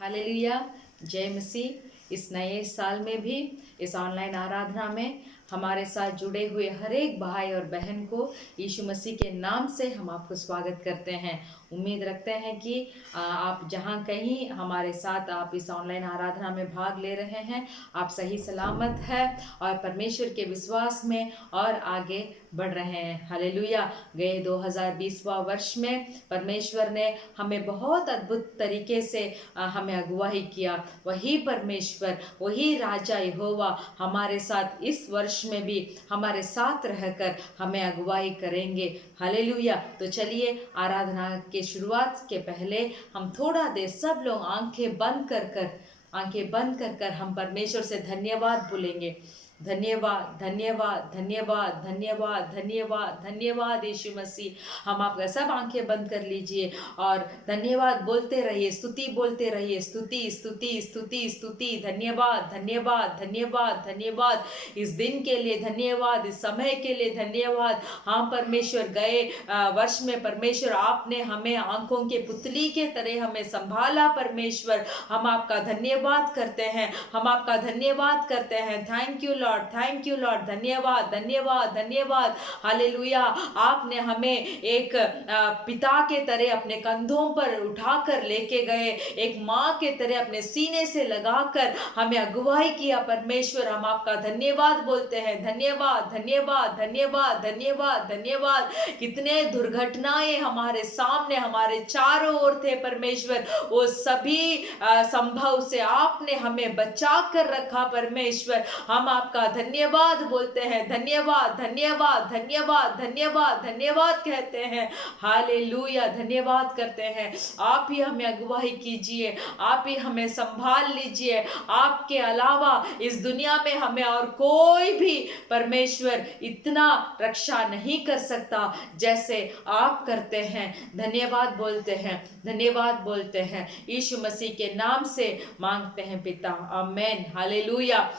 Hallelujah, जय मसीह। इस नए साल में भी इस ऑनलाइन आराधना में हमारे साथ जुड़े हुए हर एक भाई और बहन को यीशु मसीह के नाम से हम आपको स्वागत करते हैं। उम्मीद रखते हैं कि आप जहां कहीं हमारे साथ आप इस ऑनलाइन आराधना में भाग ले रहे हैं, आप सही सलामत है और परमेश्वर के विश्वास में और आगे बढ़ रहे हैं। हालेलुया। गए 2020वां वर्ष में परमेश्वर ने हमें बहुत अद्भुत तरीके से हमें अगुवाई किया। वही परमेश्वर, वही राजा यहोवा हमारे साथ इस वर्ष में भी हमारे साथ रहकर हमें अगुवाई करेंगे। हालेलुया। तो चलिए, आराधना के शुरुआत के पहले हम थोड़ा देर सब लोग आंखें बंद कर हम परमेश्वर से धन्यवाद बोलेंगे। धन्यवाद, धन्यवाद, धन्यवाद, धन्यवाद, धन्यवाद, धन्यवाद यीशु मसीह। हम आपका सब आंखें बंद कर लीजिए और धन्यवाद बोलते रहिए, स्तुति बोलते रहिए। स्तुति, स्तुति, स्तुति, स्तुति। धन्यवाद, धन्यवाद, धन्यवाद, धन्यवाद इस दिन के लिए, धन्यवाद इस समय के लिए, धन्यवाद। हाँ परमेश्वर, गए वर्ष में परमेश्वर आपने हमें आंखों के पुतली के तरह हमें संभाला। परमेश्वर, हम आपका धन्यवाद करते हैं, हम आपका धन्यवाद करते हैं। Thank you Lord, thank you Lord. धन्यवाद, धन्यवाद, धन्यवाद। हालेलुया। आपने हमें एक पिता के तरह अपने कंधों पर उठाकर लेके गए, एक माँ के तरह अपने सीने से लगाकर हमें अगुवाई किया। परमेश्वर, हम आपका धन्यवाद बोलते हैं। धन्यवाद, धन्यवाद, धन्यवाद, धन्यवाद, धन्यवाद। कितने दुर्घटनाएं हमारे सामने, हमारे चारों ओर थे परमेश्वर, वो सभी संभव से आपने हमें बचा कर रखा। परमेश्वर, हम आपका धन्यवाद बोलते हैं। धन्यवाद, धन्यवाद, धन्यवाद, धन्यवाद, धन्यवाद कहते हैं। हालेलुया, धन्यवाद करते हैं। आप ही हमें अगुवाई कीजिए, आप ही हमें संभाल लीजिए। आपके अलावा इस दुनिया में हमें और कोई भी परमेश्वर इतना रक्षा नहीं कर सकता जैसे आप करते हैं। धन्यवाद बोलते हैं, धन्यवाद बोलते हैं। यीशु मसीह के नाम से मांगते हैं पिता, आमीन। Hallelujah,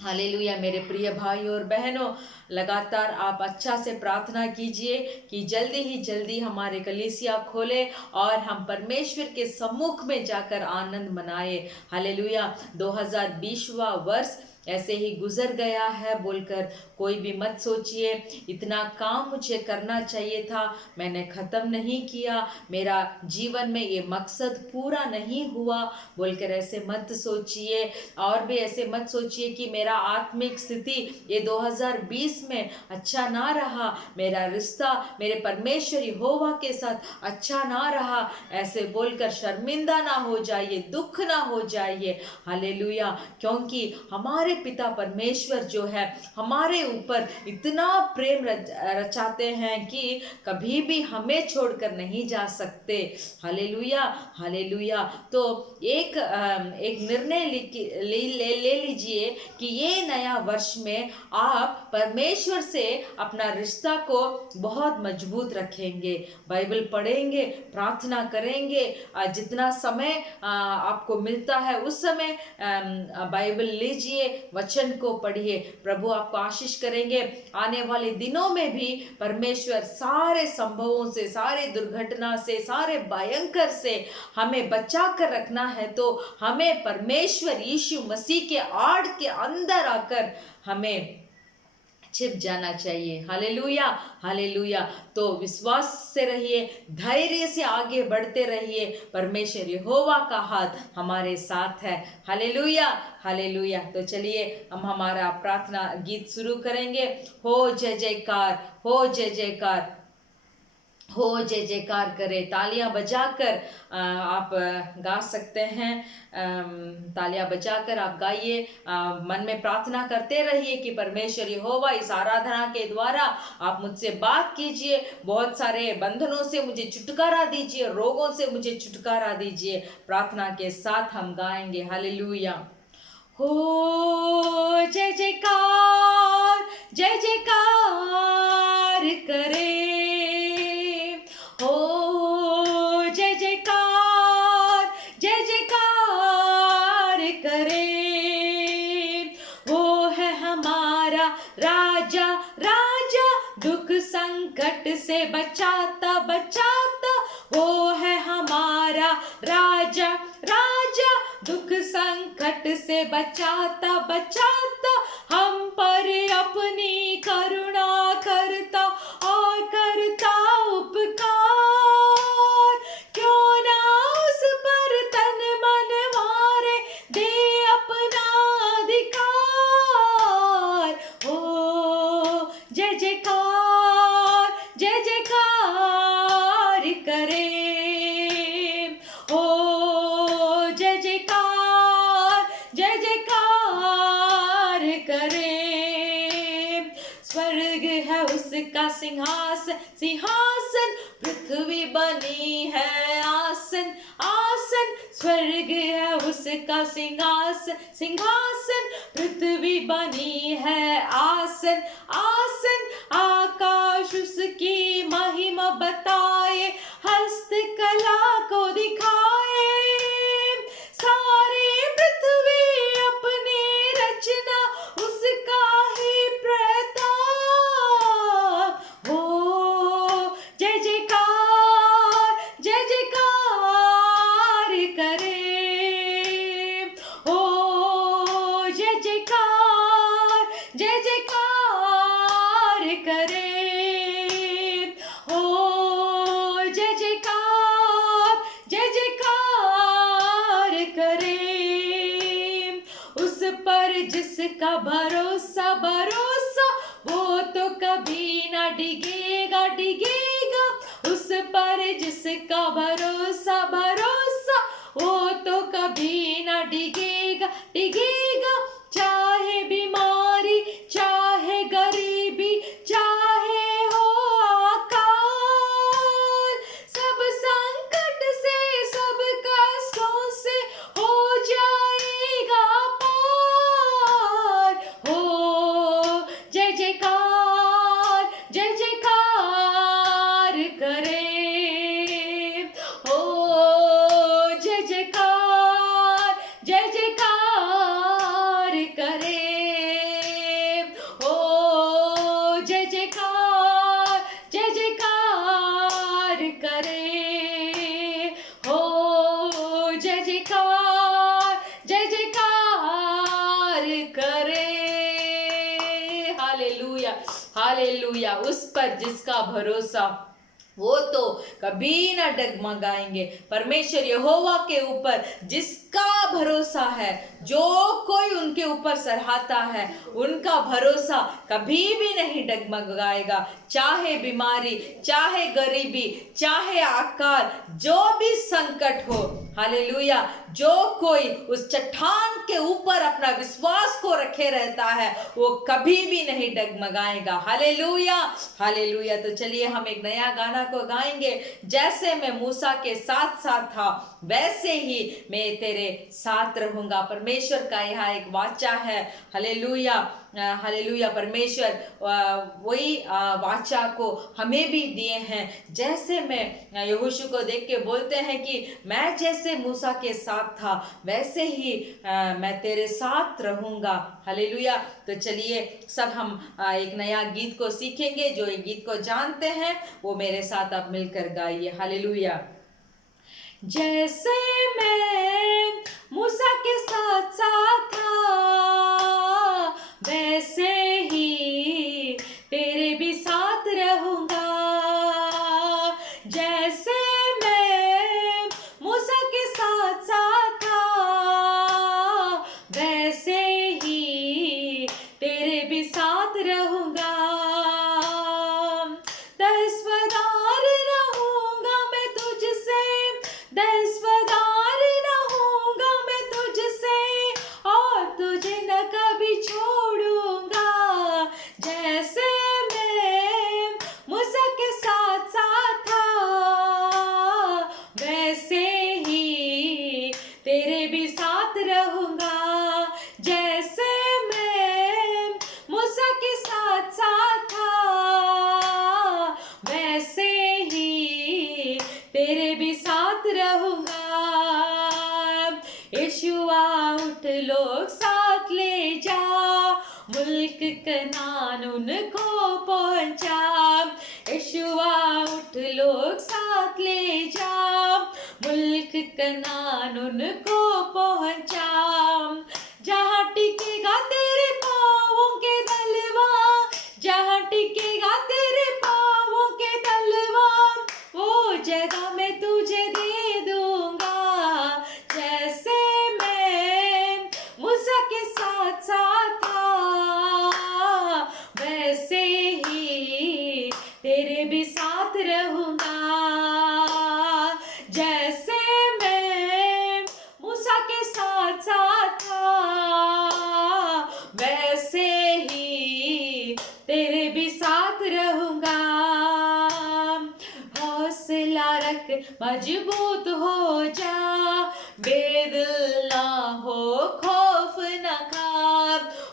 hallelujah. मेरे प्रिय भाई और बहनों, लगातार आप अच्छा से प्रार्थना कीजिए कि जल्दी ही जल्दी हमारे कलीसिया खोले और हम परमेश्वर के सम्मुख में जाकर आनंद मनाए। हालेलुया। 2020वां वर्ष ऐसे ही गुजर गया है बोलकर कोई भी मत सोचिए, इतना काम मुझे करना चाहिए था, मैंने ख़त्म नहीं किया, मेरा जीवन में ये मकसद पूरा नहीं हुआ बोलकर ऐसे मत सोचिए। और भी ऐसे मत सोचिए कि मेरा आत्मिक स्थिति ये 2020 में अच्छा ना रहा, मेरा रिश्ता मेरे परमेश्वर यहोवा के साथ अच्छा ना रहा, ऐसे बोलकर शर्मिंदा ना हो जाइए, दुख ना हो जाइए। हालेलुया। क्योंकि हमारे पिता परमेश्वर जो है हमारे ऊपर इतना प्रेम रचाते हैं कि कभी भी हमें छोड़कर नहीं जा सकते। Hallelujah, hallelujah. तो एक निर्णय ले लीजिए कि ये नया वर्ष में आप परमेश्वर से अपना रिश्ता को बहुत मजबूत रखेंगे, बाइबल पढ़ेंगे, प्रार्थना करेंगे। जितना समय आपको मिलता है उस समय बाइबल लीजिए, वचन को पढ़िए। प्रभु आपको आशीष करेंगे। आने वाले दिनों में भी परमेश्वर सारे संभवों से, सारे दुर्घटना से, सारे भयंकर से हमें बचा कर रखना है तो हमें परमेश्वर यीशु मसीह के आड़ के अंदर आकर हमें छिप जाना चाहिए। Hallelujah, hallelujah. तो विश्वास से रहिए, धैर्य से आगे बढ़ते रहिए। परमेश्वर यहोवा का हाथ हमारे साथ है। Hallelujah, hallelujah. तो चलिए हम हमारा प्रार्थना गीत शुरू करेंगे। हो जय जयकार, हो जय जयकार, हो जय जयकार करे। तालियां बजाकर आप गा सकते हैं। तालियां बजाकर आप गाइए, मन में प्रार्थना करते रहिए कि परमेश्वर यहोवा इस आराधना के द्वारा आप मुझसे बात कीजिए, बहुत सारे बंधनों से मुझे छुटकारा दीजिए, रोगों से मुझे छुटकारा दीजिए। प्रार्थना के साथ हम गाएंगे। हालेलुया। हो जय जयकार, जय जयकार करे। हो जय जयकार, जय जयकार करे। वो है हमारा राजा, राजा दुख संकट से बचाता बचाता। वो है हमारा राजा, राजा से बचाता बचाता हम पर अपनी करुणा करता और करता उपकार। क्यों ना उस पर तन मन मारे, दे अपना अधिकार। हो जय जयकार, जय जयकार करे। ओ जय जयकार, जय जयकार करे। स्वर्ग है उसका सिंहासन, सिंहासन पृथ्वी बनी है आसन, आसन। स्वर्ग है उसका सिंहासन, सिंहासन पृथ्वी बनी है आसन, आसन। आकाश उसकी महिमा बताए, हस्तकला को दिखाए। सारी पृथ्वी अपनी रचना उसका ही प्रताप। हो जय जयकार, जय जयकार करे। हो जय जयकार, जय जयकार करे। हो जय जयकार, जय जयकार करे। उस पर जिसका भरोसा भरोसा, वो तो कभी ना डिगेगा डिगेगा। उस पर जिसका भरोसा भरोसा, वो तो कभी ना डिगेगा डिगेगा। चाहे बीमारी, चाहे गरीबी, चाहे हो अकाल, सब संकट से सब कष्टों से हो जाएगा पार। हो जय जयकार, जय जयकार करे। हो जय जयकार, जय जयकार करे। हो जय जयकार, जय जयकार करे। हो जय जयकार, जय जयकार करे। Hallelujah, hallelujah. उस पर जिसका भरोसा, वो तो कभी ना डगमगाएंगे। परमेश्वर यहोवा के ऊपर जिसका भरोसा है, जो कोई उनके ऊपर सरहाता है, उनका भरोसा कभी भी नहीं डगमगाएगा। चाहे बीमारी, चाहे गरीबी, चाहे अकाल, जो भी संकट हो, हालेलुया। जो कोई उस चट्टान के ऊपर अपना विश्वास को रखे रहता है, वो कभी भी नहीं डगमगाएगा। Hallelujah, hallelujah. तो चलिए हम एक नया गाना को गाएंगे। जैसे मैं मूसा के साथ साथ था, वैसे ही मैं तेरे साथ रहूंगा। परमेश्वर का यहाँ एक वाचा है। Hallelujah, hallelujah. परमेश्वर वही वाचा को हमें भी दिए हैं। जैसे मैं यहोशू को देख के बोलते हैं कि मैं जैसे मूसा के साथ था, वैसे ही मैं तेरे साथ रहूंगा। हालेलुया। तो चलिए सब हम एक नया गीत को सीखेंगे। जो ये गीत को जानते हैं वो मेरे साथ आप मिलकर गाइए। हालेलुया। जैसे मैं मूसा के साथ साथ था, वैसे ही तेरे भी साथ रहूंगा। जैसे मैं मूसा के साथ साथ था, वैसे ही तेरे भी साथ रहूंगा। दस्तबरदार रहूंगा मैं तुझसे, दस्तबरदार रहूंगा मैं तुझसे, और तुझे न कभी छोड़ूंगा। जैसे मैं मूसा के साथ साथ था, वैसे ही तेरे भी साथ रहूंगा। जैसे मैं मूसा के साथ साथ था, वैसे ही तेरे भी साथ रहूंगा। यीशुआ उठ लोग साथ ले जा, मुल्क कनान उनको पहुंचा। यीशुआ उठ लोग साथ ले जा, मुल्क कनान उनको पहुंचा। मजबूत हो जा, बेदिल ना हो, खौफ न खा,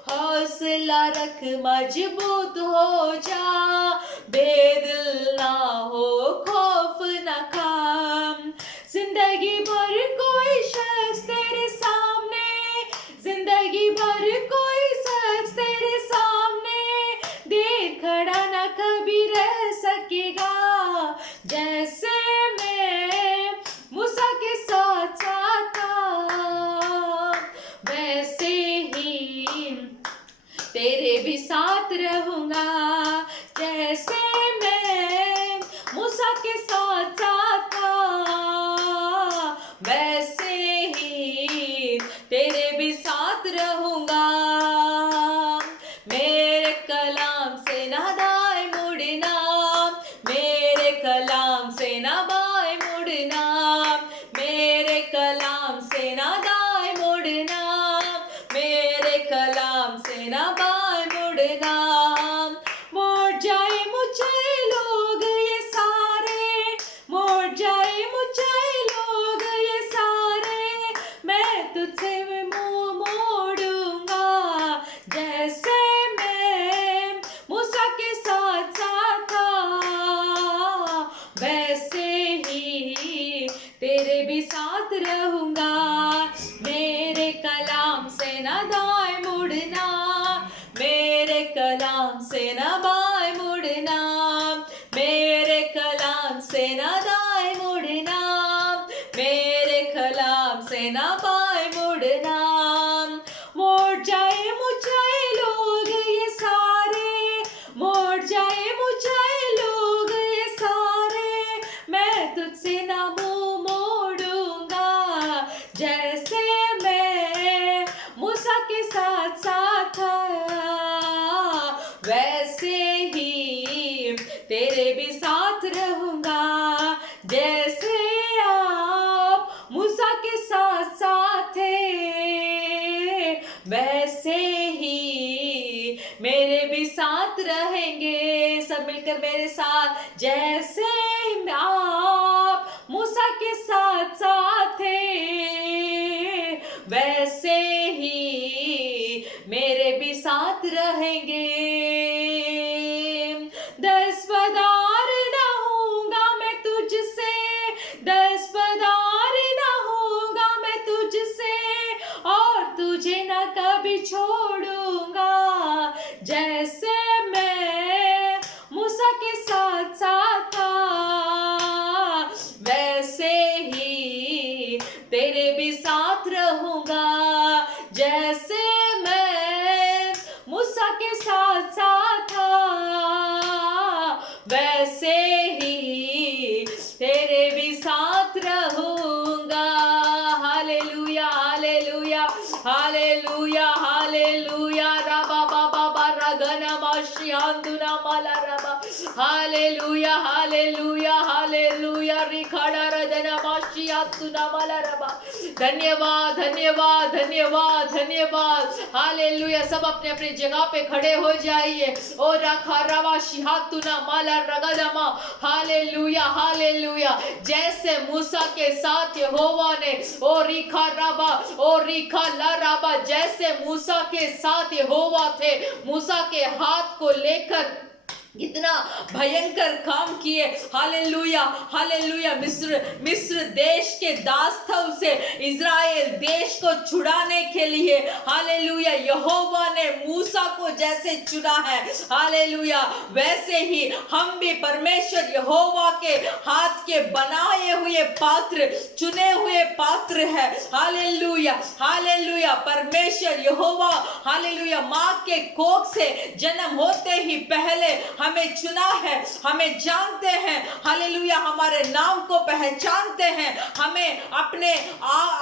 हौसला रख, मजबूत हो जा, बेदिल ना हो, खौफ न खा। जिंदगी भर कोई शख्स तेरे सामने, जिंदगी भर कोई शख्स तेरे सामने देख खड़ा न कभी रह सकेगा, जैसे मैं मूसा के साथ साथ था, वैसे ही तेरे भी साथ रहूंगा, जैसे मैं मूसा के साथ साथ था, वैसे ही तेरे भी साथ रहूंगा। मेरे कलाम से ना दाएं मुड़ना, मेरे कलाम से ना बाएं मुड़ना, मेरे कलाम से ना दाएं मुड़ना, मेरे कलाम से ना बाएं मुड़ना। मोड़ जाए मुझे लोग ये सारे, मोड़ जाए मुझे लोग ये सारे, मैं तुझसे मुंह मोड़ूंगा, जैसे मैं मूसा के साथ साथ था, वैसे ही तेरे भी साथ रहूंगा। मेरे कलाम से ना दाएं मुड़ना, मेरे कलाम से ना बाएं मुड़ना, मेरे कलाम से ना दाएं मुड़ना, मेरे कलाम से ना बाएं मुड़ना। मोड़ जाए मुझे लोग ये सारे, मोड़ जाए मुझे लोग ये सारे, मैं तुझसे ना मुंह मोड़ूंगा, जैसे मैं मूसा के साथ साथ था, वैसे ही तेरे भी साथ रहूंगा, जैसे आप मूसा के साथ साथ थे, वैसे ही मेरे भी साथ रहेंगे। सब मिलकर मेरे साथ, जैसे आप मूसा के साथ साथ थे, वैसे ही मेरे भी साथ रहेंगे। दस्तबरदार ना होऊंगा मैं तुझसे, दस्तबरदार ना होऊंगा मैं तुझसे, और तुझे ना कभी छोड़ूंगा, जैसे मैं मूसा के साथ साथ था, वैसे ही तेरे भी साथ रहूंगा, जैसे मैं मूसा के साथ साथ था, वैसे ही तेरे भी साथ रहूंगा। हालेलुया हालेलुया हालेलुया हालेलुया, रबा बाबा बारा गना माशी अंदुना माला रबा, हालेलुया हालेलुया हालेलुया, रिखाड़ा रदना माशी अंदुना माला रबा। धन्यवाद धन्यवाद धन्यवाद धन्यवाद, हालेलुया। सब अपने अपनी जगह पे खड़े हो जाइए। ओ रखा रवा शिहातुना माला रगदमा, हालेलुया हालेलुया। जैसे मूसा के साथ यहोवा ने ओ रिखा रबा ओ रिखा ला रबा, जैसे मूसा के साथ यहोवा थे, मूसा के हाथ को लेकर कितना भयंकर काम किए। Hallelujah hallelujah. मिस्र देश के दास था उसे इज़राइल देश को छुड़ाने के लिए। हालेलुया। यहोवा ने मूसा को जैसे चुना है, हालेलुया, वैसे ही हम भी परमेश्वर यहोवा के हाथ के बनाए हुए पात्र, चुने हुए पात्र है। Hallelujah hallelujah. परमेश्वर यहोवा हालेलुया माँ के कोख से जन्म होते ही पहले हमें चुना है, हमें जानते हैं। हालेलुया। हमारे नाम को पहचानते हैं, हमें अपने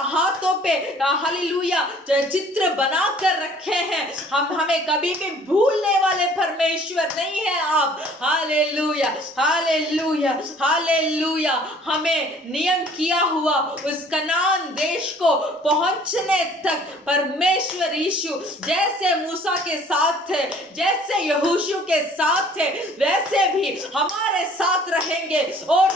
हाथों पे हालेलुया चित्र बना कर रखे हैं। हमें कभी भी भूलने वाले परमेश्वर नहीं है आप। Hallelujah hallelujah hallelujah. हमें नियम किया हुआ उस कनान देश को को पहुंचने तक परमेश्वर यीशु जैसे मूसा के साथ थे, जैसे यहोशू के साथ थे, वैसे भी हमारे साथ रहेंगे। और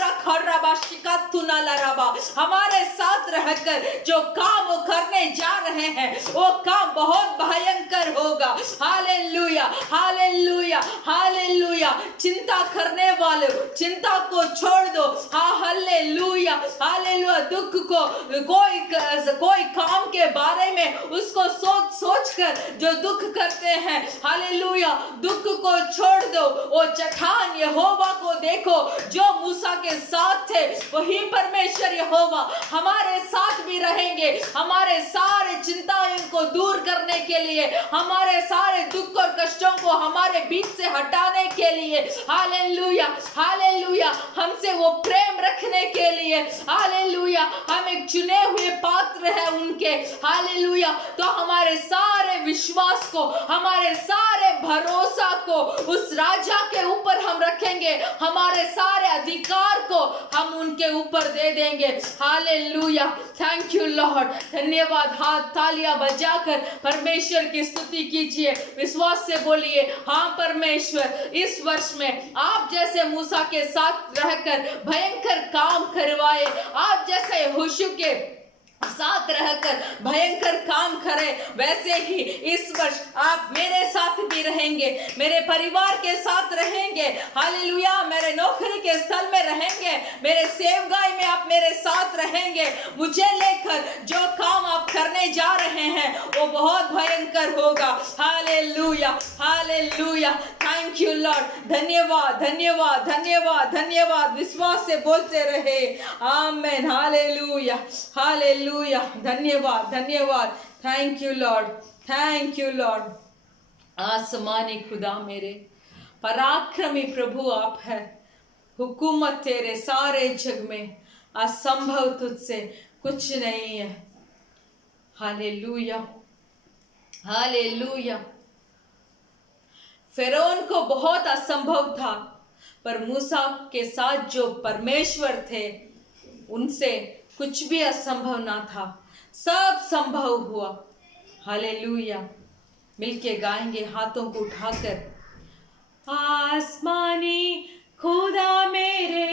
हमारे साथ रहकर जो काम वो करने जा रहे हैं वो काम बहुत भयंकर होगा। Hallelujah, hallelujah, hallelujah. चिंता करने वाले चिंता को छोड़ दो। Hallelujah, hallelujah. दुख को कोई काम के बारे में उसको सोच कर जो दुख करते हैं, हालेलुया, दुख को छोड़ दो। वो चट्टान यहोवा को देखो जो मूसा के साथ थे, वही परमेश्वर यहोवा हमारे साथ भी रहेंगे। हमारे सारे चिंताओं को दूर करने के लिए, हमारे सारे दुख और कष्टों को हमारे बीच से हटाने के लिए, हालेलुया, हालेलुया, हमसे वो प्रेम रखने के लिए, हालेलुया, हम एक चुने हुए पात्र हैं उनके। हालेलुया। तो हमारे सारे विश्वास को, हमारे सारे भरोसा को उस राजा के ऊपर हम रखेंगे। हमारे सारे अधिकार को हम उनके ऊपर दे देंगे। हालेलुया। Thank you Lord. धन्यवाद। हाथ तालियां बजाकर परमेश्वर की स्तुति कीजिए। विश्वास से बोलिए, हाँ परमेश्वर, इस वर्ष में आप जैसे मूसा के साथ रहकर भयंकर काम करवाए, आप जैसे यहोशू के साथ रहकर भयंकर काम करें, वैसे ही इस वर्ष आप मेरे साथ भी रहेंगे, मेरे परिवार के साथ रहेंगे। हालेलुया। मेरे नौकरी के स्थल में रहेंगे, मेरे सेवगाई में आप मेरे साथ रहेंगे। मुझे लेकर जो काम आप करने जा रहे हैं वो बहुत भयंकर होगा। Hallelujah, hallelujah. Thank you Lord. धन्यवाद, धन्यवाद, धन्यवाद, धन्यवाद। विश्वास से बोलते रहे। आमीन। Hallelujah, hallelujah. धन्यवाद, धन्यवाद। Thank you Lord, thank you Lord. आसमानी खुदा मेरे, पराक्रमी प्रभु आप है। हुकूमत तेरे सारे जग में, असंभव तुझसे कुछ नहीं है। Hallelujah, hallelujah. फिरौन को बहुत असंभव था, पर मूसा के साथ जो परमेश्वर थे उनसे कुछ भी असंभव ना था, सब संभव हुआ। हालेलुया। मिलके गाएंगे हाथों को उठाकर। आसमानी खुदा मेरे,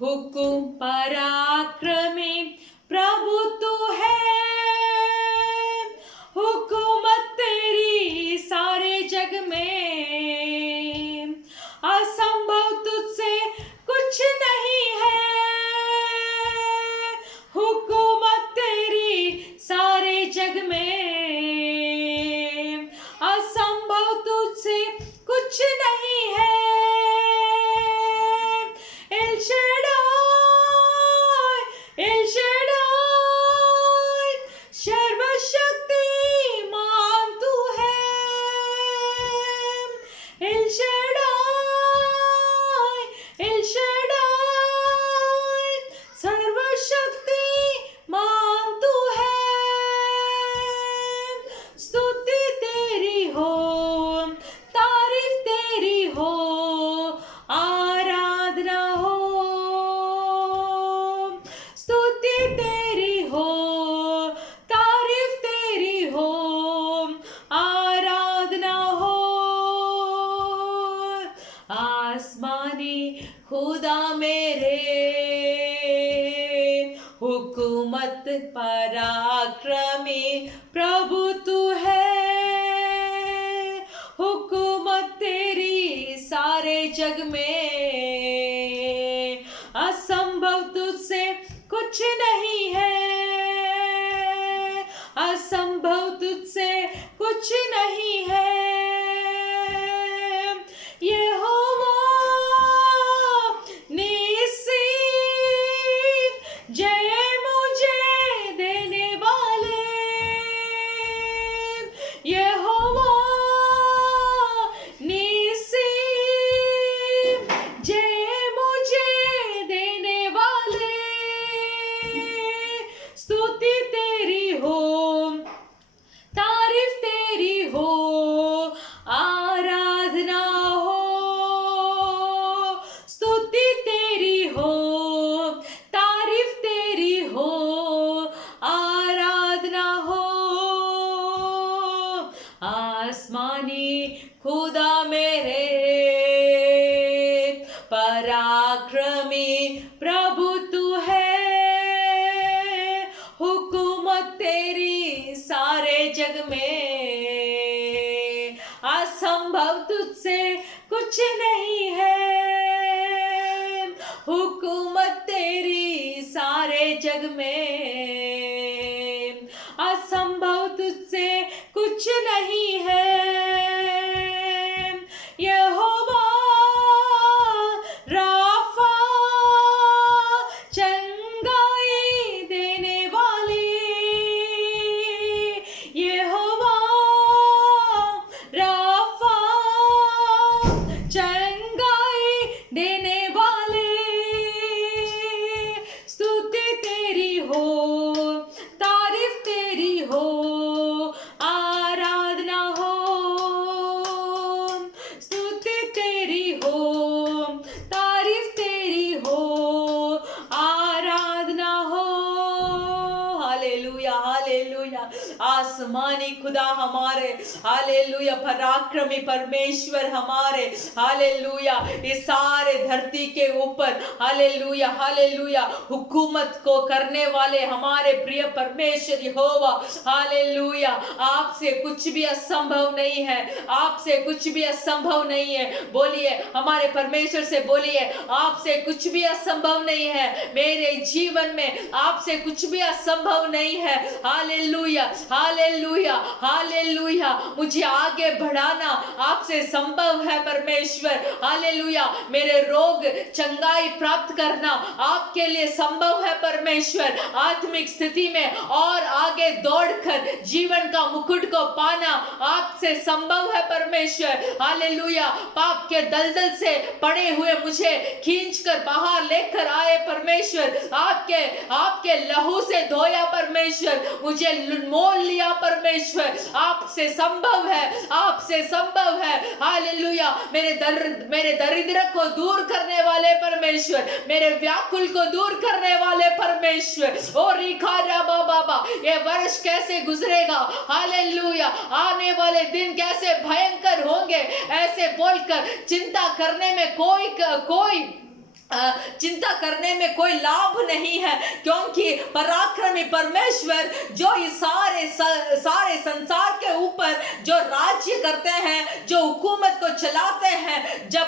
हुकुम पराक्रमी प्रभु तू है। हुकूमत तेरी सारे जग में, असंभव तुझसे कुछ नहीं है। हुकूमत तेरी सारे जग में, असंभव तुझसे कुछ नहीं है। एल शैडाई, एल शैडाई, सर्वशक्तिमान तू है। एल शैडाई, एल शैडाई, सर्वशक्तिमान तू है। स्तुति तेरी हो, तारीफ तेरी हो, आराधना हो। स्तुति तेरी हो, तारीफ तेरी हो, आराधना हो। आसमानी खुदा मेरे, हुकूमत पराक्रमी प्रभु तू है। हुकूमत तेरी सारे जग में, असंभव तुझसे कुछ नहीं है। असंभव तुझसे कुछ नहीं है। यहोवा निस्सी, जय मुझे देने वाले। यहोवा निस्सी, जय मुझे देने वाले। स्तुति तेरी हो, तारीफ तेरी हो, आराधना हो। स्तुति तेरी हो, तारीफ तेरी हो, आसमानी खुदा मेरे, पराक्रमी प्रभु तू है, हुकूमत तेरी सारे जग में, असंभव तुझसे कुछ नहीं है, हुकूमत तेरी सारे जग में, असंभव तुझसे कुछ नहीं है। यहोवा राफा चंगाई देने वाले, यहोवा राफा चंगाई देने वाले, स्तुति तेरी हो, तारीफ तेरी हो, आराधना हो, स्तुति तेरी हो, तारीफ तेरी हो, आराधना हो। हालेलुया हालेलुया, आसमानी खुदा हमारे, हालेलुया, पराक्रमी परमेश्वर हमारे, हालेलुया, इस सारे धरती के ऊपर, हालेलुया हालेलुया, हुकूमत को करने वाले हमारे प्रिय परमेश्वर यहोवा, हालेलुया, आपसे कुछ भी असंभव नहीं है, आपसे कुछ भी असंभव नहीं है। बोलिए, हमारे परमेश्वर से बोलिए, आपसे कुछ भी असंभव नहीं है, मेरे जीवन में आपसे कुछ भी असंभव नहीं है। हालेलुया हालेलुया हालेलुया, मुझे आगे बढ़ाना आपसे संभव है परमेश्वर, हालेलुया, मेरे रोग चंगाई प्राप्त करना आपके लिए संभव है परमेश्वर, आत्मिक स्थिति में और आगे दौड़कर जीवन का मुकुट को पाना आपसे संभव है परमेश्वर, हालेलुया, पाप के दलदल से पड़े हुए मुझे खींचकर बाहर लेकर आए परमेश्वर, आपके लहू से धोया परमेश्वर, मुझे मोल लिया परमेश्वर, आपसे संभव है, आपसे संभव है। हालेलुया, मेरे दरिद्र को दूर करने वाले परमेश्वर, मेरे व्याकुल को दूर करने वाले परमेश्वर। ओ रिखारा बाबा, ये वर्ष कैसे गुजरेगा, हालेलुया, आने वाले दिन कैसे भयंकर होंगे, ऐसे बोलकर चिंता करने में चिंता करने में कोई लाभ नहीं है, क्योंकि पराक्रमी परमेश्वर जो इस सारे संसार के ऊपर जो राज्य करते हैं, जो हुकूमत को चलाते हैं, जो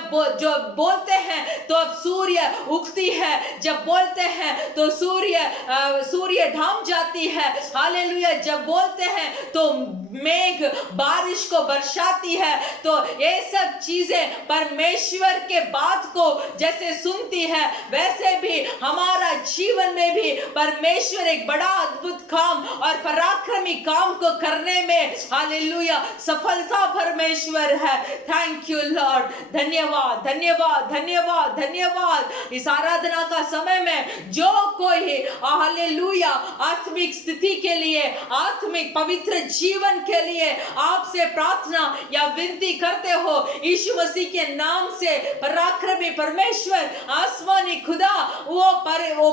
बोलते हैं तो अब सूर्य उगती है, जब बोलते हैं तो सूर्य ढाम जाती है, हालेलुया, जब बोलते हैं तो मेघ बारिश को बरसाती है। तो ये सब चीजें परमेश्वर के बात को जैसे सुनती है, वैसे भी हमारा जीवन में भी परमेश्वर एक बड़ा अद्भुत काम और पराक्रमी काम को करने में, हालेलुया, सफलता परमेश्वर है। थैंक यू लॉर्ड, धन्यवाद धन्यवाद धन्यवाद धन्यवाद। इस आराधना का समय में जो कोई, हालेलुया, आत्मिक स्थिति के लिए, आत्मिक पवित्र जीवन के लिए आपसे प्रार्थना या विनती करते हो, यीशु मसीह के नाम से पराक्रमी परमेश्वर, आसमानी खुदा वो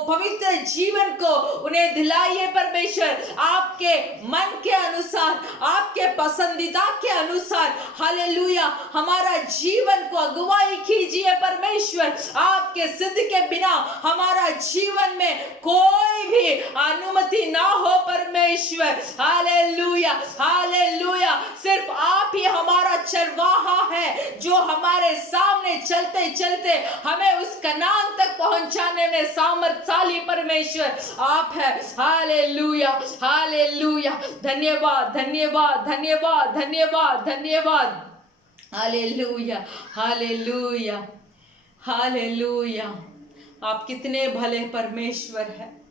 पवित्र जीवन को उन्हें दिलाइए परमेश्वर, आपके मन के अनुसार, आपके पसंदीदा के अनुसार, हालेलुया, हमारा जीवन को अगुवाई कीजिए परमेश्वर। आपके सिद्ध के बिना हमारा जीवन में कोई भी अनुमति ना हो परमेश्वर, हालेलुया हालेलुया। सिर्फ आप ही हमारा चरवाहा है, जो हमारे सामने चलते चलते हमें उस कनान तक पहुंचाने में सामर्थ्यशाली परमेश्वर आप है। हालेलुया हालेलुया, धन्यवाद धन्यवाद धन्यवाद धन्यवाद धन्यवाद। हालेलुया हालेलुया हालेलुया, आप कितने भले परमेश्वर हैं।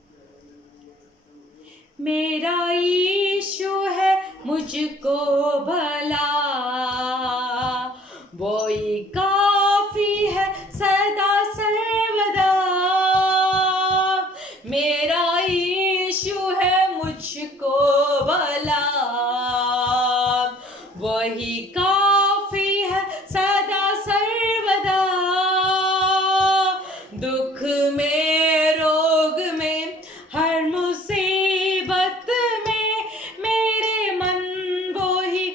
मेरा यीशु है मुझको भला, वो ही काफी है सदा सर्वदा। मेरा यीशु है मुझको भला, वही काफी है सदा सर्वदा। दुख में, रोग में, हर मुसीबत में मेरे मन वो ही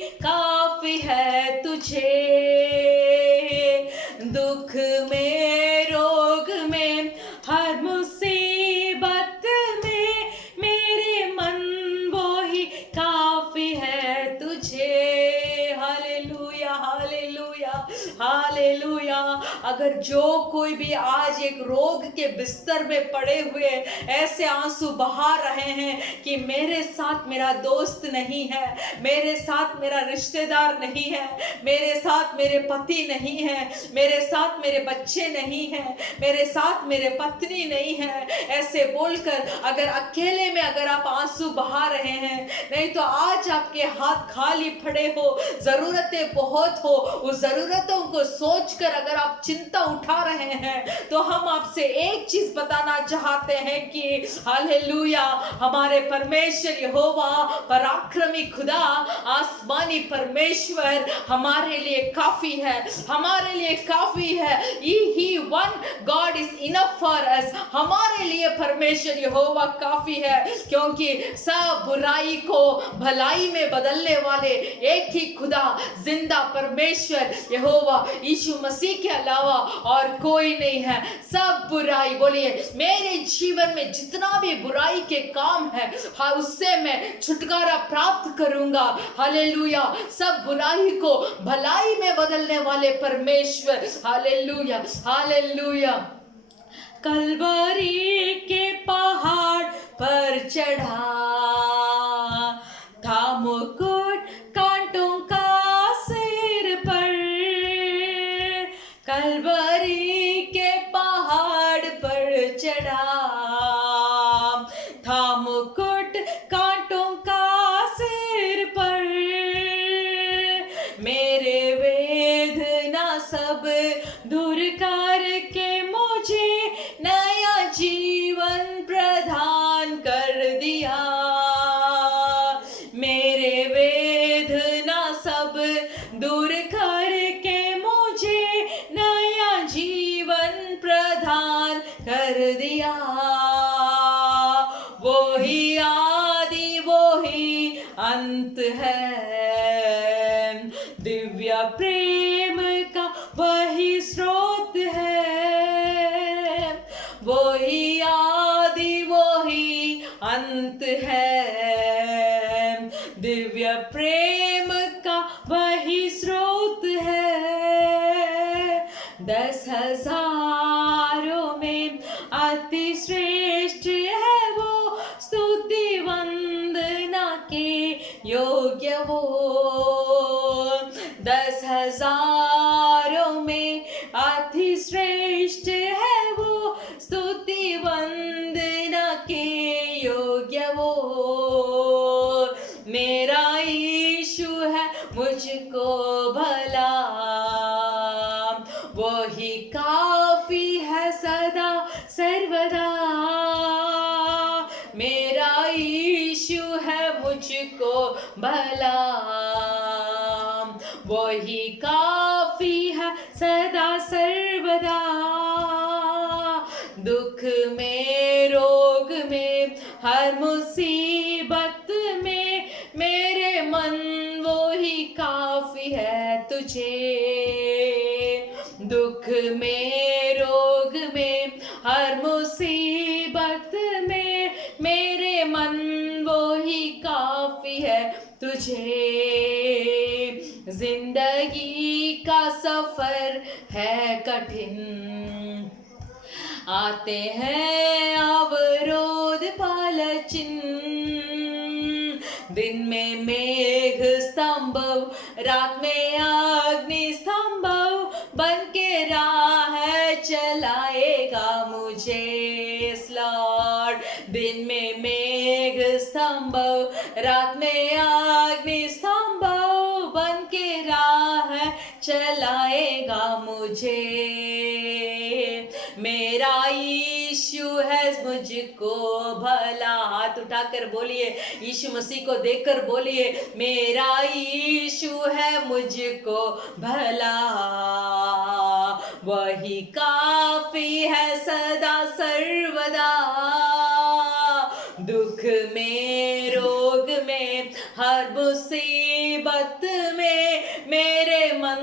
अगर जो कोई भी आज एक रोग के बिस्तर में पड़े हुए ऐसे आंसू बहा रहे हैं कि मेरे साथ मेरा दोस्त नहीं है, मेरे साथ मेरा रिश्तेदार नहीं है, मेरे साथ मेरे पति नहीं है, मेरे साथ मेरे बच्चे नहीं हैं, मेरे साथ मेरे पत्नी नहीं है, ऐसे बोलकर अगर अकेले में अगर आप आंसू बहा रहे हैं, नहीं तो आज आपके हाथ खाली पड़े हो, जरूरतें बहुत हो, उस जरूरतों को सोचकर अगर आप चिंता उठा रहे हैं, तो हम आपसे एक चीज बताना चाहते हैं कि हालेलुया, हमारे परमेश्वर यहोवा पराक्रमी खुदा आसमानी परमेश्वर हमारे लिए काफी है, हमारे लिए काफी है। He one God is enough for us। हमारे लिए परमेश्वर यहोवा काफी है, क्योंकि सब बुराई को भलाई में बदलने वाले एक ही खुदा जिंदा परमेश्वर यहोवा यीशु मसीह के अलावा और कोई नहीं है। सब बुराई, बोलिए मेरे जीवन में जितना भी बुराई के काम है, हाँ उससे मैं छुटकारा प्राप्त करूंगा। हालेलुया, सब बुराई को भलाई में बदलने वाले परमेश्वर, हालेलुया हालेलुया। कलवरी के पहाड़ पर चढ़ा था मुकुट कांटों का सिर पर, कलवरी के पहाड़ पर चढ़ा था मुकुट कांटों का सिर पर, मेरे वेदना सब दूर करके मुझे नया जीवन प्रदान कर दिया, मेरे वेदना सब दूर करके मुझे नया जीवन प्रदान कर दिया। वो ही आदि वो ही अंत है, दिव्य प्रेम का वही स्रोत है, वो ही आदि वो ही अंत है, दिव्य प्रेम का वही स्रोत है। 10,000 में अति श्रेष्ठ है वो, स्तुति वंदना के योग्य वो। 10,000 में अति श्रेष्ठ है वो, स्तुति वंदना के योग्य वो। मेरा यीशु है मुझको भला, वो ही काफी है सदा सर्वदा। मेरा यीशु है मुझको भला, वो ही काफी है सदा सर्वदा। दुख में रोग में हर मुसीबत में मेरे मन वो ही काफी है तुझे। दुख में रोग में हर मुसीबत में मेरे मन वो ही काफी है तुझे। जिंदगी का सफर है कठिन, आते हैं अवरोध पलचिन, दिन में मेघ स्तंभ, रात में अग्नि स्तंभ, बन के राह चलाएगा मुझे लॉर्ड। दिन में मेघ स्तंभ, रात में अग्नि स्तंभ, बन के राह चलाएगा मुझे। मेरा यीशु है मुझको भला। हाथ उठाकर बोलिए, यीशु मसीह को देखकर बोलिए, मेरा यीशु है मुझको भला, वही काफी है सदा सर्वदा। दुख में रोग में हर मुसीबत में मेरे मन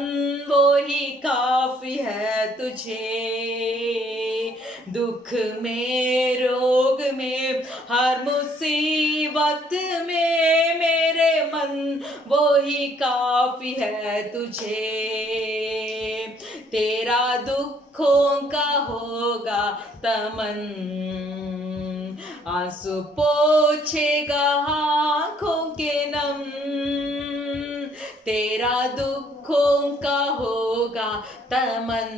वो ही काफी है तुझे। दुख में रोग में हर मुसीबत में मेरे मन वो ही काफी है तुझे। तेरा दुखों का होगा तमन, आंसू पोछेगा आँखों के नम, तेरा दुखों का होगा तमन,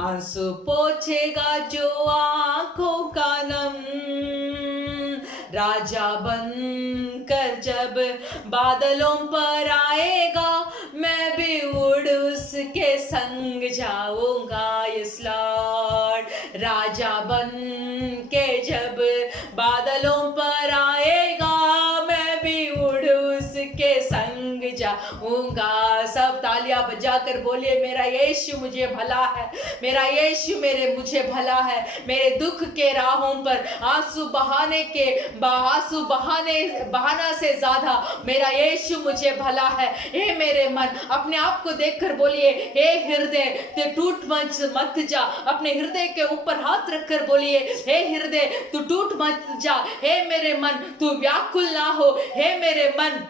आंसू पोछेगा जो आँखों का नम। राजा बनकर जब बादलों पर आएगा, मैं भी उड़ उसके संग जाऊंगा। यस लॉर्ड, राजा बन के जब बादलों पर आएगा, मैं भी उड़ उसके संग जाऊंगा। सब तालियां बजाकर बोलिए, मेरा यीशु मुझे भला है, मेरा यीशु मुझे भला है। मेरे दुख के राहों पर आंसू बहाना से ज्यादा मेरा यीशु मुझे भला है। हे मेरे मन, अपने आप को देखकर बोलिए, हे हृदय तू टूट मत जा। अपने हृदय के ऊपर हाथ रखकर बोलिए, हे हृदय तू टूट मत जा। हे मेरे मन तू व्याकुल ना हो। हे मेरे मन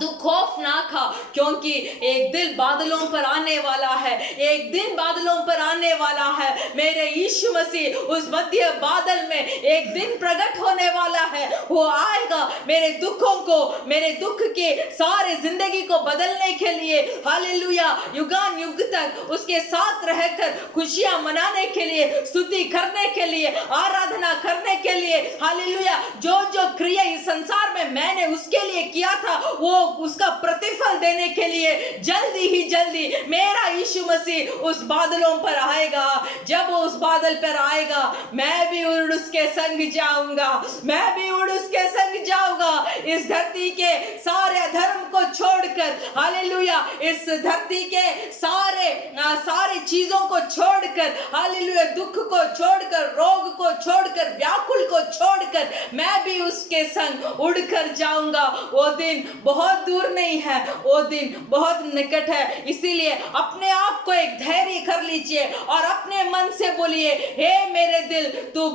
तू खौफ ना खा, क्योंकि एक दिन बादलों पर आने वाला है, एक दिन बादलों पर आने वाला है। मेरे यीशु मसीह उस मध्य बादल में एक दिन प्रकट होने वाला है। वो आएगा मेरे दुखों को, मेरे दुख के सारे जिंदगी को बदलने के लिए। हालेलुया, युगान युग तक उसके साथ रहकर खुशियां मनाने के लिए, स्तुति करने के लिए, आराधना करने के लिए। हालेलुया, जो जो क्रिया इस संसार में मैंने उसके लिए किया था, वो उसका प्रतिफल देने के लिए जल्दी ही जल्दी मेरा यीशु मसीह उस बादलों पर आएगा। जब वो उस बादल पर आएगा, मैं भी उड़ उसके संग जाऊंगा, मैं भी उड़ उसके संग जाऊंगा। इस धरती के सारे धर्म को छोड़कर, हालेलुया, इस धरती के सारे चीजों को छोड़कर, हालेलुया, दुख को छोड़कर, रोग को छोड़कर, व्याकुल को छोड़कर, मैं भी उसके संग उड़कर जाऊंगा। वो दिन बहुत दूर नहीं है, वो दिन बहुत निकट है। इसीलिए अपने आप को एक धैर्य कर लीजिए और अपने मन से बोलिए, हे मेरे दिल तू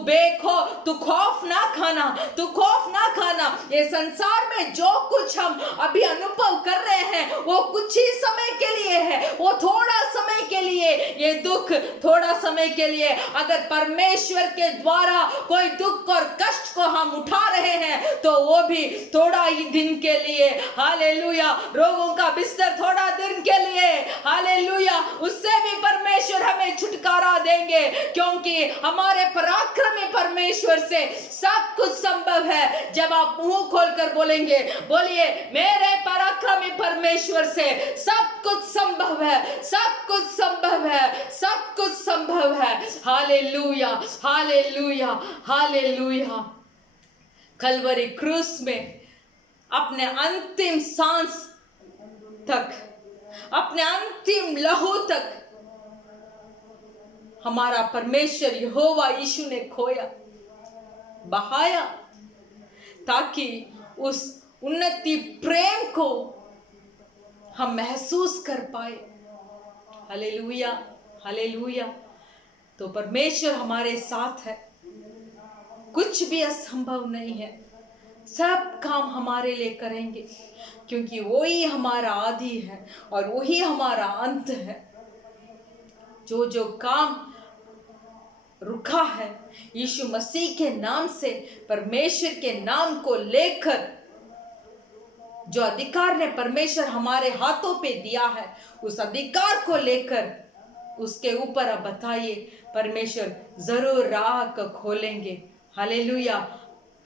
तू खौफ ना खाना, तू खौफ ना खाना। ये संसार में जो कुछ हम अभी अनुभव कर रहे हैं, वो कुछ ही समय के लिए है, वो थोड़ा समय के लिए, ये दुख थोड़ा समय के लिए। अगर परमेश्वर के द्वारा कोई दुख और कष्ट को हम उठा रहे हैं, तो वो भी थोड़ा ही दिन के लिए। हालेलुया, रोगों का बिस्तर थोड़ा दिन के लिए, हालेलुया, उससे भी परमेश्वर हमें छुटकारा देंगे, क्योंकि हमारे पराक्रमी परमेश्वर से सब कुछ संभव है। जब आप मुंह खोलकर बोलेंगे, बोलिए, मेरे पराक्रमी परमेश्वर से सब कुछ संभव है, सब कुछ संभव है, सब कुछ संभव है। Hallelujah, hallelujah, hallelujah. कलवरी क्रूस में अपने अंतिम सांस तक, अपने अंतिम लहू तक हमारा परमेश्वर यहोवा यीशु ने बहाया, ताकि उस उन्नति प्रेम को हम महसूस कर पाए। Hallelujah, hallelujah. तो परमेश्वर हमारे साथ है, कुछ भी असंभव नहीं है। सब काम हमारे लिए करेंगे, क्योंकि वो ही हमारा आदि है और वही हमारा अंत है। जो जो काम रुका है, यीशु मसीह के नाम से, परमेश्वर के नाम को लेकर, जो अधिकार ने परमेश्वर हमारे हाथों पे दिया है, उस अधिकार को लेकर उसके ऊपर अब बताइए, परमेश्वर जरूर राह को खोलेंगे। हालेलुया।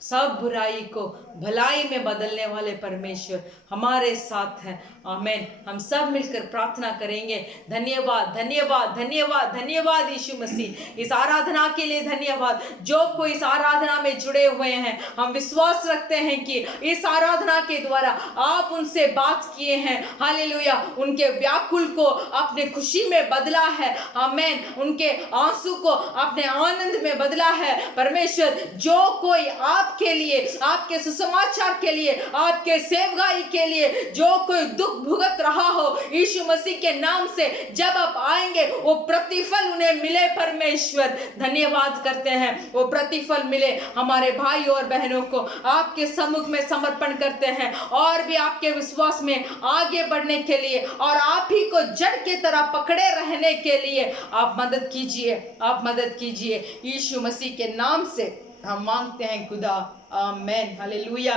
सब बुराई को भलाई में बदलने वाले परमेश्वर हमारे साथ हैं। आमीन। हम सब मिलकर प्रार्थना करेंगे। धन्यवाद, धन्यवाद, धन्यवाद, धन्यवाद यीशु मसीह, इस आराधना के लिए धन्यवाद। जो कोई इस आराधना में जुड़े हुए हैं, हम विश्वास रखते हैं कि इस आराधना के द्वारा आप उनसे बात किए हैं। हालेलुया। उनके व्याकुल को अपने खुशी में बदला है। आमीन। उनके आंसू को अपने आनंद में बदला है। परमेश्वर, जो कोई आप आपके लिए, आपके सुसमाचार के लिए, आपके सेवकाई के लिए जो कोई दुख भुगत रहा हो, यीशु मसीह के नाम से जब आप आएंगे वो प्रतिफल उन्हें मिले। परमेश्वर धन्यवाद करते हैं, वो प्रतिफल मिले। हमारे भाई और बहनों को आपके सम्मुख में समर्पण करते हैं और भी आपके विश्वास में आगे बढ़ने के लिए और आप ही को जड़ के तरह पकड़े रहने के लिए आप मदद कीजिए, आप मदद कीजिए। यीशु मसीह के नाम से हम मांगते हैं खुदा, आमीन। Hallelujah,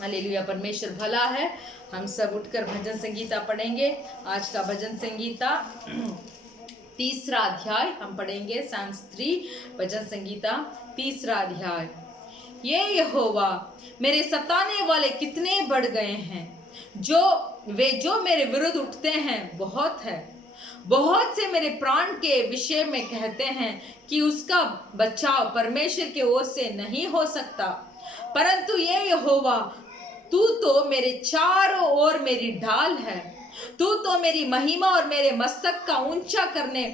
hallelujah. परमेश्वर भला है। हम सब उठकर भजन संगीता पढ़ेंगे। आज का भजन संगीता 3रा अध्याय हम पढ़ेंगे। साम्स 3 भजन संगीता 3रा अध्याय। ये यहोवा मेरे सताने वाले कितने बढ़ गए हैं, जो मेरे विरुद्ध उठते हैं बहुत है। बहुत से मेरे प्राण के विषय में कहते हैं कि उसका बचाव परमेश्वर की ओर से नहीं हो सकता। परंतु ये यहोवा, तू तो मेरे चारों ओर मेरी ढाल है। तू तो मेरी महिमा और मेरे मस्तक का ऊंचा करने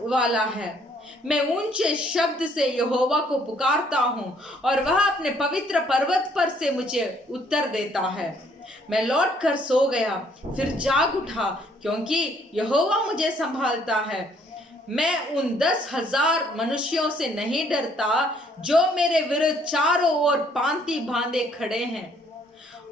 वाला है। मैं ऊंचे शब्द से यहोवा को पुकारता हूँ और वह अपने पवित्र पर्वत पर से मुझे उत्तर देता है। मैं लौट कर सो गया, फिर जाग उठा, क्योंकि यहोवा मुझे संभालता है। मैं उन 10,000 मनुष्यों से नहीं डरता जो मेरे विरुद्ध चारों ओर पांति बांधे खड़े हैं।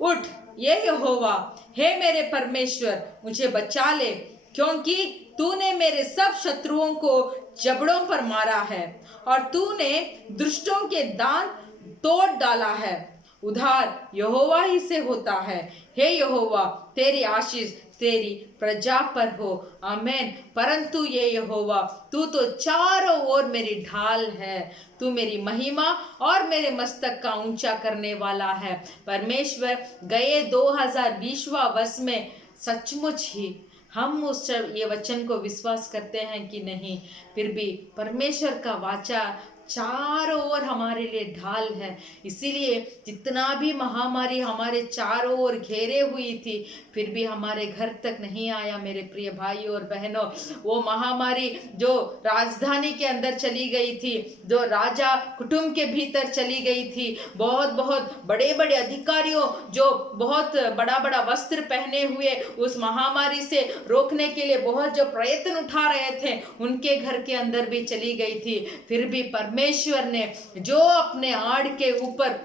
उठ ये यहोवा, हे मेरे परमेश्वर, मुझे बचा ले, क्योंकि तूने मेरे सब शत्रुओं को जबड़ों पर मारा है और तूने दुष्टों के दांत तोड़ डाला है। उद्धार यहोवा ही से होता है। हे यहोवा, तेरी आशीष तेरी प्रजा पर हो, आमीन। परंतु ये यहोवा, तू तो चारों ओर मेरी ढाल है। तू मेरी महिमा और मेरे मस्तक का ऊंचा करने वाला है। परमेश्वर, गए 2020वां वर्ष में सचमुच ही हम उस ये वचन को विश्वास करते हैं कि नहीं, फिर भी परमेश्वर का वाचा चारों ओर हमारे लिए ढाल है। इसीलिए जितना भी महामारी हमारे चारों ओर घेरे हुई थी, फिर भी हमारे घर तक नहीं आया। मेरे प्रिय भाइयों और बहनों, वो महामारी जो राजधानी के अंदर चली गई थी, जो राजा कुटुंब के भीतर चली गई थी, बहुत बहुत बड़े बड़े अधिकारियों जो बहुत बड़ा बड़ा वस्त्र पहने हुए उस महामारी से रोकने के लिए बहुत जो प्रयत्न उठा रहे थे, उनके घर के अंदर भी चली गई थी। फिर भी परमेश्वर ने जो अपने आड़ के ऊपर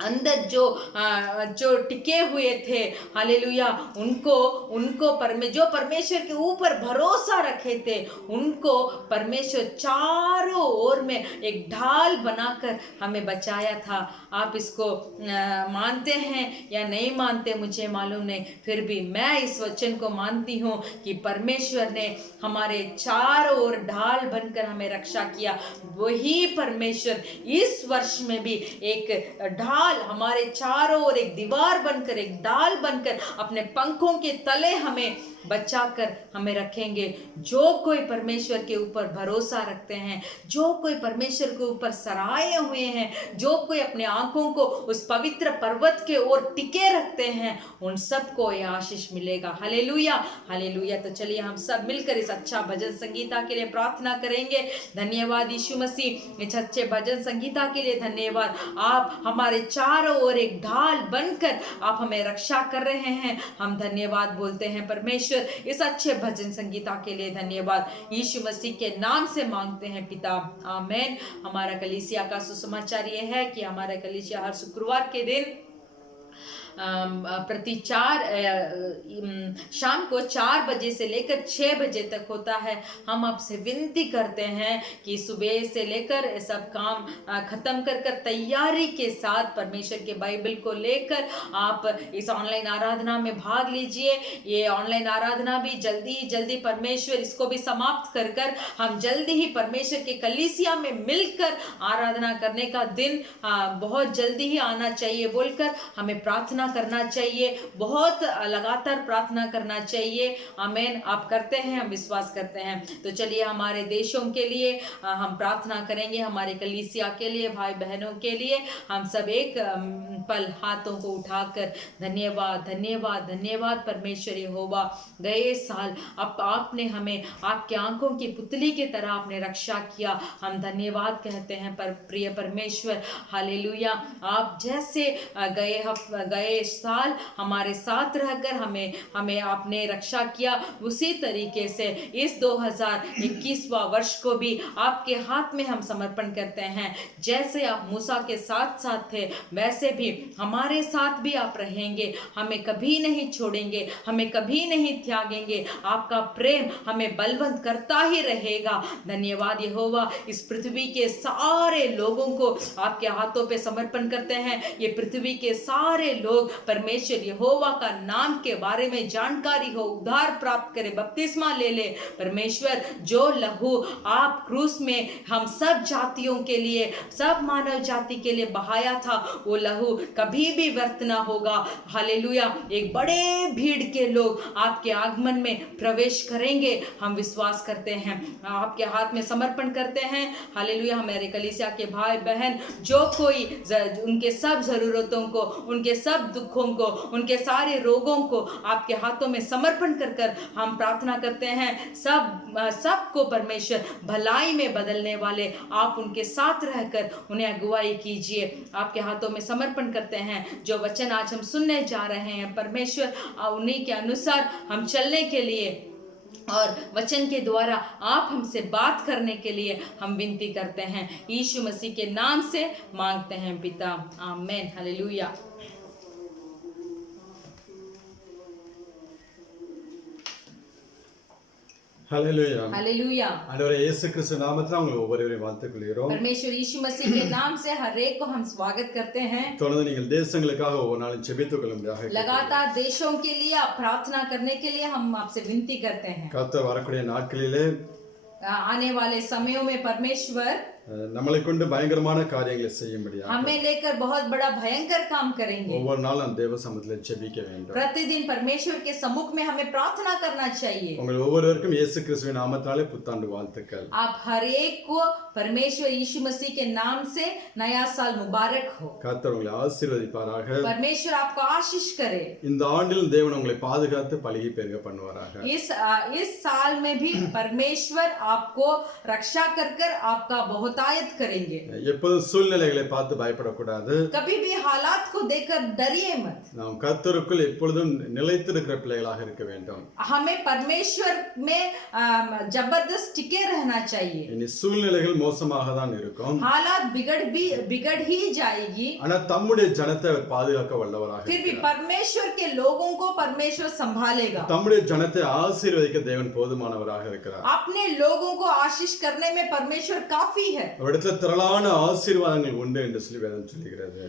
अंदर जो टिके हुए थे, हालेलुया, उनको जो परमेश्वर के ऊपर भरोसा रखे थे, उनको परमेश्वर चारों ओर में एक ढाल बनाकर हमें बचाया था। आप इसको मानते हैं या नहीं मानते मुझे मालूम नहीं, फिर भी मैं इस वचन को मानती हूँ कि परमेश्वर ने हमारे चारों ओर ढाल बनकर हमें रक्षा किया। वही परमेश्वर इस वर्ष में भी एक ढाल हमारे चारों ओर, एक दीवार बनकर, एक डाल बनकर अपने पंखों के तले हमें बचाकर हमें रखेंगे। जो कोई परमेश्वर के ऊपर भरोसा रखते हैं, जो कोई परमेश्वर के ऊपर सराहे हुए हैं, जो कोई अपने आंखों को उस पवित्र पर्वत के ओर टिके रखते हैं, उन सबको यह आशीष मिलेगा। Hallelujah, hallelujah. तो चलिए हम सब मिलकर इस अच्छा भजन संगीता के लिए प्रार्थना करेंगे। धन्यवाद यीशु मसीह, इस अच्छे भजन संगीता के लिए धन्यवाद। आप हमारे चारों ओर एक ढाल बनकर आप हमें रक्षा कर रहे हैं। हम धन्यवाद बोलते हैं परमेश्वर, इस अच्छे भजन संगीता के लिए धन्यवाद। यीशु मसीह के नाम से मांगते हैं पिता, आमीन। हमारा कलीसिया का सुसमाचार यह है कि हमारा कलीसिया हर शुक्रवार के दिन प्रति शाम को 4 बजे से लेकर 6 बजे तक होता है। हम आपसे विनती करते हैं कि सुबह से लेकर सब काम खत्म कर तैयारी के साथ परमेश्वर के बाइबल को लेकर आप इस ऑनलाइन आराधना में भाग लीजिए। ये ऑनलाइन आराधना भी जल्दी परमेश्वर इसको भी समाप्त कर हम जल्दी ही परमेश्वर के कलीसिया में मिलकर आराधना करने का दिन बहुत जल्दी ही आना चाहिए बोलकर हमें प्रार्थना करना चाहिए, बहुत लगातार प्रार्थना करना चाहिए। आमीन। आप करते हैं, हम विश्वास करते हैं। तो चलिए हमारे देशों के लिए हम प्रार्थना करेंगे, हमारे कलीसिया के लिए, भाई बहनों के लिए। हम सब एक पल हाथों को उठाकर धन्यवाद धन्यवाद धन्यवाद परमेश्वर यहोवा, गए साल आपने हमें आपके आंखों की पुतली की तरह आपने रक्षा किया। हम धन्यवाद कहते हैं प्रिय परमेश्वर, हालेलुया। आप जैसे गए साल हमारे साथ रहकर हमें आपने रक्षा किया, उसी तरीके से इस 2021वां वर्ष को भी आपके हाथ में हम समर्पण करते हैं। जैसे आप मूसा के साथ साथ थे, वैसे भी हमारे साथ भी आप रहेंगे, हमें कभी नहीं छोड़ेंगे, हमें कभी नहीं त्यागेंगे। आपका प्रेम हमें बलवंत करता ही रहेगा। धन्यवाद यहोवा। इस पृथ्वी के सारे लोगों को आपके हाथों पे समर्पण करते हैं। ये पृथ्वी के सारे लोग परमेश्वर यहोवा का नाम के बारे में जानकारी हो, उद्धार प्राप्त करे, बपतिस्मा ले ले। परमेश्वर, जो लहू आप क्रूस में हम सब जातियों के लिए, सब मानव जाति के लिए बहाया था, वो लहू कभी भी व्यर्थ ना होगा। हालेलुया। एक बड़े भीड़ के लोग आपके आगमन में प्रवेश करेंगे, हम विश्वास करते हैं। आपके हाथ में समर्पण करते हैं। हालेलुया। हमारे कलीसिया के भाई बहन जो कोई उनके सब जरूरतों को, उनके सब दुखों को, उनके सारे रोगों को आपके हाथों में समर्पण कर कर हम प्रार्थना करते हैं। सबको परमेश्वर भलाई में बदलने वाले आप उनके साथ रहकर उन्हें अगुवाई कीजिए। आपके हाथों में समर्पण करते हैं। जो वचन आज हम सुनने जा रहे हैं परमेश्वर, उन्हीं के अनुसार हम चलने के लिए और वचन के द्वारा आप हमसे बात करने के लिए हम विनती करते हैं। यीशु मसीह के नाम से मांगते हैं पिता, आमीन। हालेलुया। ஹல்லேலூயா. हालेलुया। ஆண்டவரே இயேசு கிறிஸ்து நாமத்தில் உங்களை ஒவ்வொருவரையும் வாழ்த்துக் கொள்கிறோம். परमेश्वर यीशु मसीह के नाम से हर एक को हम स्वागत करते हैं। தொடர்ந்து நீங்கள் தேசங்களுக்காக ஒவ்வொரு நாளும் ஜெபித்துக் கொள்ளும்படியாக लगातार देशों के लिए आप प्रार्थना करने के लिए हम आपसे विनती करते हैं। கர்த்தர் வரக்கூடிய நாட்களிலே आने वाले समयों में परमेश्वर நம்மளை கொண்டு பயங்கரமான காரியங்களை செய்யும்படியாக हमें लेकर बहुत बड़ा भयंकर काम करेंगे। ஒவ்வொரு நாளும் அந்த தேவ சமூகத்தில் ஜெபிக்க வேண்டும். प्रतिदिन परमेश्वर के सम्मुख में हमें प्रार्थना करना चाहिए। உங்கள் ஒவ்வொருவருக்கும் இயேசு கிறிஸ்துவின் நாமத்தினாலே புத்தாண்டு வாழ்த்துக்கள். आप हर एक को परमेश्वर यीशु मसीह के नाम से नया साल मुबारक हो। கர்த்தர் உங்களை ஆசீர்வதிப்பாராக. परमेश्वर आपको आशीष करे। இந்த ஆண்டில் தேவன் உங்களை பாதுகாத்து பலகி பெருக பண்ணுவாராக. इस साल में भी परमेश्वर आपको रक्षा कर कर आपका बहुतायत करेंगे। எப்போதும் சூழ்நிலைகளை பார்த்து பயப்படக்கூடாது. कभी भी हालात को देखकर डरिए मत। நாம் கர்த்தருக்குள் எப்பொழுதும் நிலைத்திருக்கிற பிள்ளைகளாக இருக்க வேண்டும். हमें परमेश्वर में जबरदस्त टिके रहना चाहिए। இனி சூழ்நிலைகள் மோசமாக தான் இருக்கும். हालात बिगड़ ही जाएगी, ஆனா தம்முடைய ஜனத்தை அவர் பாதுகாக்க வல்லவராக फिर भी परमेश्वर के लोगों को परमेश्वर संभालेगा। தம்முடைய ஜனத்தை ஆசீர்வதிக்க தேவன் போதுமானவராக இருக்கிறார். अपने लोगों को आशीष करने में परमेश्वर काफी है। அவரிடத்துல திரளான ஆசீர்வாதங்கள் உண்டு என்று சொல்லி வேதம் சொல்லுகிறது.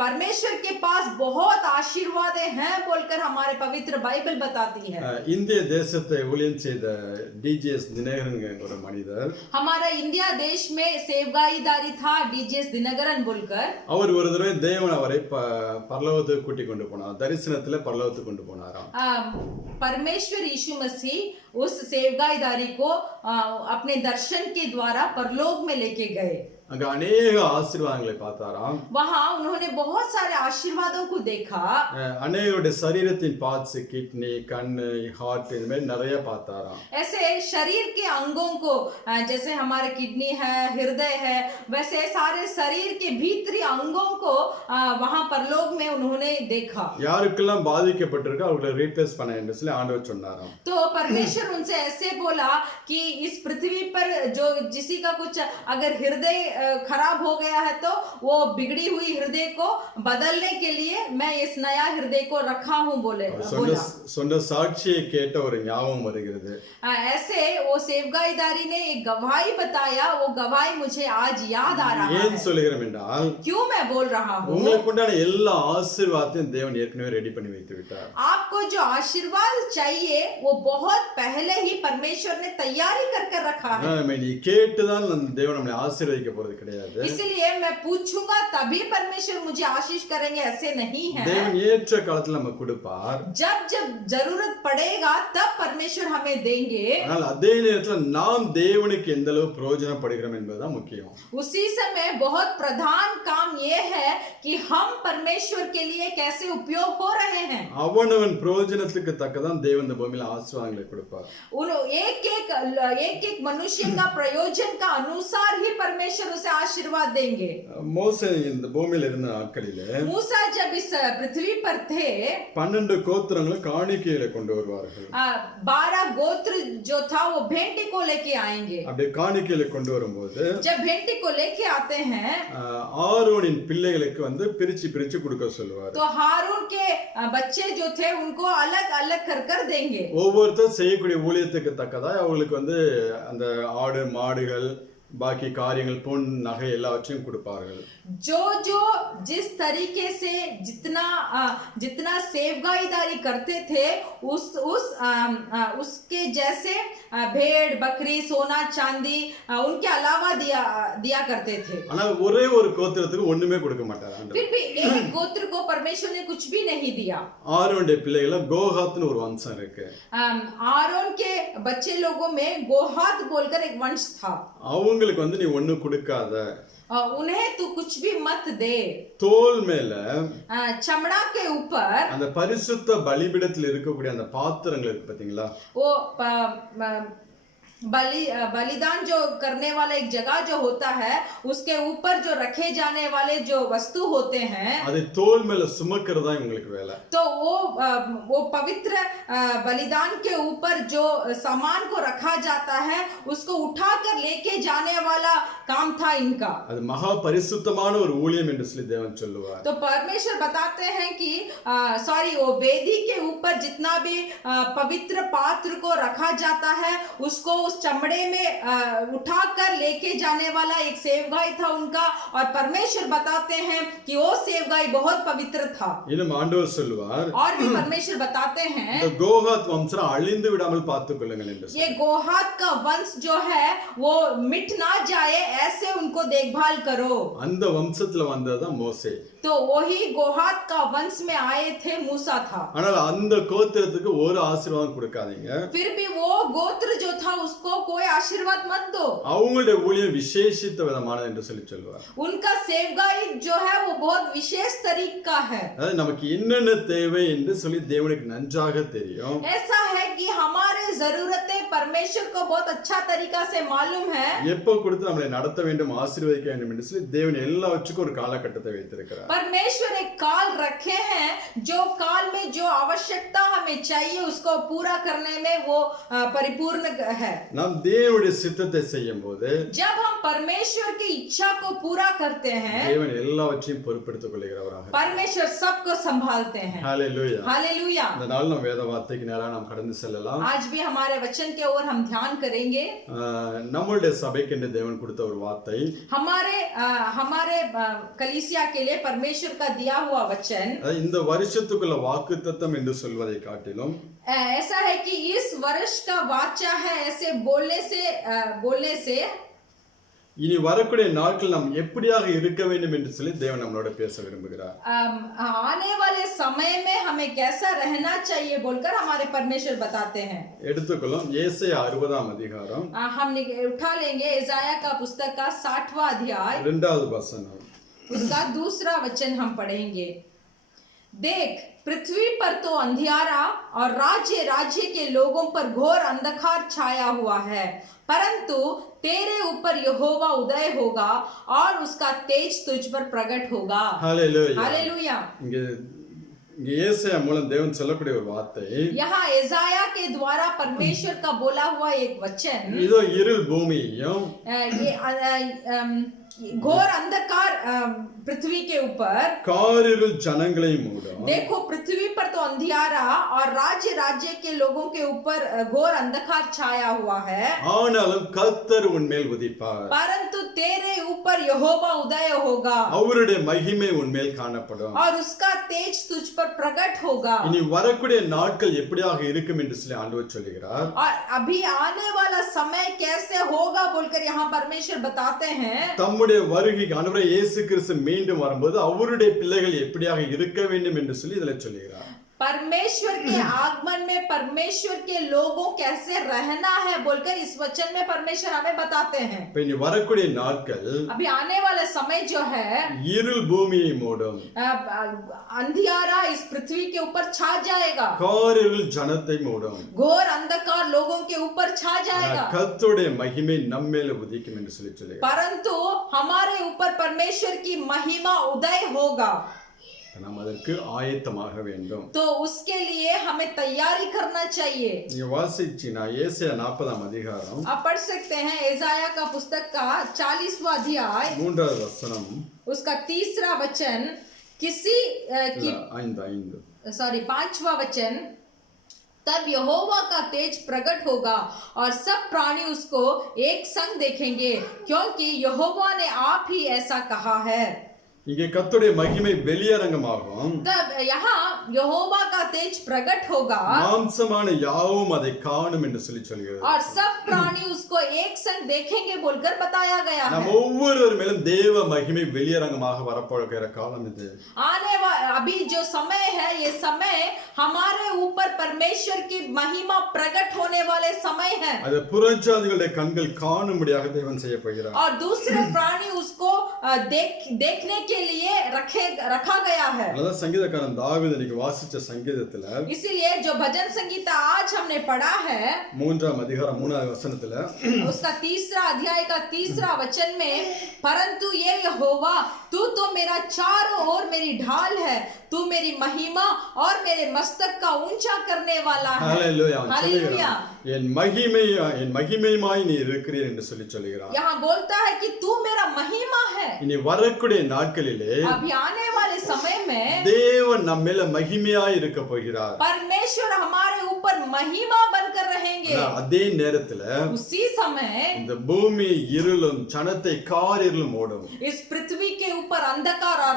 परमेश्वर के पास बहुत आशीर्वाद हैं बोलकर हमारे पवित्र बाइबल बताती है। இந்திய தேசத்தை ஊழியம் செய்த டிஜிஎஸ் தினகரன் ஒரு மனிதர், हमारा इंडिया देश में सेवगाईदारी था डीजीएस दिनकरन बोलकर, அவர் ஒரு தடவை தேவன் அவரை பரலோகத்துக்கு கூட்டிக் கொண்டு போனார். தரிசனத்துல பரலோகத்துக்கு கொண்டு போனாராம். परमेश्वर यीशु मसीह उस सेवगाईदारी को अपने दर्शन के द्वारा परलोक में लेके गए। அங்க अनेक ஆசீர்வாதங்களை பார்த்தாராம். वहां उन्होंने बहुत सारे आशीर्वादों को देखा। அநேகருடைய சரீரத்தின் பார்ட்ஸ், கிட்னி, கண்ணு, हार्ट இந்த மாதிரி நிறைய பார்த்தாராம். ऐसे शरीर के अंगों को, जैसे हमारे किडनी है, हृदय है, वैसे सारे शरीर के भीतरी अंगों को वहां परलोक में उन्होंने देखा। யாருக்கெல்லாம் பாதிக்கப்பட்டிருக்கோ அவர்களை ரீப்ளேஸ் பண்ண என்று சொல்லி ஆண்டவர் சொன்னாராம். तो परमेश्वर उनसे ऐसे बोला कि इस पृथ्वी पर जो किसी का कुछ अगर हृदय खराब हो गया है तो वो बिगड़ी हुई हृदय को बदलने के लिए मैं इस नया हृदय को रखा हूं बोला। சொன்ன சாட்சியை கேட்ட ஒரு ஞாபகம் வருகிறது. ऐसे वो सेवगाईदारी ने एक गवाही बताया, वो गवाही मुझे आज याद आ रहा है। ஏன் சொல்கிறேன் என்றால், क्यों मैं बोल रहा हूं, உங்களுக்கு உண்டான எல்லா ஆசீர்வாதத்தையும் தேவன் ஏற்கனவே ரெடி பண்ணி வைத்து விட்டார். आपको जो आशीर्वाद चाहिए वो बहुत पहले ही परमेश्वर ने तैयारी कर रखा है। நீ கேட்டுதான் அந்த தேவன் நம்மை ஆசீர்வதிக்க போறார். போறது கிடையாது. इसलिए मैं पूछूंगा तभी परमेश्वर मुझे आशीष करेंगे, ऐसे नहीं है। தேவன் ஏற்ற காலத்துல நமக்கு கொடுப்பார். जब जब जरूरत पड़ेगा तब परमेश्वर हमें देंगे। ஆனால் அதே நேரத்துல நாம் தேவனுக்கு எந்த அளவு பிரயோஜனப்படுகிறோம் என்பதுதான் முக்கியம். उसी समय बहुत प्रधान काम ये है कि हम परमेश्वर के लिए कैसे उपयोग हो रहे हैं। அவனவன் பிரயோஜனத்துக்கு தக்கதான் தேவன் இந்த பூமியில ஆசீர்வாதங்களை கொடுப்பார். उन एक मनुष्य का प्रयोजन का अनुसार ही परमेश्वर उसे आशीर्वाद देंगे। மோசே இந்த பூமியில இருந்த நாட்களிலே मूसा जब इस पृथ्वी पर थे 12 கோத்திரங்களை காணிக்கையில கொண்டு வருவார்கள். 12 गोत्र जो था वो भेंटी को लेके आएंगे। அப்படியே காணிக்கையில கொண்டு வரும்போது जब भेंटी को लेके आते हैं ஆரோனின் பிள்ளைகளுக்கு வந்து பிரிச்சு பிரிச்சு கொடுக்க சொல்லுவார். तो हारून के बच्चे जो थे उनको अलग अलग कर देंगे। ஒவ்வொருத்தர் செய்யக்கூடிய ஊழியத்துக்கு தக்கதா அவங்களுக்கு வந்து அந்த ஆடு மாடுகள் பாக்கி காரியங்கள் பொன் நகை எல்லாவற்றையும் கொடுப்பார்கள். जो जो जिस तरीके से जितना सेवगाईदारी करते थे उसके जैसे भेड़ बकरी सोना चांदी उनके अलावा दिया करते थे। ஆனால் ஒரே ஒரு கோத்திரத்துக்கு ஒண்ணுமே கொடுக்க மாட்டார். फिर भी एक गोत्र को परमेश्वर ने कुछ भी नहीं दिया। ஆரோனுடைய பிள்ளைகள கோகாத்னு ஒரு வம்சம் இருக்கு. आरोन के बच्चे लोगों में गोहात बोलकर एक वंश था। அவங்களுக்கு வந்து நீ ஒண்ணு கொடுக்காத, उन्हें तू कुछ भी मत दे। தோல் மேல चमड़ा के ऊपर அந்த பரிசுத்த பலிபீடத்தில் இருக்கக்கூடிய அந்த பாத்திரங்கள் இருக்கு பாத்தீங்களா, वो बलिदान जो करने वाला एक जगह जो होता है उसके ऊपर जो रखे जाने वाले जो वस्तु होते हैं அதை தோல் மேல சுமக்கிறதா இவங்களுக்கு வேலை. तो वो पवित्र बलिदान के ऊपर जो सामान को रखा जाता है उसको उठाकर लेके जाने वाला काम था इनका। அது மகா பரிசுத்தமான ஒரு ஊழியம் என்று சொல்லி தேவன் சொல்லுவார். तो परमेश्वर बताते हैं कि वो वेदी के ऊपर जितना भी पवित्र पात्र को रखा जाता है उसको उस चमड़े में उठाकर लेके जाने वाला एक सेवगाई था उनका। और परमेश्वर बताते हैं कि वो सेवगाई बहुत पवित्र था। இன்னும் ஆண்டவர் சொல்லுவார், और भी परमेश्वर बताते हैं இந்த கோகாத் வம்சம் அழிந்து விடாமல் பார்த்துக் கொள்ளுங்கள் என்று. ये गोहात का वंश जो है वो मिट ना जाए ऐसे उनको देखभाल करो। அந்த வம்சத்துல வந்ததுதான் மோசே. तो वही गोहात का वंश में आए थे मूसा था। ஆனால் அந்த கோத்திரத்துக்கு ஒரு ஆசீர்வாதம் கொடுக்காதீங்க. फिर भी वो गोत्र जो था उसको कोई आशीर्वाद मत दो। அவங்களுடைய ஊழியம் விசேஷித்த விதமானது என்று சொல்லி சொல்லுவார். उनका सेवगाई जो है वो बहुत विशेष तरीका है। அதாவது நமக்கு என்னென்ன தேவை என்று சொல்லி தேவனுக்கு நன்றாக தெரியும். ऐसा है कि हमारे जरूरतें परमेश्वर को बहुत अच्छा तरीका से मालूम है। எப்போ கொடுத்து நம்மளை நடத்த வேண்டும் ஆசீர்வதிக்க வேண்டும் என்று சொல்லி தேவன் எல்லாவற்றுக்கும் ஒரு காலகட்டத்தை வைத்திருக்கிறார். परमेश्वर एक काल रखे हैं, जो काल में जो आवश्यकता हमें चाहिए उसको पूरा करने में वो परिपूर्ण है। நாம் தேவனுடைய சித்தத்தை செய்யும்போது जब हम परमेश्वर की इच्छा को पूरा करते हैं தேவன் எல்லாவற்றையும் பொறுப்பெடுத்துக் கொள்கிறவராக. परमेश्वर सबको संभालते हैं। ஹalleluya. हालेलुया। இந்த நாள் நாம் வேத வார்த்தைக்கு நேரா நாம் கடந்து செல்லலாம். आज भी हमारे वचन के ओर हम ध्यान करेंगे। நம்மளுடைய சபைக்கு என்று தேவன் கொடுத்த ஒரு வார்த்தை, हमारे कलीसिया के लिए परमेश्वर का दिया हुआ वचन, இந்த வருஷத்துக்குள்ள வாக்குத்தத்தம் என்று சொல்வதை காட்டிலும் ऐसा है कि इस वर्ष का वाचा है ऐसे बोलने से இனி வரக்கூடிய நாட்கள் நாம் எப்படியாக இருக்க வேண்டும் என்று சொல்லி தேவன் நம்மளோட பேச விரும்புகிறார். आने वाले समय में हमें कैसा रहना चाहिए बोलकर हमारे परमेश्वर बताते हैं। எடுத்துக்கொள்ளும் ஏசாயா 60ஆம் அதிகாரம் हम उठा लेंगे इसाया का पुस्तक का 60वां अध्याय 2வது वचனம். उसका दूसरा वचन हम पढ़ेंगे। देख पृथ्वी पर तो अंधियारा और राज्य के लोगों पर घोर अंधकार छाया हुआ है, परंतु तेरे ऊपर यहोवा उदय होगा और उसका तेज तुझ पर प्रकट होगा। हालेलुया. हालेलुया। இங்கே ஏசாயா மூலம் தேவன் சொல்லக்கூடிய ஒரு வார்த்தை, यहाँ एसाया के द्वारा परमेश्वर का बोला हुआ एक वचन, இதோ இருள் பூமியையும் घोर अंधकार पृथ्वी के ऊपर, காரிருள் ஜனங்களையும் மூடும். देखो पृथ्वी पर तो अंधियारा और राज्य के लोगों के ऊपर घोर अंधकार छाया हुआ है, ஆனாலும் கர்த்தர் உன்மேல் உதிப்பார், परंतु तेरे ऊपर यहोवा उदय होगा அவருடைய மகிமை உன்மேல் காணப்படும். और उसका तेज तुझ पर प्रकट होगा। இனி வரக்கூடிய நாட்கள் எப்படியாக இருக்கும் என்று சொல்லி ஆண்டவர் சொல்லுகிறார். और अभी आने वाला समय कैसे होगा बोलकर यहाँ परमेश्वर बताते हैं। தம்முடைய வருகைக்கு ஆண்டவரே இயேசு கிறிஸ்து மீண்டும் வரும்போது அவருடைய பிள்ளைகள் எப்படியாக இருக்க வேண்டும் என்று சொல்லி இதில் சொல்லுகிறார். परमेश्वर के आगमन में परमेश्वर के लोगों कैसे रहना है बोलकर इस वचन में परमेश्वर हमें बताते हैं। இப்ப இனி வரக்கூடிய நாட்கள் अभी आने वाला समय जो है இருள் பூமியை மூடும், अंधियारा इस पृथ्वी के ऊपर छा जाएगा, காரிருள் ஜனத்தை மூடும், घोर अंधकार लोगों के ऊपर छा जाएगा, கர்த்தருடைய மகிமை நம்மேல உதிக்கும் என்று சொல்லி சொல்லுகிறார். परंतु हमारे ऊपर परमेश्वर की महिमा उदय होगा। நாம் அதற்கு ஆயத்தமாக வேண்டும். तो उसके लिए हमें तैयारी करना चाहिए। நீங்க வாசிச்சீனா ஏசாயா 40ஆம் அதிகாரம் आप पढ़ सकते हैं एसाया का पुस्तक का 40वां अध्याय 3வது வசனம், उसका 3रा वचन, किसी की 5वां वचन, तब यहोवा का तेज प्रकट होगा और सब प्राणी उसको एक संग देखेंगे, क्योंकि यहोवा ने आप ही ऐसा कहा है। இங்கே கர்த்தருடைய மகிமை வெளியரங்கமாகும். तब यहाँ यहोवा का तेज प्रकट होगा மாம்சமான யாவும் அதை காணும் என்று சொல்லி சொல்கிறது. और सब प्राणी उसको एक संग देखेंगे बोलकर बताया गया நாம் है। ஒவ்வொருவர் மேலும் தேவ மகிமை வெளியரங்கமாக வரப்போகிற காலம் இது. अभी जो समय है, ये समय हमारे ऊपर परमेश्वर की महिमा प्रकट होने वाले समय है। அது புறஜாதிகளுடைய கண்கள் காணும்படியாக தேவன் செய்ய போகிறார். और दूसरे प्राणी उसको देखने के लिए रखा गया है। அதான் சங்கீதக்காரன் தாவீது இன்னைக்கு வாசிச்ச சங்கீதத்துல इसीलिए जो भजन संगीता आज हमने पढ़ा है 3ஆம் அதிகாரம் 3வது வசனத்துல उसका 3रा अध्याय का 3रा वचन में, परंतु ये यहोवा तू तो मेरा चारों ओर मेरी ढाल है, तू मेरी महिमा और मेरे मस्तक का ऊंचा करने वाला है। ஹalleluya. हालेलुया। என் மகிமையுமாய் நீ இருக்கிறீர் என்று சொல்லி சொல்கிறார். यहाँ बोलता है कि तू मेरा महिमा है। இனி வரக்கூடிய நாட்களிலே अभी आने वाले समय में தேவன் நம்ம மேல மகிமையாய் இருக்க போகிறார். परमेश्वर हमारे ऊपर महिमा बनकर रहेंगे। அதே நேரத்துல उसी समय இந்த பூமி இருளும் ஜனத்தை காரிருளும் ஓடும். इस पृथ्वी के ऊपर अंधकार और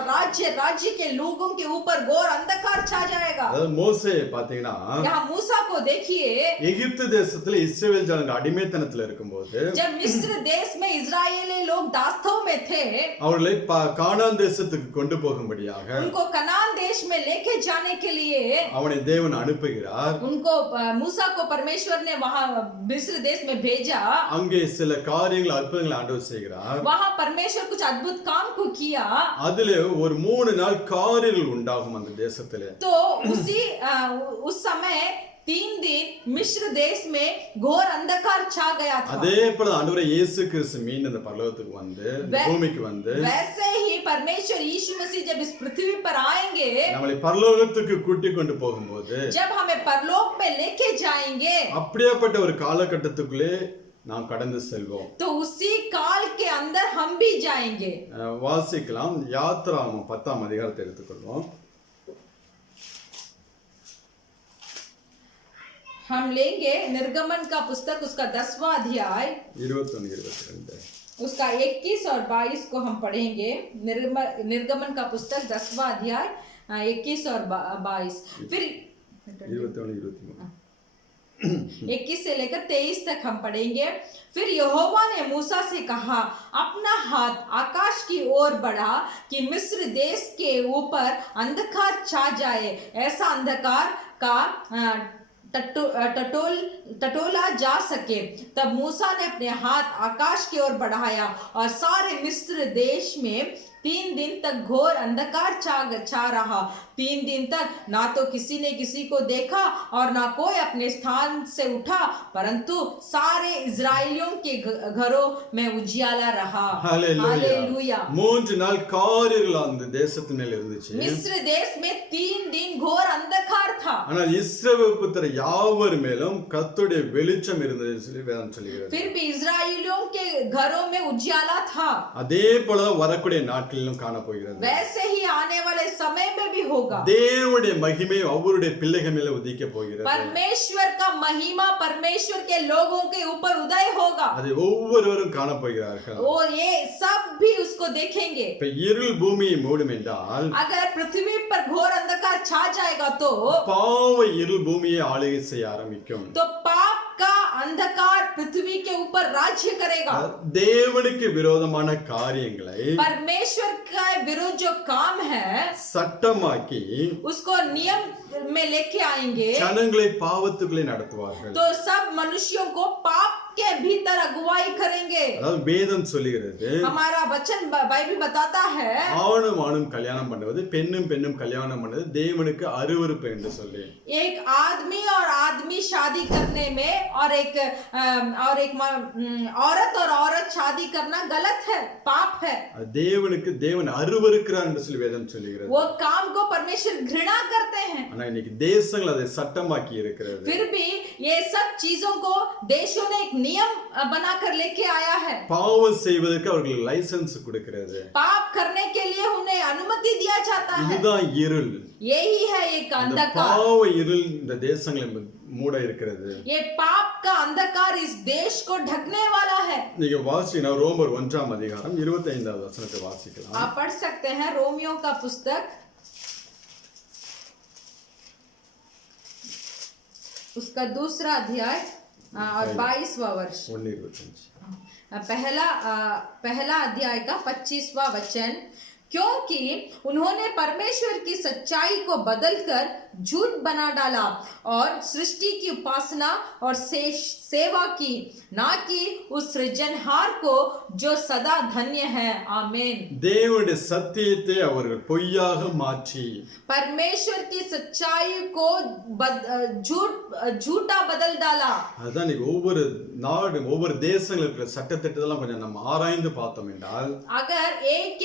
राज्य के लोगों के ऊपर घोर अंधकार छा जाएगा। அதாவது மோசே பாத்தீங்கன்னா यहाँ मूसा को देखिए, எகிப்து தேசத்துல இஸ்ரவேல் ஜனங்க அடிமைத்தனத்துல இருக்கும்போது जब मिस्र देश में इजरायली लोग दास्तों में थे, அவர்களை கானான் தேசத்துக்கு கொண்டு போகும்படியாக उनको कनान देश में लेके जाने के लिए அவனை தேவன் அனுப்புகிறார். उनको मूसा को परमेश्वर ने वहां मिस्र देश में भेजा। அங்கே சில காரியங்கள் அற்புதங்களை ஆண்டவர் செய்கிறார். वहां परमेश्वर कुछ अद्भुत काम को किया। அதுல ஒரு 3 நாள் காரிருள் உண்டாகும் அந்த தேசத்துல. तो उस समय 3 दिन मिस्र देश में घोर अंधकार छा गया था। அதே போல ஆண்டவர் இயேசு கிறிஸ்து மீண்டும் இந்த பரலோகத்துக்கு வந்து இந்த பூமிக்கு வந்து वैसे ही परमेश्वर यीशु मसीह जब इस पृथ्वी पर आएंगे, நம்மளை பரலோகத்துக்கு கூட்டி கொண்டு போகும்போது जब हमें परलोक में लेके जाएंगे, அப்படியாப்பட்ட ஒரு காலகட்டத்துக்குள்ளே நாம் கடந்து செல்வோம். तो उसी काल के अंदर हम भी जाएंगे। வாசிக்கலாம். யாத்ராகமம் 10ஆம் அதிகாரத்தை எடுத்துக்கொள்வோம். हम लेंगे निर्गमन का पुस्तक उसका 10वां अध्याय 21-22 उसका 21 और 22 को हम पढ़ेंगे। निर्गमन का पुस्तक 10वां अध्याय 21 और 22, फिर 21 से लेकर 23 तक हम पढ़ेंगे। फिर यहोवा ने मूसा से कहा, अपना हाथ आकाश की ओर बढ़ा कि मिस्र देश के ऊपर अंधकार छा जाए, ऐसा अंधकार का टटोला जा सके। तब मूसा ने अपने हाथ आकाश की ओर बढ़ाया और सारे मिस्र देश में 3 दिन तक घोर अंधकार छा रहा। 3 दिन तक ना तो किसी ने किसी को देखा और ना कोई अपने स्थान से उठा, परंतु सारे इजराइलियों के घरों में उजियाला रहा। हालेलुया। 3 நாள் காரிருள் அந்த தேசத்து மேல இருந்துச்சு. मिस्र देश में 3 दिन घोर अंधकार था, ஆனால் இஸ்ரவேல் புத்திரர் யாவர் மேலும் கர்த்தருடைய வெளிச்சம் இருந்தது சொல்லி வேதம் சொல்கிறது. फिर भी इजराइलियों के घरों में उजियाला था। அதே போல வரக்கூடிய நாட்களிலும் காண போகிறது. वैसे ही आने वाले समय में भी होगा। தேவனுடைய மகிமை அவருடைய பிள்ளைகள் மேல உதிக்க போகிறது. परमेश्वर का महिमा परमेश्वर के लोगों के ऊपर उदय होगा। அதை ஒவ்வொருவரும் காண போகிறார்கள். और ये सब भी उसको देखेंगे। இப்ப இருள் பூமியை மூடும் என்றால் अगर पृथ्वी पर घोर अंधकार छा जाएगा பாவ இருள் பூமியை ஆளுகை செய்ய ஆரம்பிக்கும். तो पाप का अंधकार पृथ्वी के ऊपर राज्य करेगा. தேவனுக்கு விரோதமான காரியங்களை परमेश्वर का विरुद्ध जो काम है சட்டமாக்கி उसको नियम में लेके आएंगे. ஜனங்களை பாவத்துக்குள்ளே நடத்துவார்கள். तो सब मनुष्यों को पाप के भीतर अगुवाई करेंगे. அதாவது வேதம் சொல்லுகிறது, हमारा वचन बाइबल बताता है, ஆணும் ஆணும் கல்யாணம் பண்ணுவது, பெண்ணும் பெண்ணும் கல்யாணம் பண்ணுவது தேவனுக்கு அருவருப்பு என்று சொல்லி. एक आदमी और आदमी शादी करने में और एक औरत और औरत शादी करना गलत है, पाप है. தேவனுக்கு தேவன் அருவருக்கிறார் என்று சொல்லி வேதம் சொல்லுகிறது. वो काम को परमेश्वर घृणा करते हैं. ஆனா இன்னைக்கு தேசங்கள் அதை சட்டமாக்கி இருக்கிறது. फिर भी ये सब चीजों को देशों ने एक नियम बनाकर लेके आया है. பாவம் செய்வதற்கு அவர்களுக்கு லைசென்ஸ் கொடுக்கிறது. पाप करने के लिए उन्हें अनुमति दिया जाता है. இதுதான் இருள். यही है एक अंधकार. பாவ இருள் இந்த தேசங்களை மூட இருக்கிறது. ये पाप का अंधकार इस देश को ढकने वाला है. நீங்க வாசினா ரோமர் 1ஆம் அதிகாரம் 25வது வசனத்தை வாசிக்கலாம். आप पढ़ सकते हैं रोमियो का पुस्तक उसका 2रा अध्याय और 22वां वर्ष. 1:25 पहला अध्याय का 25वां वचन. क्योंकि उन्होंने परमेश्वर की सच्चाई को बदलकर झूठ बना डाला और सृष्टि की उपासना और सेवा की, ना कि उस सृजनहार को जो सदा धन्य है. आमीन. தேவனுடைய சத்தியத்தை அவர்கள் பொய்யாக மாற்றி परमेश्वर की सच्चाई को झूठा बदल डाला. அதான் இன்னைக்கு ஒவ்வொரு நாடு ஒவ்வொரு தேசங்களுக்கு சட்டத்திட்டத்தெல்லாம் கொஞ்சம் நம்ம ஆராய்ந்து பார்த்தோம் என்றால், अगर एक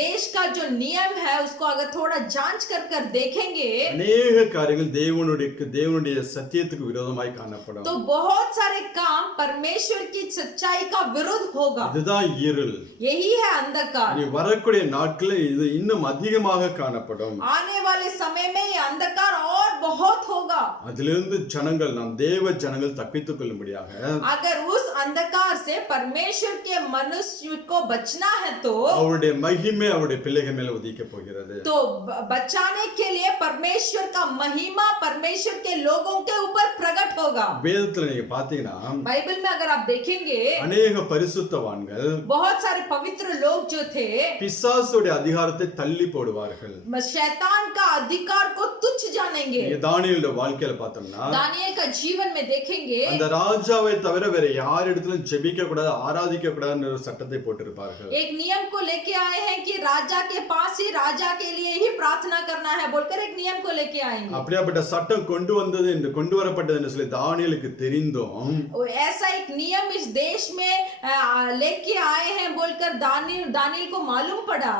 देश का जो नियम है उसको अगर थोड़ा जांच कर देखेंगे, अनेक காரியங்கள் தேவனுடைய சத்தியத்துக்கு விரோதமாய் காணப்படும். तो बहुत सारे काम परमेश्वर की सच्चाई का विरोध होगा. இதுதான் இருள். यही है अंधकार. இனி வரக்கூடிய நாட்களில் இது இன்னும் அதிகமாக காணப்படும். आने वाले समय में ये अंधकार और बहुत होगा. அதிலிருந்து ஜனங்கள் நாம் தேவ ஜனங்கள் தப்பித்துக் கொள்ளும்படியாக अगर उस अंधकार से परमेश्वर के मनुष्य को बचना है तो அவருடைய மகிமை அவருடைய பிள்ளைகள் மேல உதிக்க போகிறது. तो बचाने के लिए परमेश्वर का महिमा परमेश्वर के लोगों के ऊपर प्रकट होगा. வேதத்துல நீங்க பாத்தீங்கன்னா बाइबल में अगर आप देखेंगे अनेक பரிசுத்தவான்கள் बहुत सारे पवित्र लोग जो थे பிசாசுடைய அதிகாரத்தை தள்ளி போடுவார்கள். शैतान का अधिकार को तुच्छ जानेंगे. நீங்க தானியேலுடைய வாழ்க்கையில பார்த்தோம்னா दानियेल का जीवन में देखेंगे அந்த ராஜாவை தவிர வேற யாரிடத்திலும் ஜெபிக்க கூடாது, ஆராதிக்க கூடாதுன்னு ஒரு சட்டத்தை போட்டிருப்பார்கள். एक नियम को लेके आए हैं कि राजा के पास ही राजा के लिए ही प्रार्थना करना है बोलकर एक नियम को लेके आएंगे. அப்படியாப்பட்ட சட்டம் கொண்டு வரப்பட்டது என்று சொல்லி தானியேலுக்கு தெரிந்தும் ऐसा एक नियम इस देश में लेके आए हैं बोलकर दानियेल को मालूम पड़ा.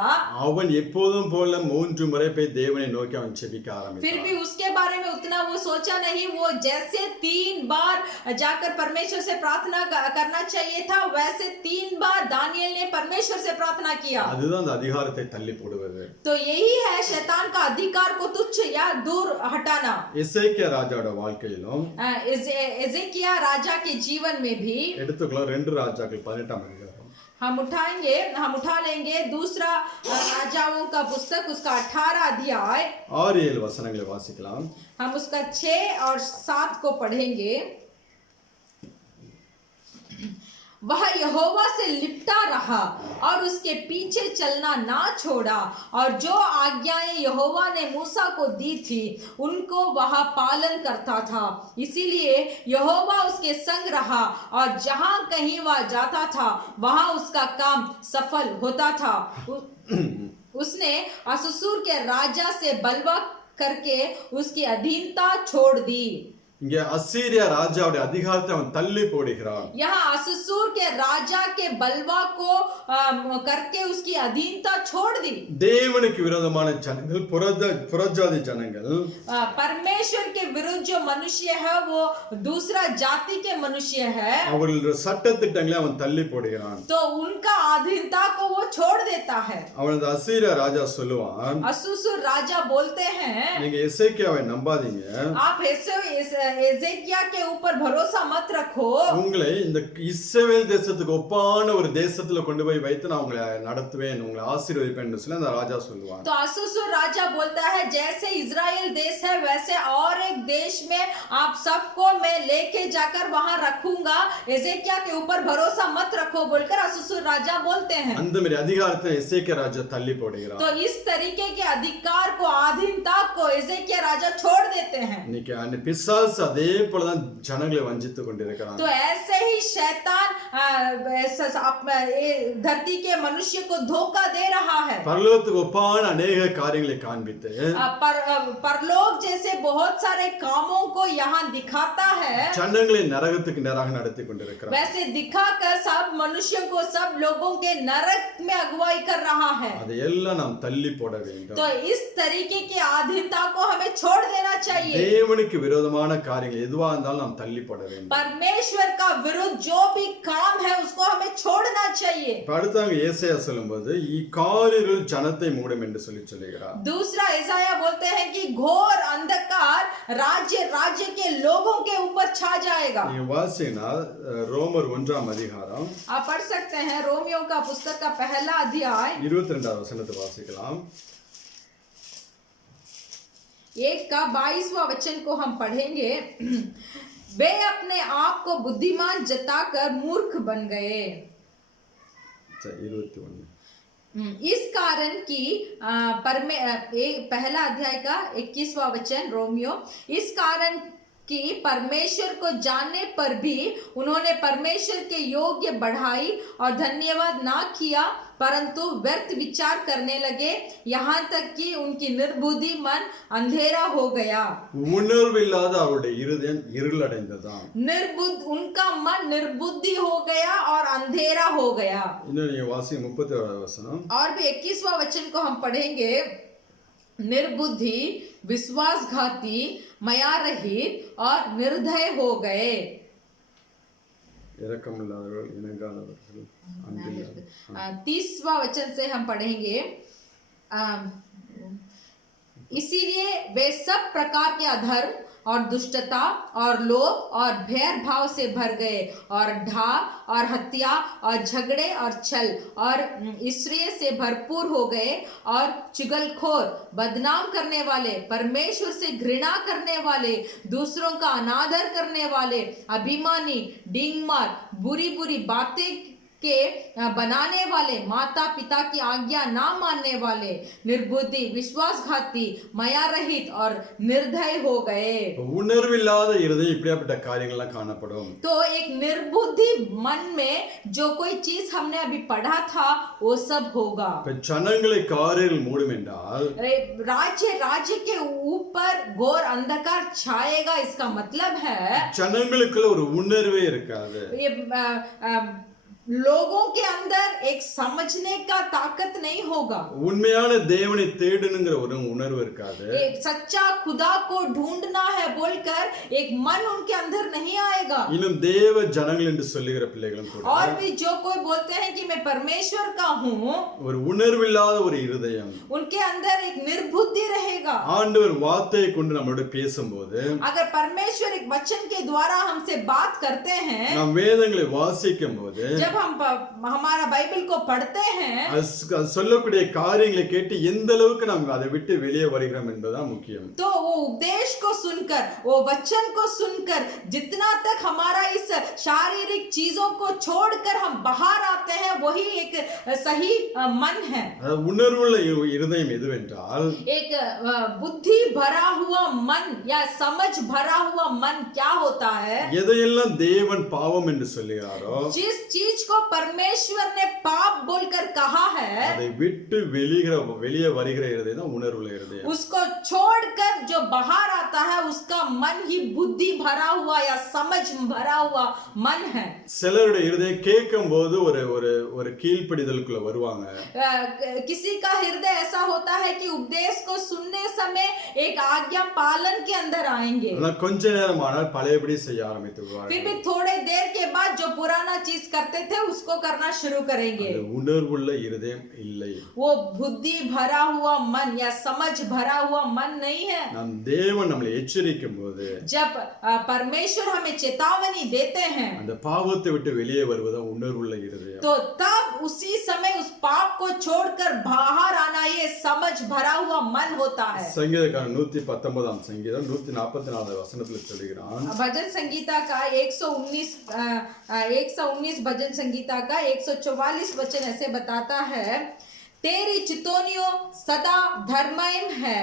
அவன் எப்போதும் போல 3 முறை போய் தேவனை நோக்கி அவன் ஜெபிக்க फिर ஆரம்பித்தான். भी उसके बारे में उतना वो सोचा नहीं. वो जैसे 3 बार जाकर परमेश्वर से प्रार्थना करना चाहिए था वैसे 3 बार दानियेल ने परमेश्वर से प्रार्थना किया. அதுதான் அந்த அதிகாரத்தை தள்ளி போடுவது. तो यही है शैतान का अधिकार को तुच्छ या दूर हटाना. எசேக்கியா ராஜாவோட வாழ்க்கையிலும் एजेकिया राजा के जीवन में भी எடுத்துக்கலாம் 2 ராஜாக்கள் 18ஆம் அதிகாரம் हम उठा लेंगे 2रा राजाओं का पुस्तक उसका 18 अध्याय 6-7 வசனங்களை வாசிக்கலாம். हम उसका 6 और 7 को पढ़ेंगे. वह यहोवा से लिपटा रहा और उसके पीछे चलना ना छोड़ा और जो आज्ञाएं यहोवा ने मूसा को दी थी उनको वह पालन करता था. इसीलिए यहोवा उसके संग रहा और जहां कहीं वह जाता था वहां उसका काम सफल होता था. उसने असुसूर के राजा से बलवा करके उसकी अधीनता छोड़ दी. இங்க அசீரியா ராஜாவுடைய அதிகாரத்தை அவன் தள்ளி போடுகிறான். यहाँ असुसूर के राजा के बलवा को करके उसकी अधीनता छोड़ दी. தேவனுக்கு விரோதமான ஜனங்கள் புறஜாதி ஜனங்கள் परमेश्वर के विरुद्ध जो मनुष्य है वो दूसरा जाति के मनुष्य है. அவர்களுடைய சட்ட திட்டங்களை அவன் தள்ளி போடுகிறான். तो उनका अधीनता को वो छोड़ देता है. அவனது அசீரியா ராஜா சொல்லுவான், असुसूर राजा बोलते हैं நீங்க எசேக்கியாவை நம்பாதீங்க, आप एजेकिया के ऊपर भरोसा मत रखो। உங்களை இந்த இஸ்ரவேல் தேசத்துக்கு ஒப்பான ஒரு தேசத்துல கொண்டு போய் வைத்து நான் உங்களை நடத்துவேன், உங்களை ஆசீர்வதிப்பேன் என்று சொல்லி அந்த ராஜா சொல்லுவாங்க. तो असुसुर राजा बोलता है जैसे इजराइल देश है वैसे और एक देश में आप सबको मैं लेके जाकर वहां रखूंगा, एजेकिया के ऊपर भरोसा मत रखो बोलकर असुसुर राजा बोलते हैं। அந்த மாதிரி அதிகாரத்தை எசேக்கியா ராஜா தள்ளி போடுகிறார். तो इस तरीके के अधिकार को, आधीनता को एजेकिया राजा छोड़ देते हैं। இன்னைக்கு அந்த பிசாசு அதே போலதான் ஜனங்களை வஞ்சித்து கொண்டிருக்கிறான். तो ऐसे ही शैतान धरती के मनुष्य को धोखा दे रहा है। பரலோகத்துக்கு ஒப்பான अनेक காரியங்களை காண்பித்து परलोक जैसे बहुत सारे कामों को यहाँ दिखाता है, ஜனங்களை நரகத்துக்கு நேராக நடத்தி கொண்டிருக்கிறார். वैसे दिखाकर सब मनुष्यों को, सब लोगों के नरक में अगुवाई कर रहा है। அதையெல்லாம் நாம் தள்ளி போட வேண்டும். तो इस तरीके की अधीनता को हमें छोड़ देना चाहिए। தேவனுக்கு விரோதமான காரியங்கள் எதுவா இருந்தாலும் நாம் தள்ளி போட வேண்டும். परमेश्वर का विरुद्ध जो भी काम है उसको हमें छोड़ना चाहिए। அடுத்தாங்க ஏசாயா சொல்லும்போது இக்காரிருள் ஜனத்தை மூடும் என்று சொல்லுகிறார். दूसरा ईसाया बोलते हैं कि घोर अंधकार राज्य के लोगों के ऊपर छा जाएगा। நீங்க வாசினா ரோமர் 1ஆம் அதிகாரம் आप पढ़ सकते हैं रोमियो का पुस्तक का पहला अध्याय 22வது வசனத்தை வாசிக்கலாம். 1 का 22वां वचन को हम पढ़ेंगे। वे अपने आप को बुद्धिमान जताकर मूर्ख बन गए। 21 इस कारण की पहला अध्याय का 21वां वचन रोमियो, इस कारण कि परमेश्वर को जानने पर भी उन्होंने परमेश्वर के योग्य बढ़ाई और धन्यवाद ना किया, परंतु व्यर्थ विचार करने लगे, यहाँ तक कि उनकी निर्बुद्धि मन अंधेरा हो गया। உணர்வில்லாத அவருடைய இருதயம் இருளடைந்ததாம். उनका मन निर्बुद्धि हो गया और अंधेरा हो गया। இன்னும் நீங்க வாசி 30வது வசனம். और भी 21वां वचन को हम पढ़ेंगे। निर्बुद्धि, विश्वासघाती, माया रहित और निर्दय हो गए। இரக்கமில்லாதவர்கள், இணங்காதவர்கள், அன்பில்லாதவர்கள். 30वां वचन से हम पढ़ेंगे। इसीलिए वे सब प्रकार के अधर्म और दुष्टता और लोभ और भेदभाव से भर गए और ढा और हत्या और झगड़े और छल और ईर्ष्या से भरपूर हो गए और चुगलखोर, बदनाम करने वाले, परमेश्वर से घृणा करने वाले, दूसरों का अनादर करने वाले, अभिमानी, डींगमार, बुरी बुरी बातें के बनाने वाले, माता पिता की आज्ञा ना मानने वाले, निर्बुद्धि, विश्वासघाती, माया रहित और निर्दय हो गए। உணர்வில்லாத இருதயம் இப்படிப்பட்ட காரியங்கள்லாம் காணப்படும். तो एक निर्बुद्धि मन में जो कोई चीज हमने अभी पढ़ा था वो सब होगा। ஜனங்களை காரிருள் மூடும் என்றால் राज्य के ऊपर घोर अंधकार छाएगा, इसका मतलब है ஜனங்களுக்குள்ள ஒரு உணர்வே இருக்காது. लोगों के अंदर एक समझने का ताकत नहीं होगा। உண்மையான தேவனை தேடணுங்கிற ஒரு உணர்வு இருக்காது. एक सच्चा खुदा को ढूंढना है बोलकर एक मन उनके अंदर नहीं आएगा। இன்னும் தேவ ஜனங்கள் என்று சொல்லுகிற பிள்ளைகளும் கூட और भी जो कोई बोलते हैं कि मैं परमेश्वर का हूँ, ஒரு உணர்வில்லாத ஒரு இருதயம், उनके अंदर एक निर्बुद्धि रहेगा। ஆண்டவர் வார்த்தையை கொண்டு நம்மளோட பேசும்போது, अगर परमेश्वर एक वचन के द्वारा हमसे बात करते हैं, நாம் வேதங்களை வாசிக்கும் போது, जब हम हमारा बाइबल को पढ़ते हैं, சொல்லக்கூடிய காரியங்களை கேட்டு எந்த அளவுக்கு நாம் அதை விட்டு வெளியே வருகிறோம் என்பதுதான் முக்கியம். तो वो उपदेश को सुनकर, वो वचन को सुनकर जितना तक हमारा इस शारीरिक चीजों को छोड़कर हम बाहर आते हैं वही एक सही मन है। உணர்வுள்ள இருதயம் எதுவென்றால் एक बुद्धि भरा हुआ मन या समझ भरा हुआ मन क्या होता है? எதையெல்லாம் தேவன் பாவம் என்று சொல்லுகிறாரோ, जिस चीज को परमेश्वर ने पाप बोलकर कहा है, அதை விட்டு வெளியே வருகிற இருதயம் தான் உணர்வுள்ள இருதயம். उसको छोड़कर जो बाहर आता है उसका मन ही बुद्धि भरा हुआ या समझ भरा हुआ मन है। சிலருடைய இருதயம் கேட்கும் போது ஒரு கீழ்ப்படிதலுக்குள்ள வருவாங்க. किसी का हृदय ऐसा होता है कि उपदेश को सुनने समय एक आज्ञा पालन के अंदर आएंगे। ஆனா கொஞ்ச நேரம் ஆனால் பழையபடி செய்ய ஆரம்பித்து फिर விடுவார்கள். भी थोड़े देर के बाद जो पुराना चीज करते थे उसको करना शुरू करेंगे। அது உணர்வுள்ள இருதயம் இல்லை. वो बुद्धि भरा हुआ मन या समझ भरा हुआ मन नहीं है। நம் தேவன் நம்மளை எச்சரிக்கும் போது जब परमेश्वर हमें चेतावनी देते हैं அந்த பாவத்தை விட்டு வெளியே வருவதா உணர்வுள்ள இருதயம். तो तब उसी समय उस पाप को छोड़कर बाहर आना ये समझ भरा हुआ मन होता है। சங்கீதக்காரன் 119 சங்கீதம் 144 வசனத்தில் சொல்கிறான். भजन संगीता का 119 भजन संगीता का 144 वचन ऐसे बताता है, तेरी चितौनियों सदा धर्ममय है,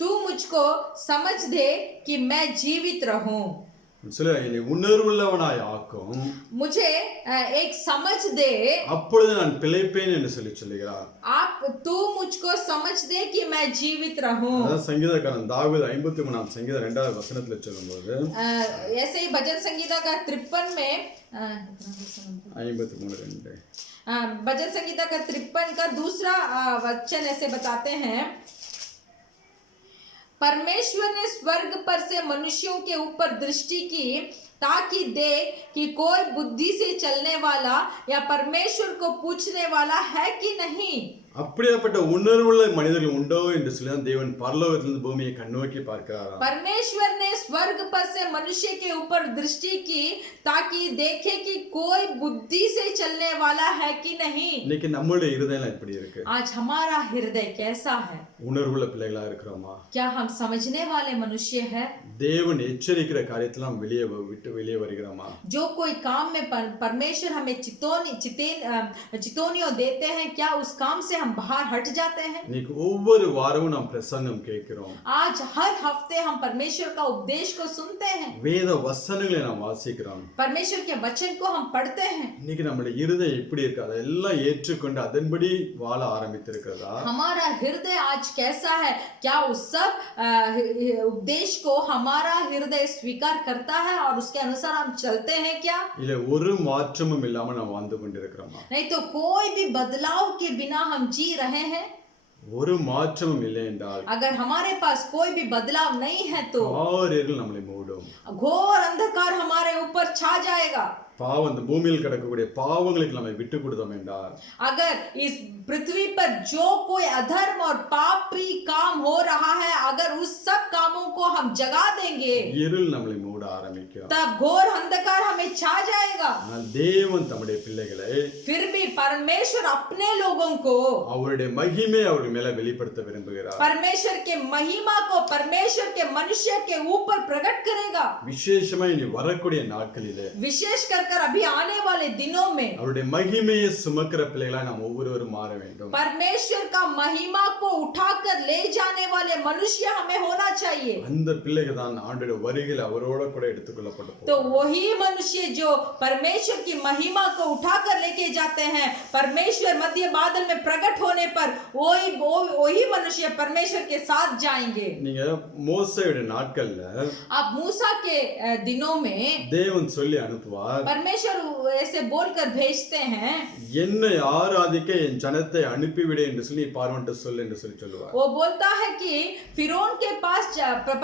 तू मुझको समझ दे कि मैं जीवित रहूं। சொல்ல என்னை உணர்வுள்ளவனாய் ஆக்கும், मुझे एक समझ दे, அப்பொழுது நான் பிழைப்பேன் என்று சொல்லுகிறார். आप तू मुझको समझ दे कि मैं जीवित रहूं। அதான் சங்கீதக்காரன் தாவீது 53 சங்கீதம் 2வது வசனத்துல சொல்லும்போது ऐसे ही भजन संगीता का 53 में 53:2 भजन संगीता का 53 का दूसरा वचन ऐसे बताते हैं, परमेश्वर ने स्वर्ग पर से मनुष्यों के ऊपर दृष्टि की ताकि देख कि कोई बुद्धि से चलने वाला या परमेश्वर को पूछने वाला है कि नहीं। அப்படியாப்பட்ட உணர்வுள்ள மனிதர்கள் உண்டோ என்று சொல்லி தான் தேவன் பரலோகத்திலிருந்து பூமியை கண்ணோக்கி பார்க்கிறாராம். परमेश्वर ने स्वर्ग पर से मनुष्य के ऊपर दृष्टि की ताकि देखे कि कोई बुद्धि से चलने वाला है कि नहीं। இன்னைக்கு நம்மளுடைய இருதயம் எப்படி இருக்கு? आज हमारा हृदय कैसा है? உணர்வுள்ள பிள்ளைகளா இருக்கிறோமா? क्या हम समझने वाले मनुष्य है? தேவன் எச்சரிக்கிற காரியத்துல நாம் வெளியே வருகிறோமா? जो कोई काम में परमेश्वर हमें चितौनियों देते हैं, क्या उस काम से हम बाहर हट जाते हैं? இன்னைக்கு ஒவ்வொரு வாரமும் நாம் பிரசங்கம் கேட்கிறோம். आज हर हफ्ते हम परमेश्वर का उपदेश को सुनते हैं, வேத வசனங்களை நாம் வாசிக்கிறோம். परमेश्वर के वचन को हम पढ़ते हैं। இன்னைக்கு நம்மளுடைய இருதயம் எப்படி இருக்கு? அதெல்லாம் ஏற்றுக்கொண்டு அதன்படி வாழ ஆரம்பித்திருக்கிறதா? हमारा हृदय आज कैसा है? क्या उस सब उपदेश को हमारा हृदय स्वीकार करता है और उसके अनुसार हम चलते हैं क्या? இல்ல ஒரு மாற்றமும் இல்லாம நாம் வாழ்ந்து கொண்டிருக்கிறோமா? नहीं तो कोई भी बदलाव के बिना हम जी रहे हैं। ஒரு மாற்றமும் இல்லை என்றால் अगर हमारे पास कोई भी बदलाव नहीं है तो காரிருள் நம்மளை மூடும். घोर अंधकार हमारे ऊपर छा जाएगा। பாவம் இந்த பூமியில் கிடக்கக்கூடிய பாவங்களுக்கு நம்மை விட்டு கொடுத்தோம் என்றால் अगर इस पृथ्वी पर जो कोई अधर्म और पापी काम हो रहा है, अगर उस सब कामों को हम जगा देंगे இருள் நம்மளை மூட ஆரம்பிக்கும். तब घोर अंधकार हमें छा जाएगा। ஆனால் தேவன் தம்முடைய பிள்ளைகளை फिर भी परमेश्वर अपने लोगों को அவருடைய மகிமை அவர்கள் மேல வெளிப்படுத்த விரும்புகிறார். परमेश्वर के महिमा को परमेश्वर के मनुष्य के ऊपर प्रकट करेगा। விசேஷமா இனி வரக்கூடிய நாட்களிலே विशेष कर अभी आने वाले दिनों में அவருடைய மகிமையை சுமக்கிற பிள்ளைகளா நாம் ஒவ்வொருவரும் மாற வேண்டும். परमेश्वर का महिमा को उठाकर ले जाने वाले मनुष्य हमें होना चाहिए। அந்த பிள்ளைகள் தான் ஆண்டவருடைய வருகையில் அவரோட கூட எடுத்துக்கொள்ளப்பட்டு तो वही मनुष्य जो परमेश्वर की महिमा को उठाकर लेके जाते हैं, परमेश्वर मध्य बादल में प्रकट होने पर वही मनुष्य परमेश्वर के साथ जाएंगे। நீங்க மோசேயுடைய நாட்கள்ல आप मूसा के दिनों में தேவன் சொல்லி அனுப்புவார், परमेश्वर ऐसे बोलकर भेजते हैं, என்னை ஆராதிக்க என் ஜனத்தை அனுப்பிவிடு என்று சொல்லி பார்வோன்ட்ட சொல் என்று சொல்லுவார். वो बोलता है कि फिरौन के पास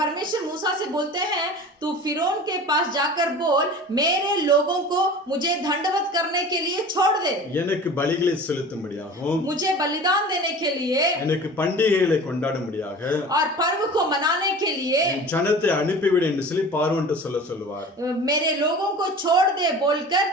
परमेश्वर मूसा से बोलते हैं, तू फिरौन के पास जाकर बोल मेरे लोगों को मुझे दंडवत करने के लिए छोड़ दे, எனக்கு பலிகளை செலுத்தும்படியாகவும் मुझे बलिदान देने के लिए எனக்கு பண்டிகைகளை கொண்டாடும்படியாக और पर्व को मनाने के लिए என் ஜனத்தை அனுப்பிவிடு என்று சொல்லி பார்வோன்ட்ட சொல்லுவார். मेरे लोगों को छोड़ दे बोलकर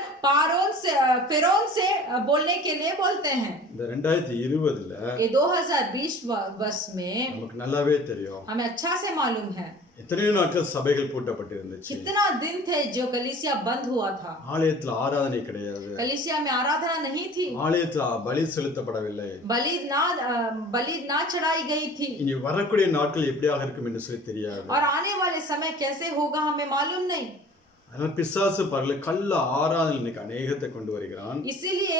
फिरौन से बोलने के लिए बोलते हैं। இந்த 2020ல ये 2020 वर्ष में நமக்கு நல்லாவே தெரியும் हमें अच्छा से मालूम है எத்தனையோ நாட்கள் சபைகள் பூட்டப்பட்டிருந்துச்சு. कितना दिन थे जो कलीसिया बंद हुआ था। ஆலயத்துல ஆராதனை கிடையாது, कलीसिया में आराधना नहीं थी, ஆலயத்துல பலி செலுத்தப்படவில்லை, बलि ना चढ़ाई गई थी। இனி வரக்கூடிய நாட்கள் எப்படியாக இருக்கும் என்று சொல்லி தெரியாது. और आने वाले समय कैसे होगा हमें मालूम नहीं। அதனால பிசாசு பாருங்க கள்ள ஆராதனை இன்னைக்கு அநேகத்தை கொண்டு வருகிறான். इसीलिए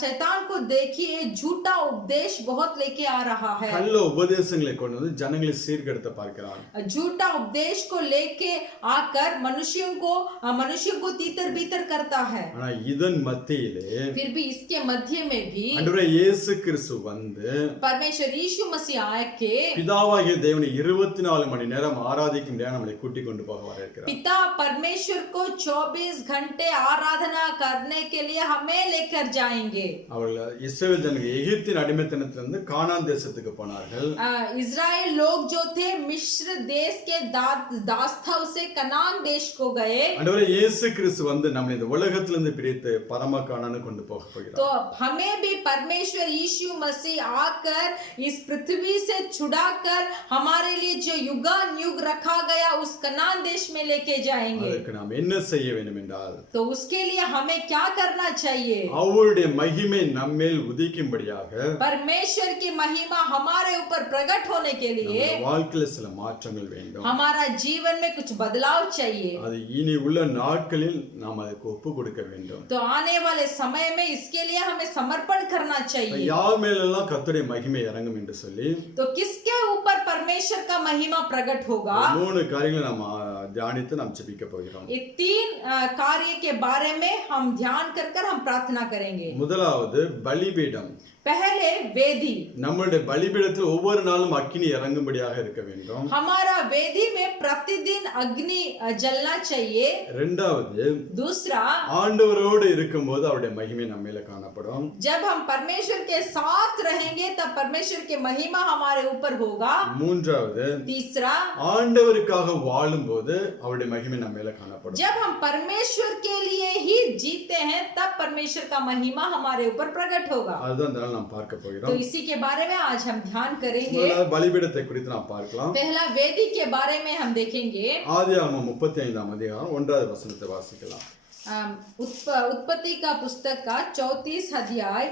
शैतान को देखिए झूठा उपदेश बहुत लेके आ रहा है, கள்ள உபதேசங்களை கொண்டு வந்து ஜனங்களை சீர்கெடுத்த பார்க்கிறான். झूठा उपदेश को लेके आकर मनुष्यों को तीतर बीतर करता है. ஆனா இதன் மத்தியிலே फिर भी इसके मध्य में भी ஆண்டவரே இயேசு கிறிஸ்து வந்து परमेश्वर यीशु मसीह आके பிதாவாகிய தேவனை 24 மணி நேரம் ஆராதிக்கும்படியாக நம்மளை கூட்டிக் கொண்டு போக வர पिता परमेश्वर को 24 घंटे आराधना करने के लिए हमें लेकर जाएंगे. அவர்கள் இஸ்ரவேல் ஜனங்கள் எகிப்தின் அடிமைத்தனத்திலிருந்து கானான் தேசத்துக்கு போனார்கள். इजराइल लोग जो थे मिस्र देश के दास्थाव से कनान देश को गए. ஆண்டவரே இயேசு கிறிஸ்து வந்து நம்மை இந்த உலகத்திலிருந்து பிரித்து பரம கானானுக்கு கொண்டு போக போகிறார். तो हमें भी परमेश्वर यीशु मसीह आकर इस पृथ्वी से छुड़ाकर हमारे लिए जो युगान युग रखा गया उस कनान देश में लेके जाएंगे. அதற்கு நாம் என்ன செய்ய வேண்டும் என்றால் तो उसके लिए हमें क्या करना चाहिए? அவருடைய மகிமை நம்மேல் உதிக்கும்படியாக परमेश्वर की महिमा हमारे ऊपर प्रकट होने के लिए நம்முடைய வாழ்க்கையில சில மாற்றங்கள் வேண்டும். हमारा जीवन में कुछ बदलाव चाहिए. அது இனி உள்ள நாட்களில் நாம் அதுக்கு ஒப்பு கொடுக்க வேண்டும். तो आने वाले समय में इसके लिए हमें समर्पण करना चाहिए. யார் மேலெல்லாம் கர்த்தருடைய மகிமை இறங்கும் என்று சொல்லி तो किसके ऊपर परमेश्वर का महिमा प्रकट होगा? 3 காரியங்களை நாம் தியானித்து நாம் ஜெபிக்க போகிறோம். ये 3 कार्य के बारे में हम ध्यान कर हम प्रार्थना करेंगे. முதலாவது பலிபீடம். पहले वेदी. நம்மளுடைய பலிபீடத்தில் ஒவ்வொரு நாளும் அக்கினி இறங்கும்படியாக இருக்க வேண்டும். हमारा वेदी में प्रतिदिन अग्नि जलना चाहिए. இரண்டாவது दूसरा ஆண்டவரோடு இருக்கும்போது அவருடைய மகிமை நம்ம மேல காணப்படும். जब हम परमेश्वर के साथ रहेंगे तब परमेश्वर की महिमा हमारे ऊपर होगा. மூன்றாவது तीसरा ஆண்டவருக்காக வாழும்போது அவருடைய மகிமை நம்ம மேல காணப்படும். जब हम परमेश्वर के लिए ही जीते हैं तब परमेश्वर का महिमा हमारे ऊपर प्रकट होगा. அதுதான் நாம் பார்க்க तो போகிறோம். इसी के बारे में आज हम ध्यान करेंगे. முதல்ல பலிபீடத்தை குறித்து நாம் பார்க்கலாம். पहला वेदी के बारे में हम देखेंगे. ஆதியாகமம் 35ஆம் அதிகாரம் 1வது வசனத்தை வாசிக்கலாம். उत्पत्ति का पुस्तक का 34 अध्याय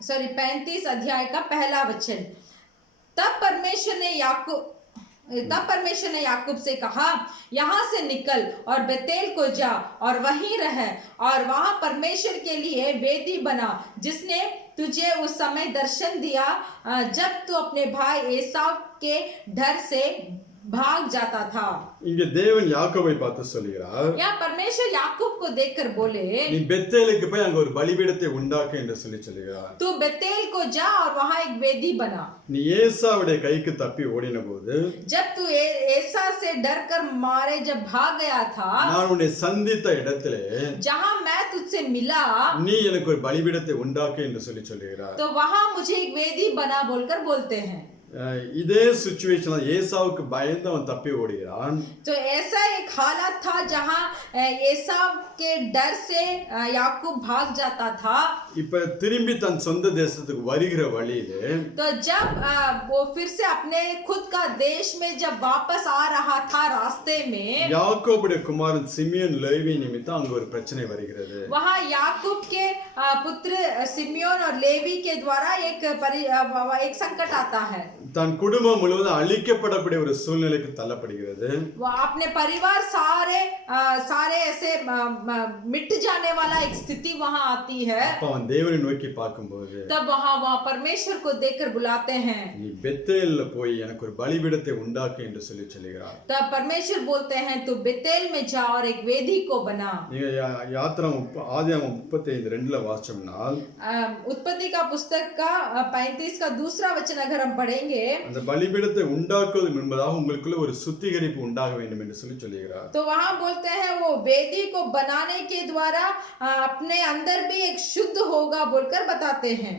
35 अध्याय का पहला वचन. तब परमेश्वर ने याकूब से कहा, यहाँ से निकल और बेतेल को जा और वहीं रह और वहां परमेश्वर के लिए वेदी बना जिसने तुझे उस समय दर्शन दिया जब तू अपने भाई एसाव के डर से भाग जाता था. இங்க தேவன் யாக்கோபை பார்த்து சொல்கிறார், या परमेश्वर याकूब को देखकर बोले, நீ பெத்தேலுக்கு போய் அங்க ஒரு பலிபீடத்தை உண்டாக்கு என்று சொல்கிறார். तू बेतेल को जा और वहां एक वेदी बना. நீ ஏசாவுடைய கைக்கு தப்பி ஓடின போது जब तू एसा से डर कर मारे जब भाग गया था, நான் உன்னை சந்தித்த இடத்திலே जहां मैं तुझसे मिला நீ எனக்கு ஒரு பலிபீடத்தை உண்டாக்கு என்று சொல்கிறார். तो वहां मुझे एक वेदी बना बोलकर बोलते हैं. இதே சிச்சுவேஷன்ல ஏசாவுக்கு பயந்து அவன் தப்பி ஓடுகிறான். तो ऐसा एक हालत था जहां एसाव के डर से याकूब भाग जाता था. இப்ப திரும்பி தன் சொந்த தேசத்துக்கு வருகிற வழியிலே तो जब वो फिर से अपने खुद का देश में जब वापस आ रहा था रास्ते में யாக்கோபுடைய குமாரன் சிமியோன் லேவி நிமித்தம் அங்க ஒரு பிரச்சனை வருகிறது. वहां याकूब के पुत्र सिमियोन और लेवी के द्वारा एक संकट आता है. தன் குடும்பம் முழுவதும் அழிக்கப்படக்கூடிய ஒரு சூழ்நிலைக்கு தள்ளப்படுகிறது. वो अपने परिवार सारे ऐसे मिट जाने वाला एक स्थिति वहां आती है. அப்ப அவன் தேவனை நோக்கி பார்க்கும்போது तब वहां परमेश्वर को देखकर बुलाते हैं. நீ பெத்தேல்ல போய் எனக்கு ஒரு பலிபீடத்தை உண்டாக்கு என்று சொல்கிறார். तब परमेश्वर बोलते हैं तू बेतेल में जा और एक वेदी को बना. நீங்க யாத்திராகமம் ஆதியாகமம் 35:2ல வாசிச்சோம்னால் उत्पत्ति का पुस्तक का 35 का दूसरा वचन अगर हम पढ़ेंगे, அந்த பலிபீடத்தை உண்டாக்குவது முன்பதாக உங்களுக்குள்ள ஒரு சுத்திகரிப்பு உண்டாக வேண்டும் என்று சொல்கிறார். तो वहां बोलते हैं वो वेदी को बनाने के द्वारा अपने अंदर भी एक शुद्ध होगा बोलकर बताते हैं.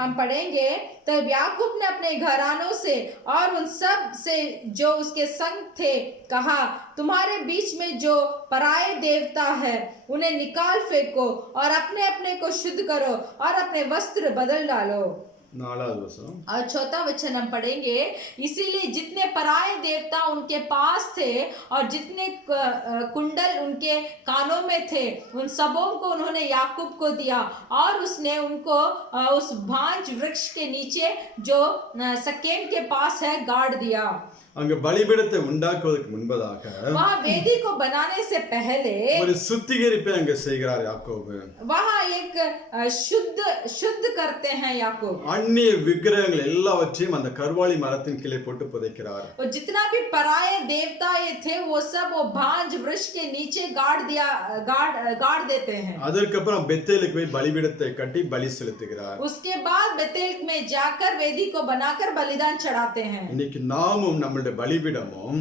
हम पढ़ेंगे, तब याकूब ने अपने घरानों से और उन सब से जो उसके संग थे कहा, तुम्हारे बीच में जो पराये देवता है उन्हें निकाल फेंको और अपने अपने को शुद्ध करो और अपने वस्त्र बदल डालो. 4வது வசனம். और चौथा वचन हम पढ़ेंगे, इसीलिए जितने पराये देवता उनके पास थे और जितने कुंडल उनके कानों में थे उन सबों को उन्होंने याकूब को दिया और उसने उनको उस भांज वृक्ष के नीचे जो शकेम के पास है गाड़ दिया. அங்க பலிபீடத்தை உண்டாக்குவதற்கு முன்பதாக वहाँ वेदी को बनाने से पहले ஒரு சுத்திகரிப்பை அங்க செய்கிறார் யாக்கோபு. वहाँ एक शुद्ध करते हैं याकूब। அந்நிய விக்கிரகங்கள் எல்லாவற்றையும் அந்த கர்வாலி மரத்தின் கீழே போட்டு புதைக்கிறார். और जितना भी पराये देवता ये थे वो सब वो भांज वृक्ष के नीचे गाड़ देते हैं। அதற்கப்புறம் பெத்தேலுக்கு போய் பலிபீடத்தை கட்டி பலி செலுத்துகிறார். उसके बाद बेतेल में जाकर वेदी को बनाकर बलिदान चढ़ाते हैं। இன்னைக்கு நாமும் நம்மளுடைய பலிபீடமும்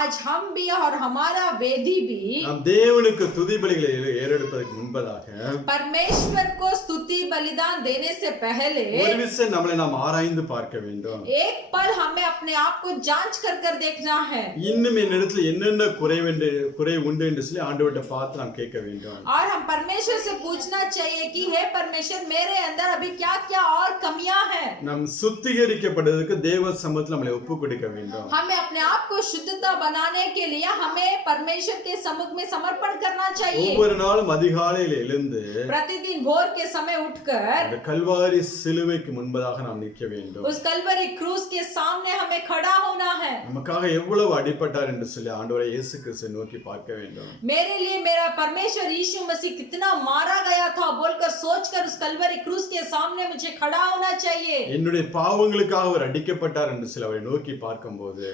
आज हम भी और हमारा वेदी भी நாம் தேவனுக்கு துதி பலிகளை ஏறெடுப்பதற்கு முன்பதாக परमेश्वर को स्तुति बलिदान देने से पहले ஒரு விஷயம் நம்மளை நாம் ஆராய்ந்து பார்க்க வேண்டும். एक पल हमें अपने आप को जांच कर देखना है। இன்னும் என்னிடத்தில் என்னென்ன குறை உண்டு என்று சொல்லி ஆண்டவர்கிட்ட பார்த்து நாம் கேட்க வேண்டும். और हम परमेश्वर से पूछना चाहिए कि हे परमेश्वर मेरे अंदर अभी क्या क्या और कमियां हैं। நாம் சுத்திகரிக்கப்படுவதற்கு தேவ சமூகத்தில் நம்மளை ஒப்பு கொடுக்க வேண்டும். हमें अपने आप को शुद्धता बनाने के लिए हमें परमेश्वर के सम्मुख में समर्पण करना चाहिए। ஒவ்வொரு நாளும் அதிகாலையில் எழுந்து प्रतिदिन भोर के समय उठकर அந்த கல்வாரி சிலுவைக்கு முன்பதாக நாம் நிற்க வேண்டும். उस कल्वरी क्रूस के सामने हमें खड़ा होना है। நமக்காக எவ்வளவு அடிபட்டார் என்று சொல்லி ஆண்டவரை இயேசு கிறிஸ்துவை நோக்கி பார்க்க வேண்டும். मेरे लिए मेरा परमेश्वर यीशु मसीह कितना मारा गया था बोलकर सोचकर उस कल्वरी क्रूस के सामने मुझे खड़ा होना चाहिए। என்னுடைய பாவங்களுக்காக அவர் அடிக்கப்பட்டார் என்று சொல்லி அவரை நோக்கி பார்க்கும்போது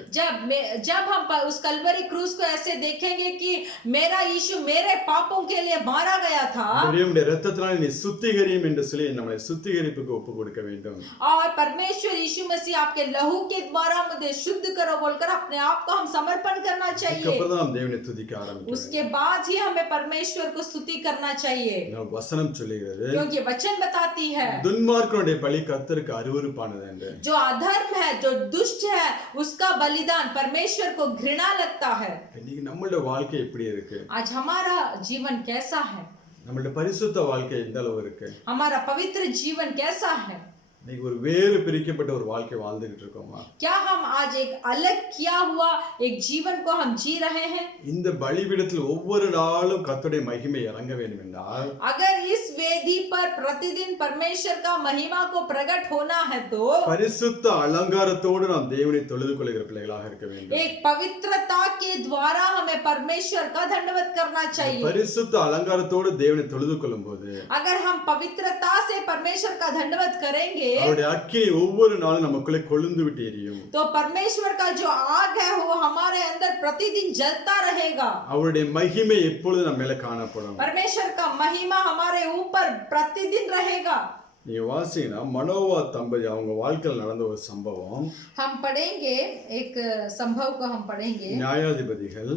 जब हम उस कल्वरी क्रूस को ऐसे देखेंगे कि मेरा यीशु मेरे पापों के लिए मारा गया था நம்முடைய இரத்தத்தினால் நீ சுத்திகரியும் என்று சொல்லி நம்மை சுத்திகரிப்புக்கு ஒப்பு கொடுக்க வேண்டும். और परमेश्वर यीशु मसीह आपके लहू के द्वारा मुझे शुद्ध करो बोलकर अपने आप को हम समर्पण करना चाहिए। அப்புறம் நாம் தேவனை துதிக்க ஆரம்பிக்கணும். उसके बाद ही हमें परमेश्वर को स्तुति करना चाहिए வசனம் சொல்லுகிறது क्योंकि वचन बताती है துன்மார்க்கனுடைய பலி கர்த்தருக்கு அருவருப்பானது என்று. जो अधर्म है जो दुष्ट है उसका बलिदान परमेश्वर को घृणा लगता है। இன்னைக்கு நம்மளுடைய வாழ்க்கை எப்படி இருக்கு? आज हमारा जीवन कैसा है? நம்மளுடைய பரிசுத்த வாழ்க்கை எந்த அளவு இருக்கு? हमारा पवित्र जीवन कैसा है? இன்னைக்கு ஒரு வேறு பிரிக்கப்பட்ட ஒரு வாழ்க்கை வாழ்ந்துகிட்டு இருக்கோமா? क्या हम आज एक अलग किया हुआ एक जीवन को हम जी रहे हैं? இந்த பலிபீடத்தில் ஒவ்வொரு நாளும் கர்த்தருடைய மகிமை இறங்க வேண்டும் என்றால் अगर इस वेदी पर प्रतिदिन परमेश्वर का महिमा को प्रकट होना है तो பரிசுத்த அலங்காரத்தோடு நாம் தேவனை தொழுது கொள்கிற பிள்ளைகளாக இருக்க வேண்டும். एक पवित्रता के द्वारा हमें परमेश्वर का दंडवत करना चाहिए। பரிசுத்த அலங்காரத்தோடு தேவனை தொழுது கொள்ளும்போது अगर हम पवित्रता से परमेश्वर का दंडवत करेंगे அவருடைய அக்கினி ஒவ்வொரு நாளும் நமக்குள்ளே கொழுந்து விட்டு எரியும். तो परमेश्वर का जो आग है वो हमारे अंदर प्रतिदिन जलता रहेगा। அவருடைய மகிமை எப்பொழுது நம்ம மேல காணப்படும். परमेश्वर का महिमा हमारे ऊपर प्रतिदिन रहेगा। நீங்க வாசிங்கன்னா மனோவா தம்பதி அவங்க வாழ்க்கையில் நடந்த ஒரு சம்பவம். हम पढ़ेंगे एक संभव को हम पढ़ेंगे நியாயாதிபதிகள்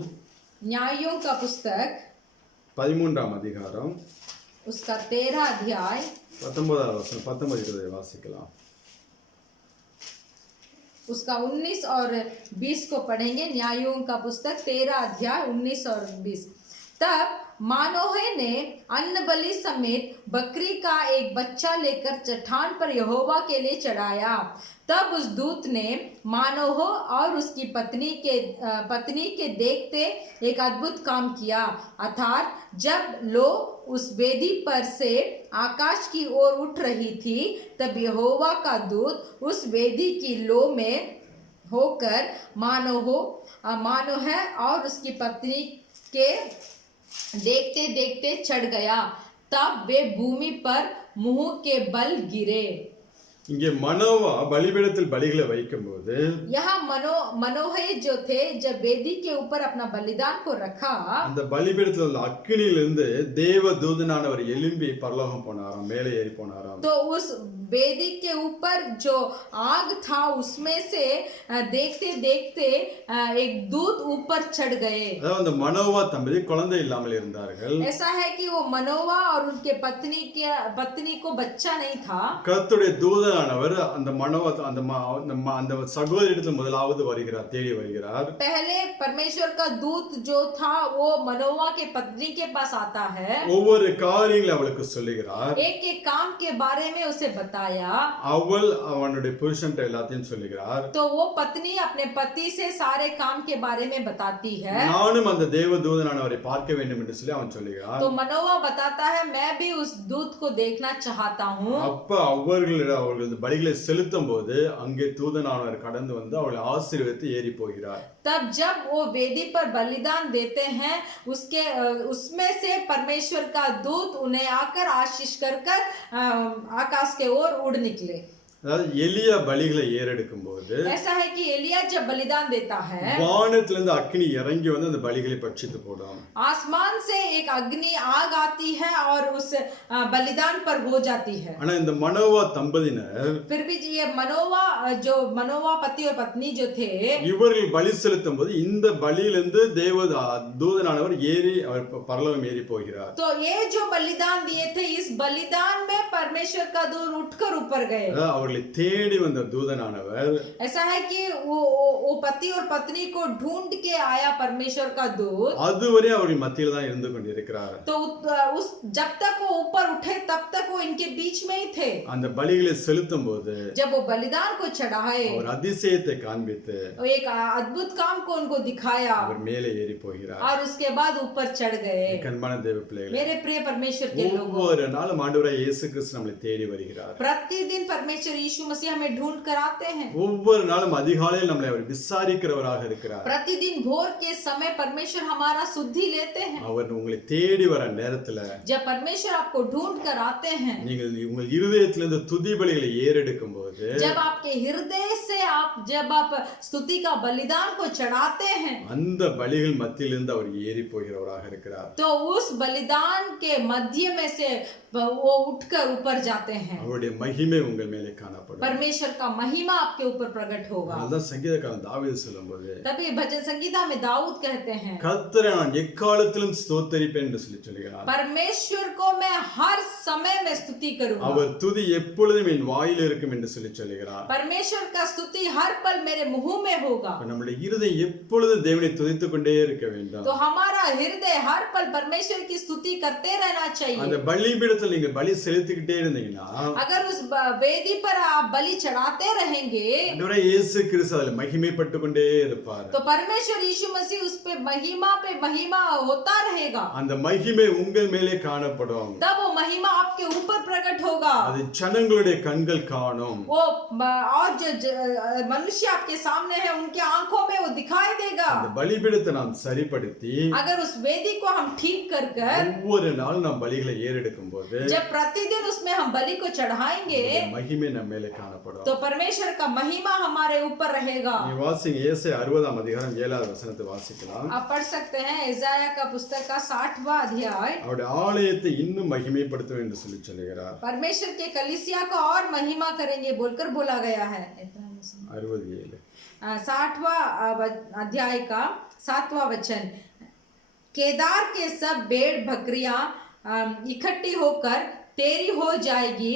न्यायों का पुस्तक 13ஆம் அதிகாரம் उसका 13 अध्याय 19வது வசனம் 19 வாசிக்கலாம். उसका 19 और 20 को पढ़ेंगे। न्यायों का पुस्तक 13 अध्याय 19 और 20। तब मानोहे ने अन्न बलि समेत बकरी का एक बच्चा लेकर चट्टान पर यहोवा के लिए चढ़ाया। तब उस दूत ने मानोह और उसकी पत्नी के देखते एक अद्भुत काम किया, अर्थात जब लो उस वेदी पर से आकाश की ओर उठ रही थी तब यहोवा का दूत उस वेदी की लो में होकर मानोह और उसकी पत्नी के देखते देखते चढ़ गया। तब वे भूमि पर मुंह के बल गिरे। இங்கே மனோவா பலிபீடத்தில் பலிகளை வைக்கும்போது यहाँ मनोहे जो थे जब वेदी के ऊपर अपना बलिदान को रखा அந்த பலிபீடத்தில் உள்ள அக்கினியிலிருந்து தேவ தூதனானவர் எழும்பி பரலோகம் போனாராம், மேலே ஏறி போனாராம். तो उस वेदी के ऊपर जो आग था उसमें से देखते देखते एक दूत ऊपर चढ़ गए। அதாவது அந்த மனோவா தம்பதி குழந்தை இல்லாமல் இருந்தார்கள். ऐसा है कि वो मनोवा और उनके पत्नी को बच्चा नहीं था। கர்த்தருடைய தூதனானவர் அந்த மனோவா அந்த சகோதரிடத்தில் முதலாவது வருகிறார், தேடி வருகிறார். पहले परमेश्वर का दूत जो था वो मनोवा के पत्नी के पास आता है, ஒவ்வொரு காரியங்களை அவளுக்கு சொல்லுகிறார். एक एक काम के बारे में उसे बताता बताया, அவள் அவனுடைய புருஷன்ட்ட எல்லாத்தையும் சொல்லுகிறார். तो वो पत्नी अपने पति से सारे काम के बारे में बताती है। நானும் அந்த தேவதூதனானவரை பார்க்க வேண்டும் என்று சொல்லி அவன் சொல்லுகிறான். तो मनोवा बताता है, मैं भी उस दूत को देखना चाहता हूँ। அப்ப அவர்கள் பலிகளை செலுத்தும் போது அங்கே தூதனானவர் கடந்து வந்து அவளை ஆசீர்வதித்து ஏறி போகிறார். तब जब वो वेदी पर बलिदान देते हैं, उसमें से परमेश्वर का दूत उन्हें आकर आशीष कर आकाश के ओर उड़ निकले। அதாவது எலியா பலிகளை ஏறெடுக்கும் போது ऐसा है कि एलिया जब बलिदान देता है, வானத்திலிருந்து அக்கினி இறங்கி வந்து அந்த பலிகளை பட்சித்து போடும். आसमान से एक अग्नि आग आती है और उस बलिदान पर हो जाती है। ஆனா இந்த மனோவா தம்பதியினர், फिर भी ये मनोवा पति और पत्नी जो थे, இவர்கள் பலி செலுத்தும் போது இந்த பலியிலிருந்து தூதனானவர் ஏறி அவர் பரலோகம் ஏறி போகிறார். तो ये जो बलिदान दिए थे, इस बलिदान में परमेश्वर का दूत उठकर ऊपर गए। அவர்களை தேடி வந்த தூதனானவர், ऐसा है कि वो पति और पत्नी को ढूंढ के आया परमेश्वर का दूत। அதுவரை அவர்கள் மத்தியில தான் இருந்து கொண்டிருக்கிறார். तो उस जब तक वो ऊपर उठे तब तक वो इनके बीच में ही थे। அந்த பலிகளை செலுத்தும் போது जब वो बलिदान को चढ़ाए, அவர் அதிசயத்தை காண்பித்து एक अद्भुत काम को उनको दिखाया அவர் மேலே ஏறி போகிறார். और उसके बाद ऊपर चढ़ गए। கண்பான தேவ பிள்ளைகளே, मेरे प्रिय परमेश्वर के लोगों, ஒவ்வொரு நாளும் ஆண்டவராகிய இயேசு கிறிஸ்து நம்மை தேடி வருகிறார். प्रतिदिन परमेश्वर यीशु मसीह हमें ढूंढ कर आते हैं। ஒவ்வொரு நாளும் அதிகாலையில் நம்மளை அவர் விசாரிக்கிறவராக இருக்கிறார். प्रतिदिन भोर के समय परमेश्वर हमारा सुधि लेते हैं। அவர் उங்களை தேடி வர நேரத்துல जब परमेश्वर आपको ढूंढ कर आते हैं, நீங்கள் உங்கள் இருதயத்திலிருந்து துதி பலிகளை ஏறெடுக்கும் போது, जब आपके हृदय से जब आप स्तुति का बलिदान को चढ़ाते हैं, அந்த பலிகள் மத்தியிலிருந்து அவர் ஏறி போகிறவராக இருக்கிறார். तो उस बलिदान के मध्य में से वो उठकर ऊपर जाते हैं। அவருடைய மகிமை உங்கள் மேலே காணப்படும். परमेश्वर का महिमा आपके ऊपर प्रकट होगा। அதான் சங்கீதக்காரன் தாவீது சொல்லும்போது, तभी भजन संगीता में दाऊद कहते हैं, கர்த்தரை நான் எக்காலத்திலும் ஸ்தோத்தரிப்பேன் என்று சொல்லுகிறார். परमेश्वर को मैं हर समय में स्तुति करूंगा। அவர் துதி எப்பொழுதும் என் வாயில் இருக்கும் என்று சொல்லுகிறார். परमेश्वर का स्तुति हर पल मेरे मुंह में होगा। நம்முடைய இருதயம் எப்பொழுதும் தேவனை துதித்துக் கொண்டே இருக்க வேண்டும். तो हमारा हृदय हर पल परमेश्वर की स्तुति करते रहना चाहिए। அந்த பலிபீடத்தில் நீங்க பலி செலுத்திக்கிட்டே இருந்தீங்கன்னா, अगर उस वेदी पर आप बलि चढ़ाते रहेंगे, ஆண்டவரே இயேசு கிறிஸ்து அதில் மகிமைப்பட்டுக் கொண்டே இருப்பார். तो परमेश्वर यीशु मसीह उस पे महिमा होता रहेगा। அந்த மகிமை உங்கள் மேலே காணப்படும். तब वो महिमा आपके ऊपर प्रकट होगा। அது ஜனங்களுடைய கண்கள் காணும். वो और जो मनुष्य आपके सामने है, उनके आंखों में वो दिखाई देगा। அந்த பலிபீடத்தை நாம் சரிப்படுத்தி अगर उस वेदी को हम ठीक कर ஒவ்வொரு நாள் நாம் பலிகளை ஏறெடுக்கும் போது, जब प्रतिदिन उसमें हम बलि को चढ़ाएंगे, மகிமை நம்ம மேலே காணப்படும். तो परमेश्वर का महिमा हमारे ऊपर रहेगा। நீ வாசிங்க, ஏசாயா 60ஆம் அதிகாரம் 7வது வசனத்தை வாசிக்கலாம். आप पढ़ सकते हैं इसाया का पुस्तक का 60वां अध्याय। அவருடைய ஆலயத்தை இன்னும் மகிமைப்படுத்துவேன் என்று சொல்லுகிறார். परमेश्वर के कलीसिया का और महिमा करेंगे बोलकर बोला गया है। 67 60वां अध्याय का 7वां वचन, केदार के सब भेड़ बकरियां इकट्ठी होकर तेरी हो जाएगी,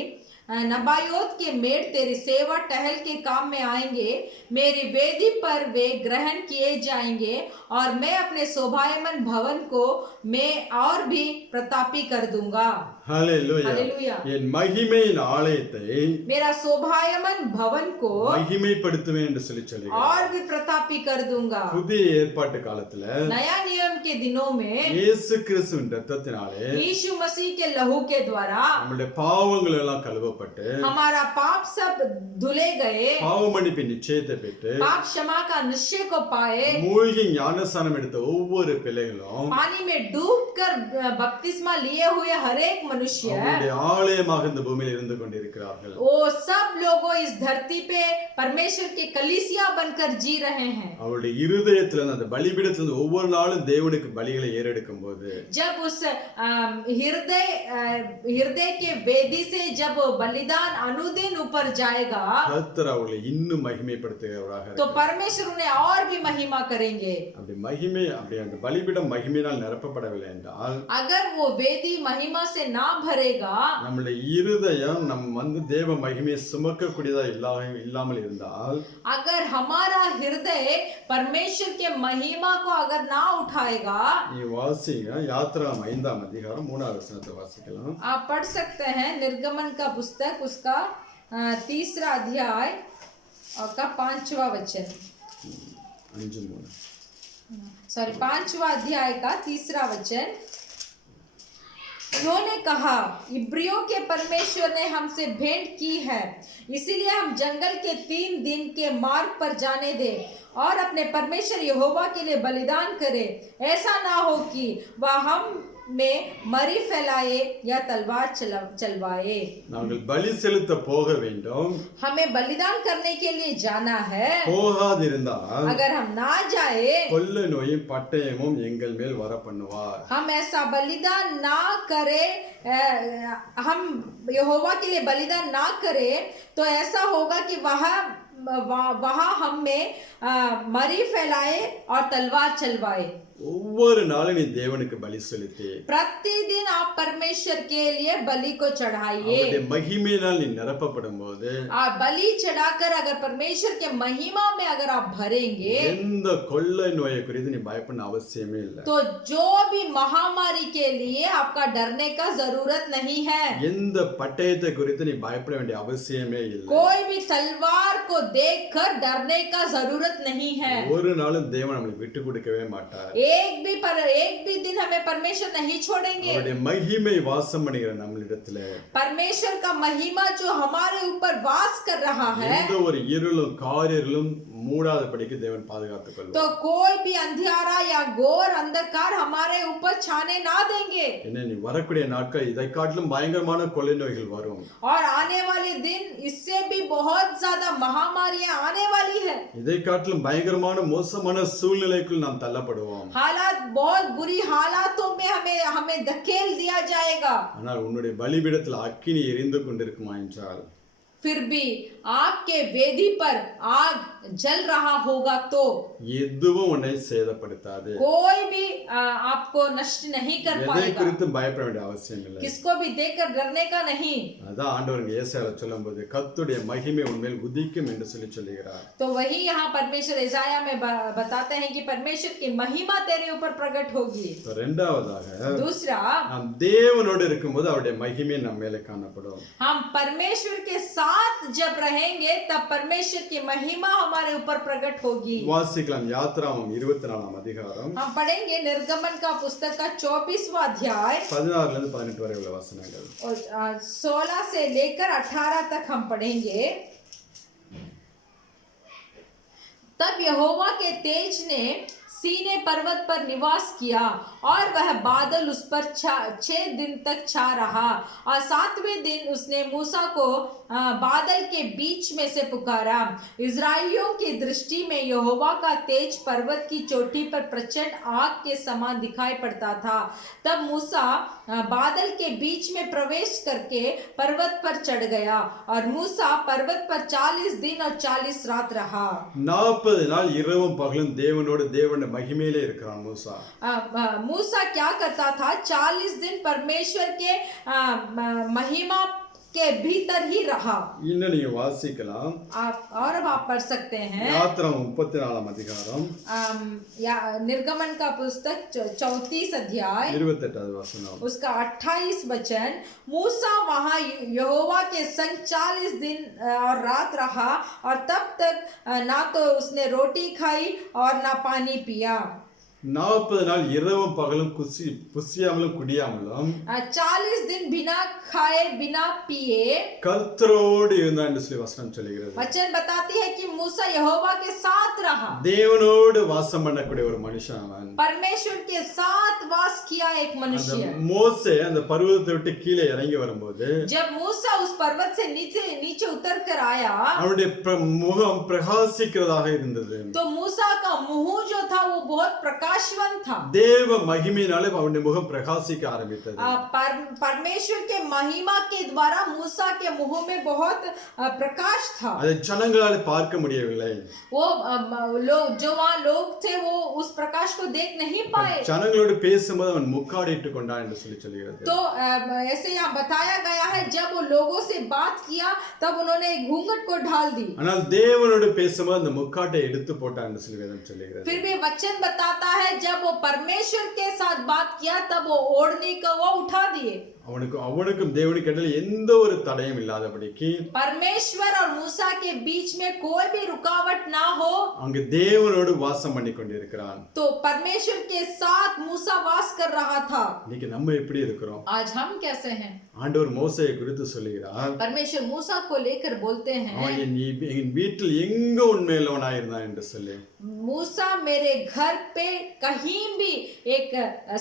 नबायोत के मेढ़ तेरी सेवा टहल के काम में आएंगे, मेरी वेदी पर वे ग्रहण किए जाएंगे और मैं अपने शोभायमान भवन को मैं और भी प्रतापी कर दूंगा। ஹல்லேலூயா. हालेलुया। என் மகிமையின் ஆலயத்தை मेरा शोभायमान भवन को மகிமைப்படுத்துவேன் என்று சொல்லுகிறார். और भी प्रतापी कर दूंगा। புதிய ஏற்பாட்டு காலத்துல नया नियम के दिनों में இயேசு கிறிஸ்துவின் இரத்தத்தினாலே यीशु मसीह के लहू के द्वारा நம்முடைய பாவங்கள் எல்லாம் கழுவப்பட்டு हमारा पाप सब धुले गए, பாவ மன்னிப்பின் நிச்சயத்தை பெற்று पाप क्षमा का निश्चय को पाए, மூழ்கி ஞானஸ்நானம் எடுத்த ஒவ்வொரு பிள்ளைகளும் पानी में डूब कर बपतिस्मा लिए हुए हर एक मनुष्य, அவருடைய ஆலயமாக இந்த பூமியில் இருந்து கொண்டிருக்கிறார்கள். वो सब लोगों इस धरती पे परमेश्वर के कलीसिया बनकर जी रहे हैं। அவருடைய இருதயத்துல அந்த பலிபீடத்துல ஒவ்வொரு நாளும் தேவனுக்கு பலிகளை ஏறெடுக்கும் போது, जब उस हृदय के वेदी से जब बलिदान अनुदिन ऊपर जाएगा, கர்த்தர் அவர்களை இன்னும் மகிமைப்படுத்துகிறவராக तो இருக்கிறார். परमेश्वर उन्हें और भी महिमा करेंगे। அப்படி அந்த பலிபீடம் மகிமையினால் நிரப்பப்படவில்லை என்றால், अगर वो वेदी महिमा से ना भरेगा, நம்முடைய இருதயம் தேவ மகிமையை சுமக்கக்கூடியதா இல்லாமல் இருந்தால், अगर हमारा हृदय परमेश्वर के महिमा को अगर ना उठाएगा, நீ வாசிங்க யாத்ராம் 5ஆம் அதிகாரம் 3வது வசனத்தை வாசிக்கலாம். आप पढ़ सकते हैं निर्गमन का पुस्तक उसका तीसरा अध्याय और का 5वां वचन, 5:3 सॉरी 5वां अध्याय का 3रा वचन। उन्होंने कहा, इब्रियों के परमेश्वर ने हमसे भेंट की है, इसीलिए हम जंगल के 3 दिन के मार्ग पर जाने दें और अपने परमेश्वर यहोवा के लिए बलिदान करें। ऐसा ना हो कि वह हम में मरी फैलाए या तलवार चलवाए। நாங்கள் பலி செலுத்த போக வேண்டும், हमें बलिदान करने के लिए जाना है। போகாதிருந்தால் अगर हम ना जाए, கொள்ளை நோயும் பட்டயமும் எங்கள் மேல் வர பண்ணுவார்। हम ऐसा बलिदान ना करे, हम यहोवा के लिए बलिदान ना करे तो ऐसा होगा कि वहाँ हम में मरी फैलाए और तलवार चलवाए। ஒவ்வொரு நாளும் நீ தேவனுக்கு பலி செலுத்தி प्रतिदिन आप परमेश्वर के लिए बलि को चढ़ाइए। அவருடைய மகிமையினால் நீ நிரப்பப்படும் போது आप बलि चढ़ाकर अगर परमेश्वर के महिमा में अगर आप भरेंगे, எந்த கொள்ளை நோயை குறித்து நீ பயப்பட அவசியமே இல்லை। तो जो भी महामारी के लिए आपका डरने का जरूरत नहीं है। எந்த பட்டயத்தை குறித்து நீ பயப்பட வேண்டிய அவசியமே இல்லை। कोई भी तलवार को देखकर डरने का जरूरत नहीं है। ஒரு நாளும் தேவன் நம்மளை விட்டு கொடுக்கவே மாட்டார்। एक भी दिन हमें परमेश्वर नहीं छोड़ेंगे। அவருடைய மகிமை வாசம் பண்ணுகிற நம்மளிடத்திலே परमेश्वर का महिमा जो हमारे ऊपर वास कर रहा है, எந்த ஒரு இருளும் காரிருளும் மூடாதபடிக்கு தேவன் பாதுகாத்துக் கொள்வார்। तो कोई भी अंधियारा या घोर अंधकार हमारे ऊपर छाने ना देंगे। என்ன நீ வரக்கூடிய நாட்கள் இதை காட்டிலும் பயங்கரமான கொள்ளை நோய்கள் வரும்। और आने वाले दिन इससे भी बहुत ज्यादा महामारियां आने वाली है। இதை காட்டிலும் பயங்கரமான மோசமான சூழ்நிலைக்குள் நாம் தள்ளப்படுவோம்। हालात बहुत बुरी हालातों में हमें धकेल दिया जाएगा। ஆனால் உன்னுடைய பலிபீடத்தில் அக்கினி எரிந்து கொண்டிருக்குமா என்றால், फिर भी आपके वेदी पर आग जल रहा होगा तो எதுவும் உன்னை சேதப்படுத்தாது। कोई भी आपको नष्ट नहीं कर எதை पाएगा। குறித்து பயப்பட வேண்டிய அவசியம் இல்லை। किसको भी देखकर डरने का नहीं। அதான் ஆண்டவர் ஏசாயால சொல்லும்போது கர்த்தருடைய மகிமை உன்மேல் உதிக்கும் என்று சொல்லுகிறார்। तो वही यहाँ परमेश्वर इसाया में बताते हैं कि परमेश्वर की महिमा तेरे ऊपर प्रकट होगी। இரண்டாவதாக दूसरा, நாம் தேவனோடு இருக்கும்போது அவருடைய மகிமை நம்ம மேலே காணப்படும்। हम परमेश्वर के साथ जब रहेंगे तब परमेश्वर की महिमा हमारे ऊपर प्रकट होगी। வாசிக்கலாம் யாத்ராமம் 24ஆம் அதிகாரம், हम पढ़ेंगे निर्गमन का पुस्तक का 24वां अध्याय 16 இருந்து 18 वரை உள்ள वचनங்கள் और 16 से लेकर 18 तक हम पढ़ेंगे। तब यहोवा के तेज ने सीने पर्वत पर निवास किया और वह बादल उस पर 6 दिन तक छा रहा, और 7वें दिन उसने मूसा को बादल के बीच में से पुकारा। इजराइलियों की दृष्टि में यहोवा का तेज पर्वत की चोटी पर प्रचंड आग के समान दिखाई पड़ता था। तब मूसा बादल के बीच में प्रवेश करके पर्वत पर चढ़ गया, और मूसा पर्वत पर 40 दिन और 40 रात रहा। 40 நாள் இரவும் பகலும் தேவனோடு தேவனுடைய மகிமையிலே இருக்கிறான் மூசா। मूसा क्या करता था? 40 दिन परमेश्वर के महिमा के भीतर ही रहा। இன்னும் நீங்க வாசிக்கலாம், और अब आप पढ़ सकते हैं யாத்ராமம் 34ஆம் அதிகாரம் निर्गमन का पुस्तक 34 अध्याय 28வது वचனம், उसका 28 वचन। मूसा वहां यहोवा के संग 40 दिन और रात रहा, और तब तक ना तो उसने रोटी खाई और ना पानी पिया। 40 நாள் இரவும் பகலும் புசியாமலும் குடியாமலும் 40 दिन बिना खाए बिना पिए கர்த்தரோடு இருந்தான் என்று சொல்லி வசனம் சொல்லுகிறது। वचन बताती है कि मूसा यहोवा के साथ रहा। தேவனோடு வாசம் பண்ணக்கூடிய ஒரு மனுஷன் அவன்। परमेश्वर के साथ वास किया एक मनुष्य। மோசே அந்த பர்வதத்தை விட்டு கீழே இறங்கி வரும்போது, जब मूसा उस पर्वत से नीचे उतर कर आया, அவனுடைய முகம் பிரகாசிக்கிறதாக இருந்தது। तो मूसा का मुंह जो था वो बहुत प्रकाशवान था। தேவ மகிமையினாலே அவனுடைய முகம் பிரகாசிக்க ஆரம்பித்தது। परमेश्वर के महिमा के द्वारा मूसा के मुंह में बहुत प्रकाश था। அதை ஜனங்களால் பார்க்க முடியவில்லை। वो लोग जो वहाँ लोग थे वो उस प्रकाश को देख नहीं पाए। ஜனங்களோடு பேசும்போது அவன் முக்காடிட்டு கொண்டான் என்று சொல்லுகிறது। तो ऐसे यहाँ बताया गया है, जब वो लोगों से बात किया तब उन्होंने घूंघट को ढाल दी। ஆனால் தேவனோடு பேசும்போது அந்த முக்காட்டை எடுத்து போட்டான் என்று சொல்லுகிறது। फिर भी वचन बताता है जब वो परमेश्वर के साथ बात किया तब वो ओढ़नी को वो उठा दिए। அவனுக்கும் தேவனுக்கு இடையில எந்த ஒரு தடையும் இல்லாதபடிக்கு परमेश्वर और मूसा के बीच में कोई भी रुकावट ना हो, அங்கு தேவனோடு வாசம் பண்ணி கொண்டிருக்கிறான். तो परमेश्वर के साथ मूसा वास कर रहा था। இன்னைக்கு நம்ம எப்படி இருக்கிறோம்? आज हम कैसे हैं? ஆண்டவர் மோசேயை குறித்து சொல்லுகிறார், परमेश्वर मूसा को लेकर बोलते हैं, அவன் என் வீட்டில் எங்க உண்மையுள்ளவனாய் இருந்தான் என்று சொல்லி. मूसा मेरे घर पे कहीं भी एक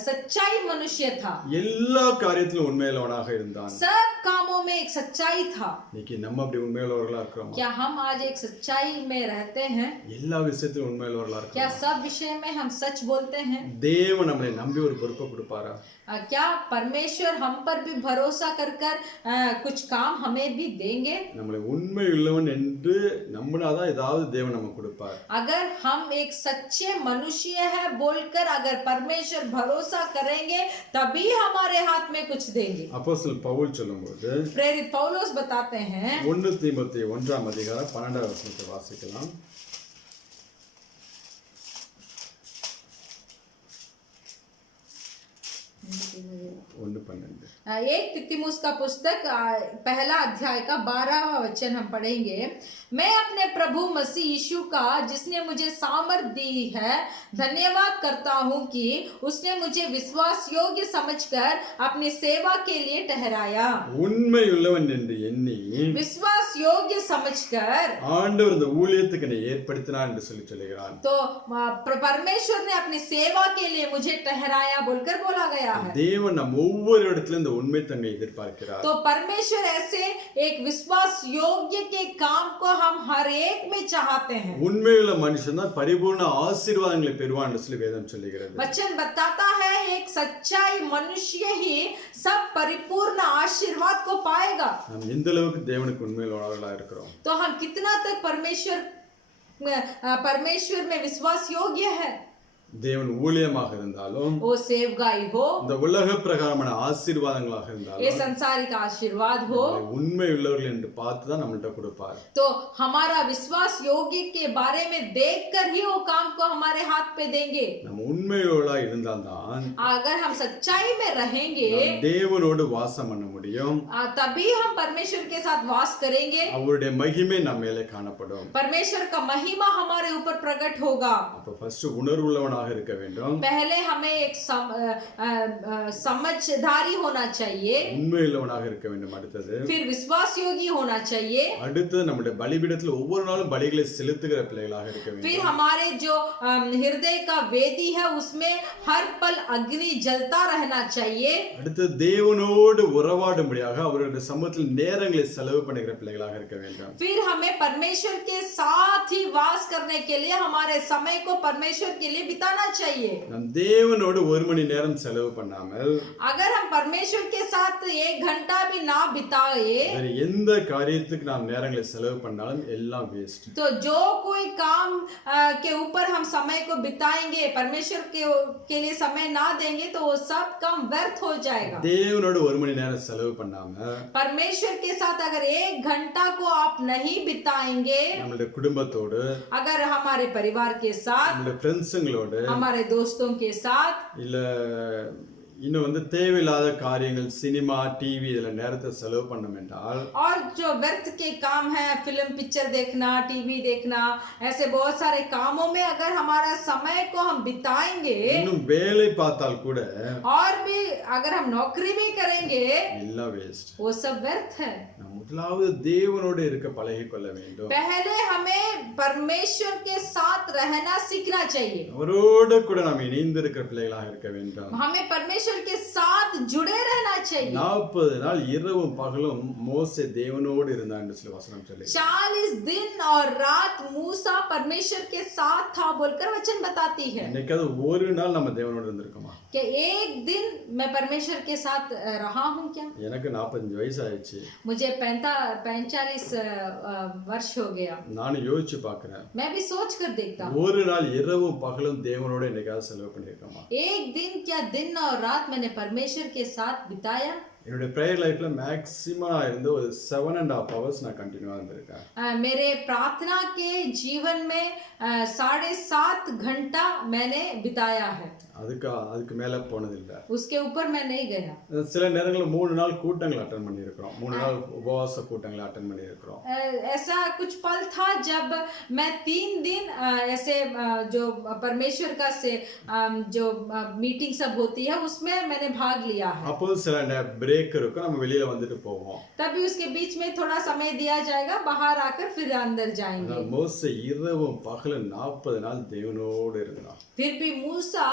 सच्चाई मनुष्य था, எல்லா காரியத்திலும் உண்மையுள்ளவனாக இருந்தான். सब कामों में एक सच्चाई था। இன்னைக்கு நம்ம அப்படி உண்மையுள்ளவர்களா இருக்கிறோமா? क्या हम आज एक सच्चाई में रहते हैं? எல்லா விஷயத்திலும் உண்மையுள்ளவர்களா क्या இருக்கிறோமா? सब विषय में हम सच बोलते हैं? தேவன் நம்மளை நம்பி ஒரு பொறுப்பை கொடுப்பாரா? क्या परमेश्वर हम पर भी भरोसा कर कुछ काम हमें भी देंगे? நம்மளை உண்மையுள்ளவன் என்று நம்பினாதான் ஏதாவது தேவன் நமக்கு கொடுப்பார். अगर हम एक सच्चे मनुष्य है बोलकर अगर परमेश्वर भरोसा करेंगे तभी हमारे हाथ में कुछ देंगे। அப்போஸ்தலன் பவுல் சொல்லும்போது प्रेरित पौलुस बताते हैं 1 தீமோத்தேயு 1ஆம் அதிகாரம் 12ஆம் வசனத்தை வாசிக்கலாம். 1:12 एक तिमुथियुस का पुस्तक पहला अध्याय का 12वां वचन हम पढ़ेंगे। मैं अपने प्रभु मसीह यीशु का जिसने मुझे सामर्थ दी है धन्यवाद करता हूँ कि उसने मुझे विश्वास योग्य समझकर अपनी सेवा के लिए ठहराया। உண்மையுள்ளவன் என்று எண்ணி विश्वास योग्य समझकर ஆண்டவர் இந்த ஊழியத்துக்கு என்னை ஏற்படுத்தினார் என்று சொல்லுகிறான். तो परमेश्वर ने अपनी सेवा के लिए मुझे ठहराया बोलकर बोला गया है। தேவன் நம் ஒவ்வொரு இடத்துல இந்த உண்மைத்தன்மையை எதிர்பார்க்கிறார். तो परमेश्वर ऐसे एक विश्वास योग्य के काम को हम हर एक में चाहते हैं। உண்மையுள்ள மனுஷன் தான் பரிபூர்ண ஆசீர்வாதங்களை பெறுவான் என்று சொல்லி வேதம் சொல்லுகிறது. वचन बताता है एक सच्चाई मनुष्य ही सब परिपूर्ण आशीर्वाद को पाएगा। நாம் எந்த அளவுக்கு தேவனுக்கு உண்மையுள்ளவர்களா இருக்கிறோம்? तो हम कितना तक परमेश्वर में विश्वास योग्य है? தேவன் ஊழியமாக இருந்தாலும் वो सेवकाई हो, இந்த उलग பிரகாரமான ஆசீர்வாதங்களாக ये இருந்தாலும் संसारिक आशीर्वाद हो, உண்மை உள்ளவர்கள் என்று பார்த்து தான் நம்மள்ட்ட கொடுப்பார். तो हमारा विश्वास योग्य के बारे में देखकर ही वो काम को हमारे हाथ पे देंगे। நம்ம உண்மையுள்ளவர்களா இருந்தால்தான் अगर हम सच्चाई में रहेंगे தேவனோடு வாசம் பண்ண முடியும். तभी हम परमेश्वर के साथ वास करेंगे, அவருடைய மகிமை நம்ம மேலே காணப்படும். परमेश्वर का महिमा हमारे ऊपर प्रकट होगा। அப்ப ஃபர்ஸ்ட் உணர்வுள்ளவனாக இருக்க வேண்டும். पहले हमें एक समझदारी होना चाहिए, உண்மையுள்ளவனாக இருக்க வேண்டும். அடுத்தது फिर विश्वास योगी होना चाहिए, அடுத்து நம்முடைய பலிபீடத்தில் ஒவ்வொரு நாளும் பலிகளை செலுத்துகிற பிள்ளைகளாக இருக்க फिर வேண்டும். हमारे जो हृदय का वेदी है उसमें हर पल अग्नि जलता रहना चाहिए। அடுத்து தேவனோடு உறவாடும்படியாக அவருடைய சமூகத்தில் நேரங்களை செலவு பண்ணுகிற பிள்ளைகளாக இருக்க வேண்டும். फिर हमें परमेश्वर के साथ ही वास करने के लिए हमारे समय को परमेश्वर के लिए बिताना चाहिए। நாம் தேவனோடு 1 மணி நேரம் செலவு பண்ணாமல் अगर हम परमेश्वर के साथ 1 घंटा भी ना बिताए வேற எந்த காரியத்துக்கு நாம் நேரங்களை செலவு பண்ணாலும் எல்லாம் வேஸ்ட். तो जो कोई काम के ऊपर हम समय को बिताएंगे परमेश्वर के लिए समय ना देंगे तो वो सब काम व्यर्थ हो जाएगा। தேவனோடு 1 மணி நேரம் செலவு பண்ணாம परमेश्वर के साथ अगर 1 घंटा को आप नहीं बिताएंगे, நம்மளுடைய குடும்பத்தோடு अगर हमारे परिवार के साथ, நம்மளுடைய ஃப்ரெண்ட்ஸுங்களோடு हमारे दोस्तों के साथ, இல்ல இன்னும் தேவையில்லாத காரியங்கள் சினிமா டிவி இதுல நேரத்தை செலவு பண்ணோம் என்றால் और जो व्यर्थ के काम है फिल्म पिक्चर देखना टीवी देखना ऐसे बहुत सारे कामों में अगर हमारा समय को हम बिताएंगे இன்னும் வேலை பார்த்தால் கூட और भी अगर हम नौकरी भी करेंगे எல்லாம் வேஸ்ட். वो सब व्यर्थ है। நாம் முதலாவது தேவனோடு இருக்க பழகிக்கொள்ள வேண்டும். पहले हमें परमेश्वर के साथ रहना सीखना चाहिए, அவரோடு கூட நாம் இணைந்து இருக்கிற பிள்ளைகளாக இருக்க வேண்டும். हमें परमेश्वर के साथ जुड़े रहना चाहिए। 40 நாள் இரவும் பகலும் மோசே தேவனோடு இருந்தான் என்று சொல்லி வசனம் சொல்லி 40 दिन और रात मूसा परमेश्वर के साथ था बोलकर वचन बताती है। என்னைக்காவது ஒரு நாள் நம்ம தேவனோடு இருந்திருக்கோமா? क्या एक दिन मैं परमेश्वर के साथ रहा हूँ क्या? எனக்கு 45 வயசு ஆயிடுச்சு. मुझे 45 वर्ष हो गया। நானும் யோசிச்சு பார்க்கிறேன். मैं भी सोच कर देखता हूँ ஒரு நாள் இரவும் பகலும் தேவனோடு என்னைக்காவது செலவு பண்ணியிருக்கோமா? एक दिन क्या दिन और रात मैंने परमेश्वर के साथ बिताया? என்னுடைய ப்ரேயர் லைஃப்ல மேக்ஸிமம் இருந்து ஒரு 7.5 hours நான் கண்டினியூவா இருந்திருக்கேன். मेरे प्रार्थना के जीवन में 7.5 घंटा मैंने बिताया है. அதுக்கு மேல போனதில்லை. उसके ऊपर मैं नहीं गया. சில நேரங்களில் 3 நாள் கூட்டங்கள் அட்டன் பண்ணியிருக்கிறோம். 3 நாள் உபவாச கூட்டங்களை அட்டன் பண்ணியிருக்கிறோம். ऐसा कुछ पल था जब मैं 3 दिन ऐसे जो परमेश्वर का से जो मीटिंग सब होती है उसमें मैंने भाग लिया है. அப்போ சில பிரேக் இருக்கும், நம்ம வெளியில வந்துட்டு போவோம். तभी उसके बीच में थोड़ा समय दिया जाएगा, बाहर आकर फिर अंदर जाएंगे. மோசே இரவும் பகலும் 40 நாள் தேவனோடு இருந்தான். फिर भी मूसा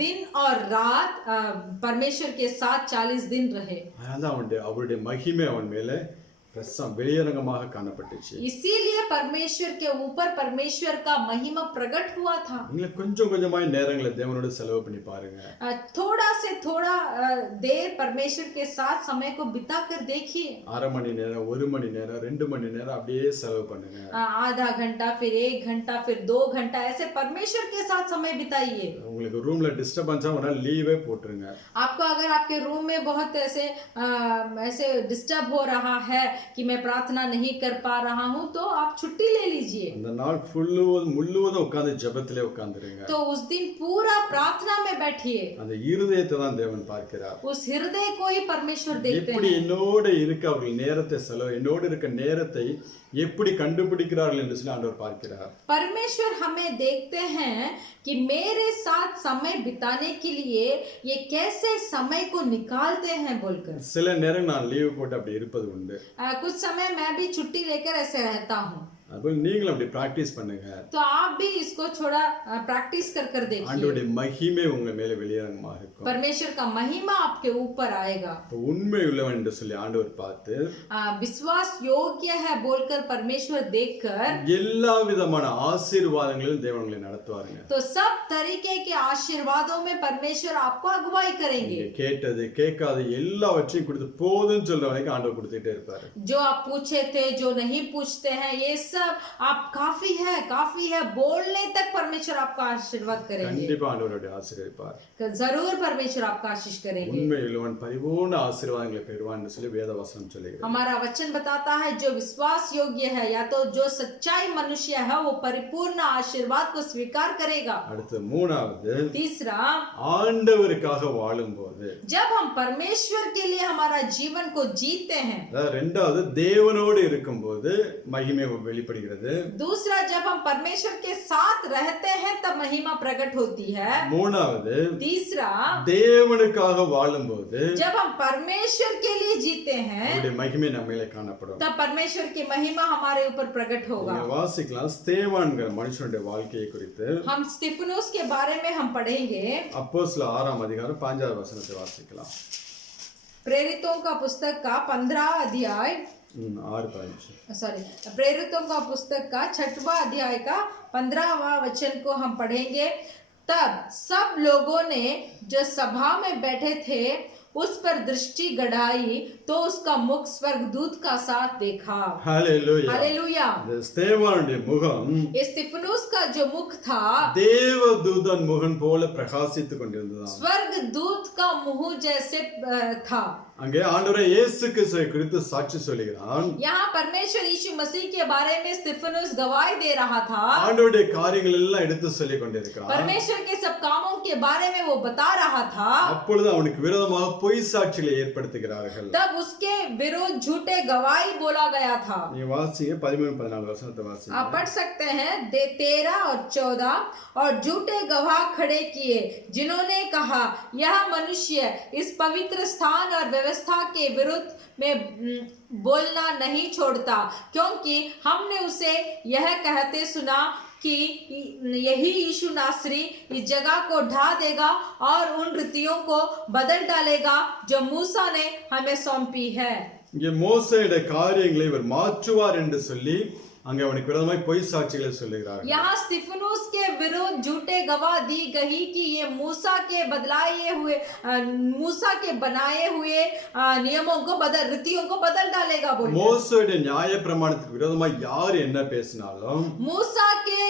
दिन और रात परमेश्वर के साथ 40 दिन रहे. அவருடைய மகிமை அவன் மேலே வெளியரங்கமாக காணப்பட்டுச்சு. इसीलिए परमेश्वर के ऊपर परमेश्वर का महिमा प्रकट हुआ था. நீங்க கொஞ்சம் கொஞ்சமாய் நேரங்களை தேவனோடு செலவு பண்ணி பாருங்க. थोड़ा से थोड़ा देर परमेश्वर के साथ समय को बिता कर देखिए. அரை மணி நேரம், 1 மணி நேரம், 2 மணி நேரம் அப்படியே செலவு பண்ணுங்க. आधा घंटा, फिर 1 घंटा, फिर 2 घंटा, ऐसे परमेश्वर के साथ समय बिताइए. உங்களுக்கு ரூம்ல டிஸ்டர்பன்ஸா ஒரு நாள் லீவே போட்டுருங்க. आपको अगर आपके रूम में बहुत ऐसे डिस्टर्ब हो रहा है कि मैं प्रार्थना नहीं कर पा रहा हूं, तो आप छुट्टी ले लीजिए. அந்த நாள் முழுவதும் உட்கார்ந்து ஜெபத்திலே உட்கார்ந்துருங்க. तो उस दिन पूरा प्रार्थना में बैठिए. அந்த இருதயத்தை தான் தேவன் பார்க்கிறார். उस हृदय को ही परमेश्वर देखते हैं. எப்படி என்னோட இருக்க அவர்கள் நேரத்தை செலவு, என்னோட இருக்க நேரத்தை எப்படி கண்டுபிடிக்கிறார்கள் என்று சொல்லி ஆண்டவர் பார்க்கிறார். परमेश्वर हमें देखते हैं कि मेरे साथ समय बिताने के लिए ये कैसे समय को निकालते हैं बोलकर. சில நேரம் நான் லீவ் போட்டு அப்படி இருப்பது உண்டு. कुछ समय मैं भी छुट्टी लेकर ऐसे रहता हूँ. அப்ப நீங்களும் அப்படி பிராக்டிஸ் பண்ணுங்க. तो आप भी इसको थोड़ा प्रैक्टिस कर देखिए. ஆண்டவருடைய மகிமை உங்க மேல வெளியரங்கமாக இருக்கும். परमेश्वर का महिमा आपके ऊपर आएगा. உண்மை உள்ளவன் என்று சொல்லி ஆண்டவர் பார்த்து विश्वास योग्य है बोलकर परमेश्वर देखकर எல்லா விதமான ஆசீர்வாதங்களிலும் தேவன் உங்களை நடத்துவாருங்க. तो सब तरीके के आशीर्वादों में परमेश्वर आपको अगुवाई करेंगे. கேட்டது கேட்காது எல்லாவற்றையும் கொடுத்து போதும்னு சொல்ற வரைக்கும் ஆண்டவர் கொடுத்துட்டே இருப்பாரு. जो आप पूछे थे, जो नहीं पूछते हैं, ये सब आप काफी है बोलने तक परमेश्वर आपका आशीर्वाद करेंगे. கண்டிப்பா ஆண்டவருடைய ஆசீர்வதிப்பார். जरूर परमेश्वर आपका आशीष करेंगे. உண்மை உள்ளவன் பரிபூர்ண ஆசீர்வாதங்களை பெறுவான்னு சொல்லி வேதவசனம் சொல்லுகிறது. हमारा वचन बताता है जो विश्वास योग्य है या तो जो सच्चाई मनुष्य है वो परिपूर्ण आशीर्वाद को स्वीकार करेगा. அடுத்து மூணாவது, तीसरा, ஆண்டவருக்காக வாழும்போது, जब हम परमेश्वर के लिए हमारा जीवन को जीते हैं. இரண்டாவது, தேவனோடு இருக்கும்போது மகிமை வெளிப்படுகிறது. दूसरा, जब हम परमेश्वर के साथ रहते हैं तब महिमा प्रकट होती है. மூணாவது, तीसरा, தேவனுக்காக வாழும்போது जब हम परमेश्वर के लिए जीते हैं அவருடைய மகிமை நம்ம மேலே காணப்படும். तब परमेश्वर की महिमा हमारे ऊपर प्रकट होगा. நீங்க வாசிக்கலாம் ஸ்தேவான்கிற மனுஷனுடைய வாழ்க்கையை குறித்து. हम स्तिफनुस के बारे में हम पढ़ेंगे. அப்போஸ்தலர் 6 அதிகாரம் 5வது வசனத்தை வாசிக்கலாம். प्रेरितों का पुस्तक का 15 अध्याय 6:5 सॉरी प्रेरितों का पुस्तक का 6वां अध्याय का 15वां वचन को हम पढ़ेंगे. तब सब लोगों ने जो सभा में बैठे थे उस पर दृष्टि गड़ाई तो उसका मुख स्वर्गदूत का साथ देखा. Hallelujah hallelujah. ஸ்தேவானுடைய முகம் स्तिफनुस का जो मुख था தேவதூதன் முகம் போல பிரகாசித்துக் கொண்டிருந்ததாம். स्वर्गदूत का मुंह जैसे था. அங்கே ஆண்டவரே இயேசு கிறிஸ்துவை குறித்து சாட்சி சொல்கிறான். यहाँ परमेश्वर यीशु मसीह के बारे में स्तिफनुस गवाही दे रहा था. ஆண்டவருடைய காரியங்கள் எல்லாம் எடுத்து சொல்லிக் கொண்டிருக்கிறான். परमेश्वर के सब कामों के बारे में वो बता रहा था. அப்பொழுது அவனுக்கு விரோதமாக பொய் சாட்சிகளை ஏற்படுத்துகிறார்கள். तब उसके विरुद्ध झूठे गवाही बोला गया था. நீ வாசிங்க 13-14 வசனத்தை வாசிங்க. आप पढ़ सकते हैं 13 और 14. और झूठे गवाह खड़े किए जिन्होंने कहा यह मनुष्य इस पवित्र स्थान और व्यवस्था के विरुद्ध में बोलना नहीं छोड़ता, क्योंकि हमने उसे यह कहते सुना कि यही यीशु नासरी इस जगह को ढा देगा और उन रीतियों को बदल डालेगा जो मूसा ने हमें सौंपी है. இங்கே மோசேயுடைய காரியங்களை இவர் மாற்றுவார் என்று சொல்லி அங்கே அவனுக்கு விரோதமாய் பொய் சாட்சிகளை சொல்லுகிறார்கள். यहाँ स्तिफनुस के विरुद्ध झूठे गवाह दी गई कि ये मूसा के बनाए हुए नियमों को रीतियों को बदल डालेगा बोल. மோசேயுடைய நியாய பிரமாணத்துக்கு விரோதமாய் யார் என்ன பேசினாலும் मूसा के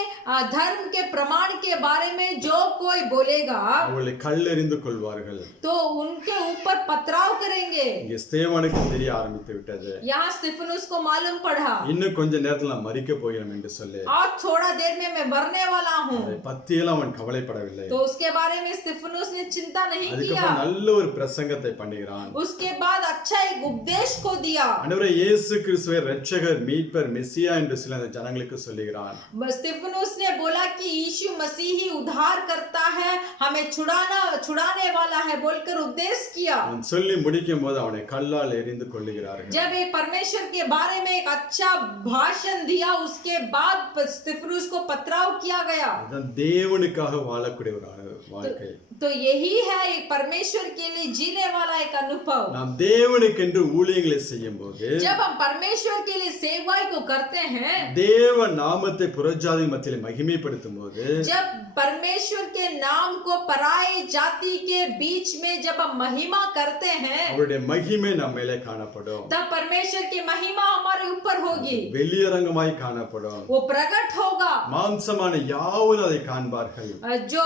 धर्म के प्रमाण के बारे में जो कोई बोलेगा அவளை கல்லெறிந்து கொள்வார்கள். तो उनके ऊपर पथराव करेंगे. இங்கே ஸ்தேவானுக்கு தெரிய ஆரம்பித்து விட்டது. यहाँ स्तिफनुस को मालूम पड़ा இன்னும் கொஞ்ச நேரத்தில் நான் மரிக்க போகிறேன் என்று சொல்லி और थोड़ा देर में मैं मरने वाला हूँ. அதை பத்தியெல்லாம் அவன் கவலைப்படவில்லை. तो उसके बारे में स्तिफनुस ने चिंता नहीं किया. அதுக்கப்புறம் நல்ல ஒரு பிரசங்கத்தை பண்ணுகிறான். उसके बाद अच्छा एक उपदेश को दिया. ஆண்டவரே இயேசு கிறிஸ்துவை இரட்சகர் மீட்பர் மெசியா என்று சில ஜனங்களுக்கு சொல்லுகிறான். स्तिफनुस ने बोला कि यीशु मसीह ही उद्धार करता है, हमें छुड़ाने वाला है बोलकर उपदेश किया. அவன் சொல்லி முடிக்கும் போது அவனை கல்லால் எறிந்து கொல்லுகிறார்கள். जब ये परमेश्वर के बारे में एक अच्छा भाषण दिया उसके बाद स्तिफनुस को पथराव किया गया. அதான் தேவனுக்காக வாழக்கூடிய ஒரு வாழ்க்கை. तो यही है एक परमेश्वर के लिए जीने वाला एक अनुभव. நாம் தேவனுக்கென்று ஊழியங்களை செய்யும்போது जब हम परमेश्वर के लिए सेवाई को करते हैं, தேவ நாமத்தை புறஜாதி மத்தியிலே மகிமைப்படுத்தும் போது जब परमेश्वर के नाम को पराये जाति के बीच में जब हम महिमा करते हैं, அவருடைய மகிமை நம்ம மேலே காணப்படும். तब परमेश्वर की महिमा हमारे ऊपर होगी. வெளியரங்கமாய் காணப்படும். वो प्रकट होगा. மாம்சமான யாவரும் அதை காண்பார்கள். जो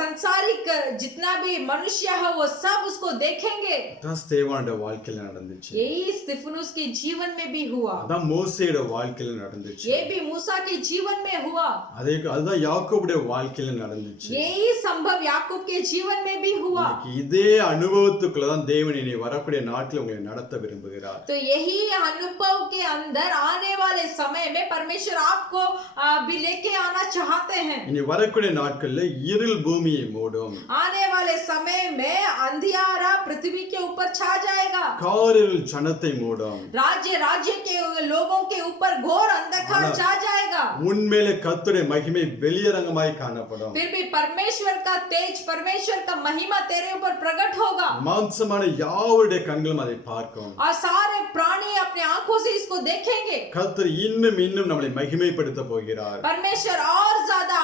संसारिक जितना भी मनुष्य है वो सब उसको देखेंगे. அதான் ஸ்தேவானுடைய வாழ்க்கையில நடந்துச்சு. यही स्तिफनुस के जीवन में भी हुआ. அதான் மோசேயோட வாழ்க்கையில நடந்துச்சு. ये भी मूसा के जीवन में हुआ. அதுதான் யாக்கோபுடைய வாழ்க்கையில நடந்துச்சு. यही संभव याकूब के जीवन में भी हुआ. இதே அனுபவத்துக்குள்ள தான் தேவன் இனி வரக்கூடிய நாட்களில் உங்களை நடத்த விரும்புகிறார். तो यही अनुभव के अंदर आने वाले समय में परमेश्वर आपको भी लेके आना चाहते हैं. இனி வரக்கூடிய நாட்கள்ல இருள் பூமியை மூடும். आने वाले समय में अंधियारा पृथ्वी के ऊपर छा जाएगा. காரிருள் ஜனத்தை மூடும். राज्य के लोगों के ऊपर घोर अंधकार छा जाएगा. உன்மேலே கர்த்தருடைய மகிமை வெளியரங்கமாய் காணப்படும். फिर भी परमेश्वर का तेज, परमेश्वर का महिमा तेरे ऊपर प्रकट होगा. மாம்சமான யாவருடைய கண்களும் அதை பார்க்கும். और सारे प्राणी अपने आंखों से इसको देखेंगे. கர்த்தர் இன்னும் நம்மளை மகிமைப்படுத்த போகிறார். परमेश्वर और ज्यादा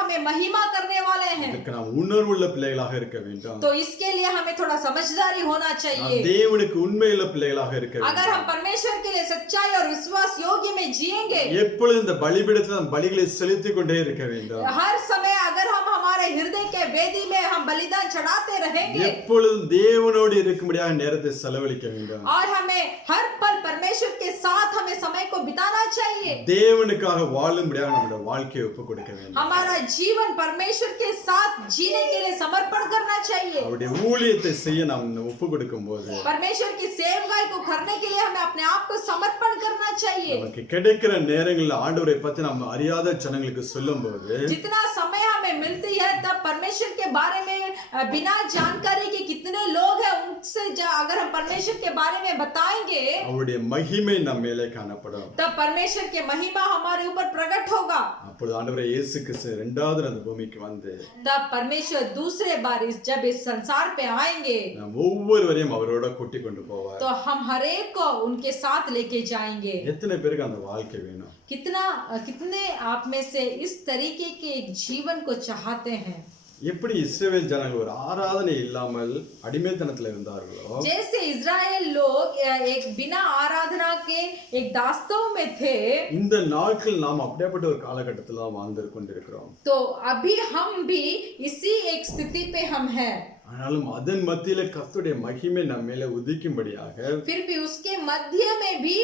हमें महिमा करने वाले हैं. இதுக்கு நாம் உணர்வுள்ள பிள்ளைகளாக இருக்க வேண்டும். तो इसके लिए हमें थोड़ा समझदारी होना चाहिए. தேவனுக்கு உண்மையுள்ள பிள்ளைகளாக இருக்க வேண்டும். अगर हम परमेश्वर के लिए सच्चाई और विश्वास योग्य में जिएंगे, எப்பொழுதும் இந்த பலிபீடத்தில் நாம் பலிகளை செலுத்திக் கொண்டே இருக்க வேண்டும். हर समय अगर हम हमारे हृदय के वेदी में हम बलिदान चढ़ाते रहेंगे, எப்பொழுதும் தேவனோடு இருக்கும்படியாக நேரத்தை செலவழிக்க வேண்டும். और हमें हर पल परमेश्वर के साथ हमें समय को बिताना चाहिए. தேவனுக்காக வாழும்படியாக நம்முடைய வாழ்க்கையை ஒப்புக் கொடுக்க வேண்டும். हमारा जीवन परमेश्वर के साथ जीने के लिए समर्पण करना चाहिए. அவருடைய ஊழியத்தை செய்ய நாம் ஒப்புக் கொடுக்கும்போது परमेश्वर की सेवकाई को करने के लिए हमें अपने आप को समर्पण करना चाहिए. நமக்கு கிடைக்கிற நேரங்களில் ஆண்டவரை பத்தி நாம் அறியாத ஜனங்களுக்கு சொல்லும்போது जितना समय हमें मिलती है तब परमेश्वर के बारे में बिना जानकारी के कितने लोग हैं उनसे अगर हम परमेश्वर के बारे में बताएंगे, அவருடைய மகிமை நம்ம மேலே காணப்படும். तब परमेश्वर के महिमा हमारे ऊपर प्रकट होगा. அப்பொழுது ஆண்டவரே இயேசு கிறிஸ்து இரண்டாவது அந்த பூமிக்கு வந்து तब परमेश्वर दूसरे बार जब इस संसार पे आएंगे, நாம் ஒவ்வொருவரையும் அவரோட கூட்டிக் கொண்டு போவார். तो हम हर एक को उनके साथ लेके जाएंगे. எத்தனை பேருக்கு அந்த வாழ்க்கை வேணும்? कितने आप में से इस तरीके के एक जीवन को चाहते हैं? எப்படி இஸ்ரவேல் ஜனங்கள் ஒரு ஆராதனை இல்லாமல் அடிமைத்தனத்துல இருந்தார்களோ, जैसे इजराइल लोग एक बिना आराधना के एक दास्तों में थे, இந்த நாட்கள் நாம் அப்படியேப்பட்ட ஒரு காலகட்டத்தில் தான் வாழ்ந்து கொண்டிருக்கிறோம். तो अभी हम भी इसी एक स्थिति पे हम हैं. ஆனாலும் அதன் மத்தியில கர்த்தருடைய மகிமை நம்ம மேல உதிக்கும்படியாக फिर भी उसके मध्य में भी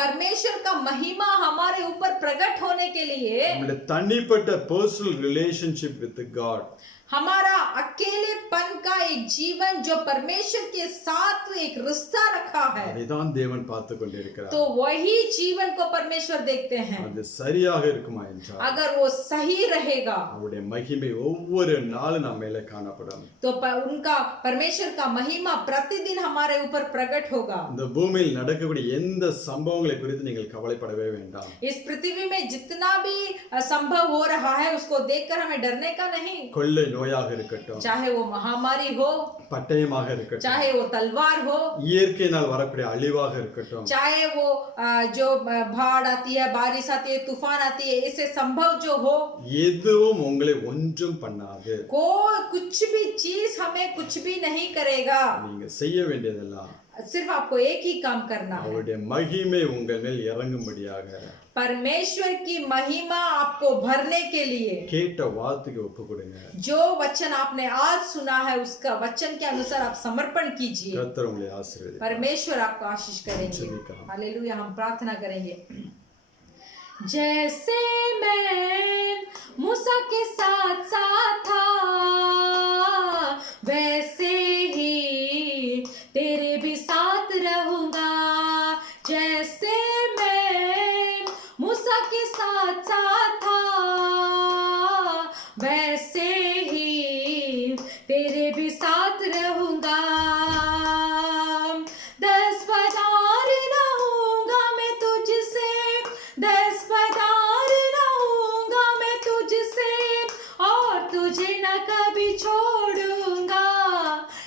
परमेश्वर का महिमा हमारे ऊपर प्रकट होने के लिए நம்முடைய தனிப்பட்ட पर्सनल रिलेशनशिप विद गॉड, हमारा अकेलेपन का एक जीवन जो परमेश्वर के साथ एक रिश्ता रखा है, அதைதான் தேவன் பார்த்து கொண்டிருக்கிறார். तो वही जीवन को परमेश्वर देखते हैं. அது சரியாக இருக்குமா என்றால் अगर वो सही रहेगा அவருடைய மகிமை ஒவ்வொரு நாளும் நம்ம மேல காணப்படும். तो उनका परमेश्वर का महिमा प्रतिदिन हमारे ऊपर प्रकट होगा. இந்த பூமியில் நடக்கக்கூடிய எந்த சம்பவங்களை குறித்து நீங்கள் கவலைப்படவே வேண்டாம். इस पृथ्वी में जितना भी संभव हो रहा है उसको देखकर हमें डरने का नहीं. கொள்ளை நோயாக இருக்கட்டும், चाहे वो महामारी हो, பட்டயமாக இருக்கட்டும், चाहे वो तलवार हो, இயற்கையினால் வரக்கூடிய அழிவாக இருக்கட்டும், चाहे वो जो बाढ़ आती है, बारिश आती है, तूफान आती है, इससे संभव जो हो, எதுவும் உங்களை ஒன்றும் பண்ணாது. कुछ भी चीज हमें कुछ भी नहीं करेगा। நீங்க செய்ய வேண்டியதெல்லாம் सिर्फ आपको एक ही काम करना है, அவருடைய மகிமை உங்கள் மேல் இறங்கும்படியாக परमेश्वर की महिमा आपको भरने के लिए கேட்ட வார்த்தைக்கு ஒப்பு கொடுங்க. जो वचन आपने आज सुना है उसका वचन के अनुसार आप समर्पण कीजिए। கர்த்தர் उங்களை ஆசீர்வதிப்பார். परमेश्वर आपको आशीष करेंगे। चलिए। हालेलुया। हम प्रार्थना करेंगे। जैसे मैं मूसा के साथ साथ था, वैसे ही तेरे भी साथ रहूंगा। जैसे मैं मूसा के साथ साथ था, वैसे ही तेरे भी साथ रहूंगा। 10 पदार रहूंगा मैं तुझसे, 10 पदार रहूंगा मैं तुझसे, और तुझे न कभी छोड़ूंगा।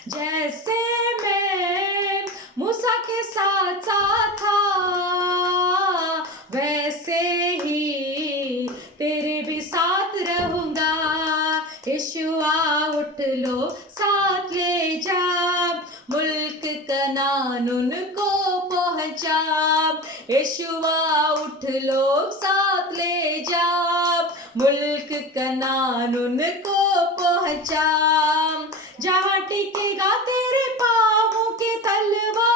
जैसे मैं मूसा के साथ साथ था, वैसे ही तेरे भी साथ रहूंगा। यीशुआ उठ लो साथ ले जा, मुल्क कनान उनको पहुंचा। यीशुआ उठ लो साथ ले जा, मुल्क कनान उनको पहुंचा। जहाँ टिकेगा तेरे पाँवों के तलवा,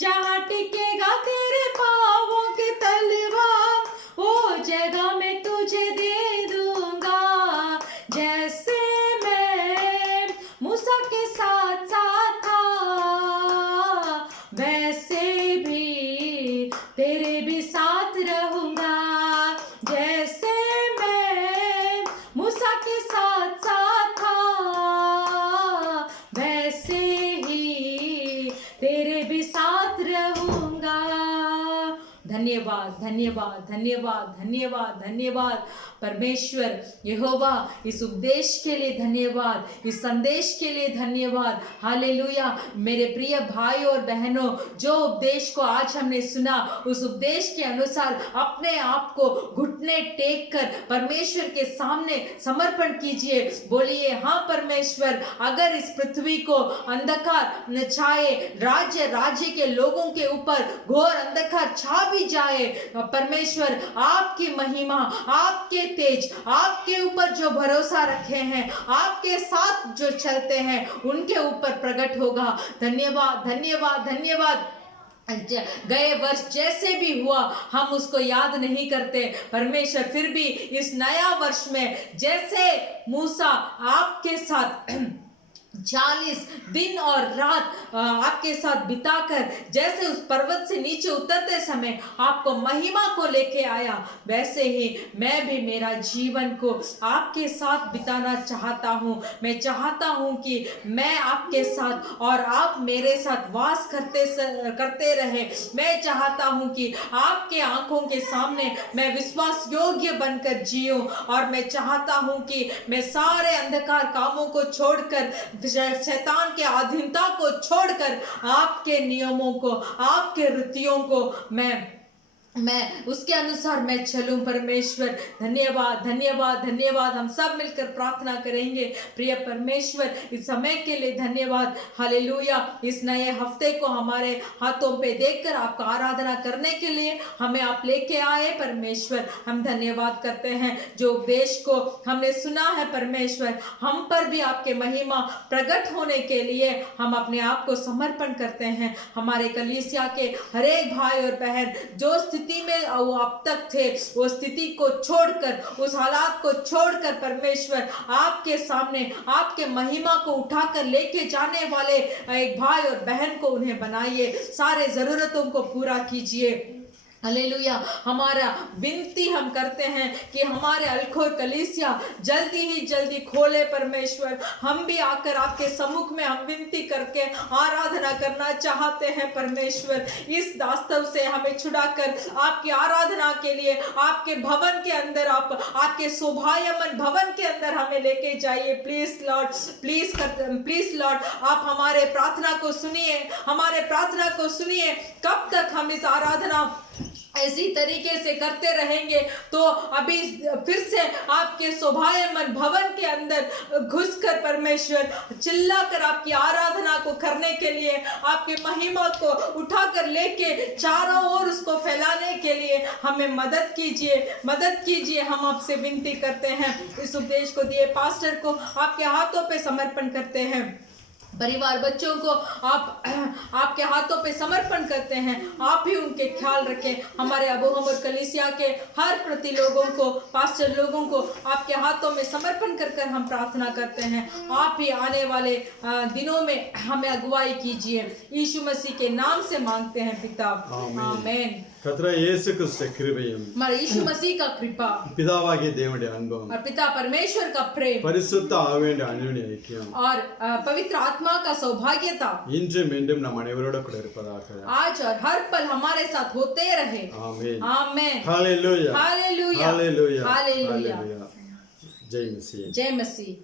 जहाँ टिकेगा तेरे पाँवों के तलवा, वो जगह मैं तुझे दे दूंगा। जैसे मैं मूसा के साथ साथ था, वैसे भी तेरे भी साथ रहूंगा। जैसे मैं मूसा के साथ साथ था, वैसे ही तेरे भी साथ रहूंगा। धन्यवाद, धन्यवाद, धन्यवाद, धन्यवाद, धन्यवाद परमेश्वर यहोवा, इस उपदेश के लिए धन्यवाद, इस संदेश के लिए धन्यवाद। हालेलुया। मेरे प्रिय भाई और बहनों, जो उपदेश को आज हमने सुना, उस उपदेश के अनुसार अपने आप को घुटने टेक कर परमेश्वर के सामने समर्पण कीजिए। बोलिए, हाँ परमेश्वर, अगर इस पृथ्वी को अंधकार न छाए, राज्य के लोगों के ऊपर घोर अंधकार छा भी जाए, परमेश्वर आपकी महिमा, आपके तेज, आपके ऊपर जो भरोसा रखे हैं, आपके साथ जो चलते हैं, उनके ऊपर प्रकट होगा। धन्यवाद, धन्यवाद, धन्यवाद। गए वर्ष जैसे भी हुआ हम उसको याद नहीं करते परमेश्वर, फिर भी इस नया वर्ष में जैसे मूसा आपके साथ 40 दिन और रात आपके साथ बिताकर जैसे उस पर्वत से नीचे उतरते समय आपको महिमा को लेके आया, वैसे ही मैं भी मेरा जीवन को आपके साथ बिताना चाहता हूँ। मैं चाहता हूँ कि मैं आपके साथ और आप मेरे साथ वास करते रहे। मैं चाहता हूँ कि आपके आंखों के सामने मैं विश्वास योग्य बनकर जीऊँ, और मैं चाहता हूँ कि मैं सारे अंधकार कामों को छोड़कर, शैतान के अधीनता को छोड़कर आपके नियमों को, आपके रीतियों को मैं उसके अनुसार मैं चलूं। परमेश्वर धन्यवाद, धन्यवाद, धन्यवाद। हम सब मिलकर प्रार्थना करेंगे। प्रिय परमेश्वर, इस समय के लिए धन्यवाद। हालेलुया। इस नए हफ्ते को हमारे हाथों पे देखकर आपका आराधना करने के लिए हमें आप लेके आए परमेश्वर, हम धन्यवाद करते हैं। जो उपदेश को हमने सुना है परमेश्वर, हम पर भी आपके महिमा प्रकट होने के लिए हम अपने आप को समर्पण करते हैं। हमारे कलीसिया के हर एक भाई और बहन जो स्थिति में वो अब तक थे, वो स्थिति को छोड़कर, उस हालात को छोड़कर परमेश्वर आपके सामने आपके महिमा को उठाकर लेके जाने वाले एक भाई और बहन को उन्हें बनाइए। सारे जरूरतों को पूरा कीजिए। हालेलुया। हमारा विनती हम करते हैं कि हमारे अलखोर कलीसिया जल्दी ही जल्दी खोले परमेश्वर। हम भी आकर आपके सम्मुख में हम विनती करके आराधना करना चाहते हैं परमेश्वर। इस दास्तव से हमें छुड़ाकर आपकी आराधना के लिए आपके भवन के अंदर आपके शोभायमान भवन के अंदर हमें लेके जाइए प्लीज लॉर्ड, प्लीज लॉर्ड। आप हमारे प्रार्थना को सुनिए, हमारे प्रार्थना को सुनिए। कब तक हम इस आराधना ऐसी तरीके से करते रहेंगे तो अभी फिर से आपके शोभायमान भवन के अंदर घुसकर परमेश्वर चिल्लाकर आपकी आराधना को करने के लिए, आपकी महिमा को उठाकर लेके चारों ओर उसको फैलाने के लिए हमें मदद कीजिए। हम आपसे विनती करते हैं। इस उपदेश को दिए पास्टर को आपके हाथों पे समर्पण करते हैं। परिवार बच्चों को आप आपके हाथों पे समर्पण करते हैं। आप ही उनके ख्याल रखें। हमारे अबोहम और कलीसिया के हर प्रति लोगों को, पास्टर लोगों को आपके हाथों में समर्पण कर हम प्रार्थना करते हैं। आप ही आने वाले दिनों में हमें अगुवाई कीजिए। यीशु मसीह के नाम से मांगते हैं पिता, आमीन। கர்த்தராகிய இயேசு கிறிஸ்து கிருபையும் हमारे यीशु मसीह का कृपा பிதாவாகிய தேவனுடைய அன்பும் और पिता परमेश्वर का प्रेम பரிசுத்த ஆவியின் அன்யோன்ய ஐக்கியம் और पवित्र आत्मा का सौभाग्यता இன்றும் மீண்டும் நம் அனைவரோட கூட இருப்பதாக आज और हर पल हमारे साथ होते रहे। आमीन आमीन। Hallelujah hallelujah hallelujah hallelujah. जय मसीह। जय मसीह।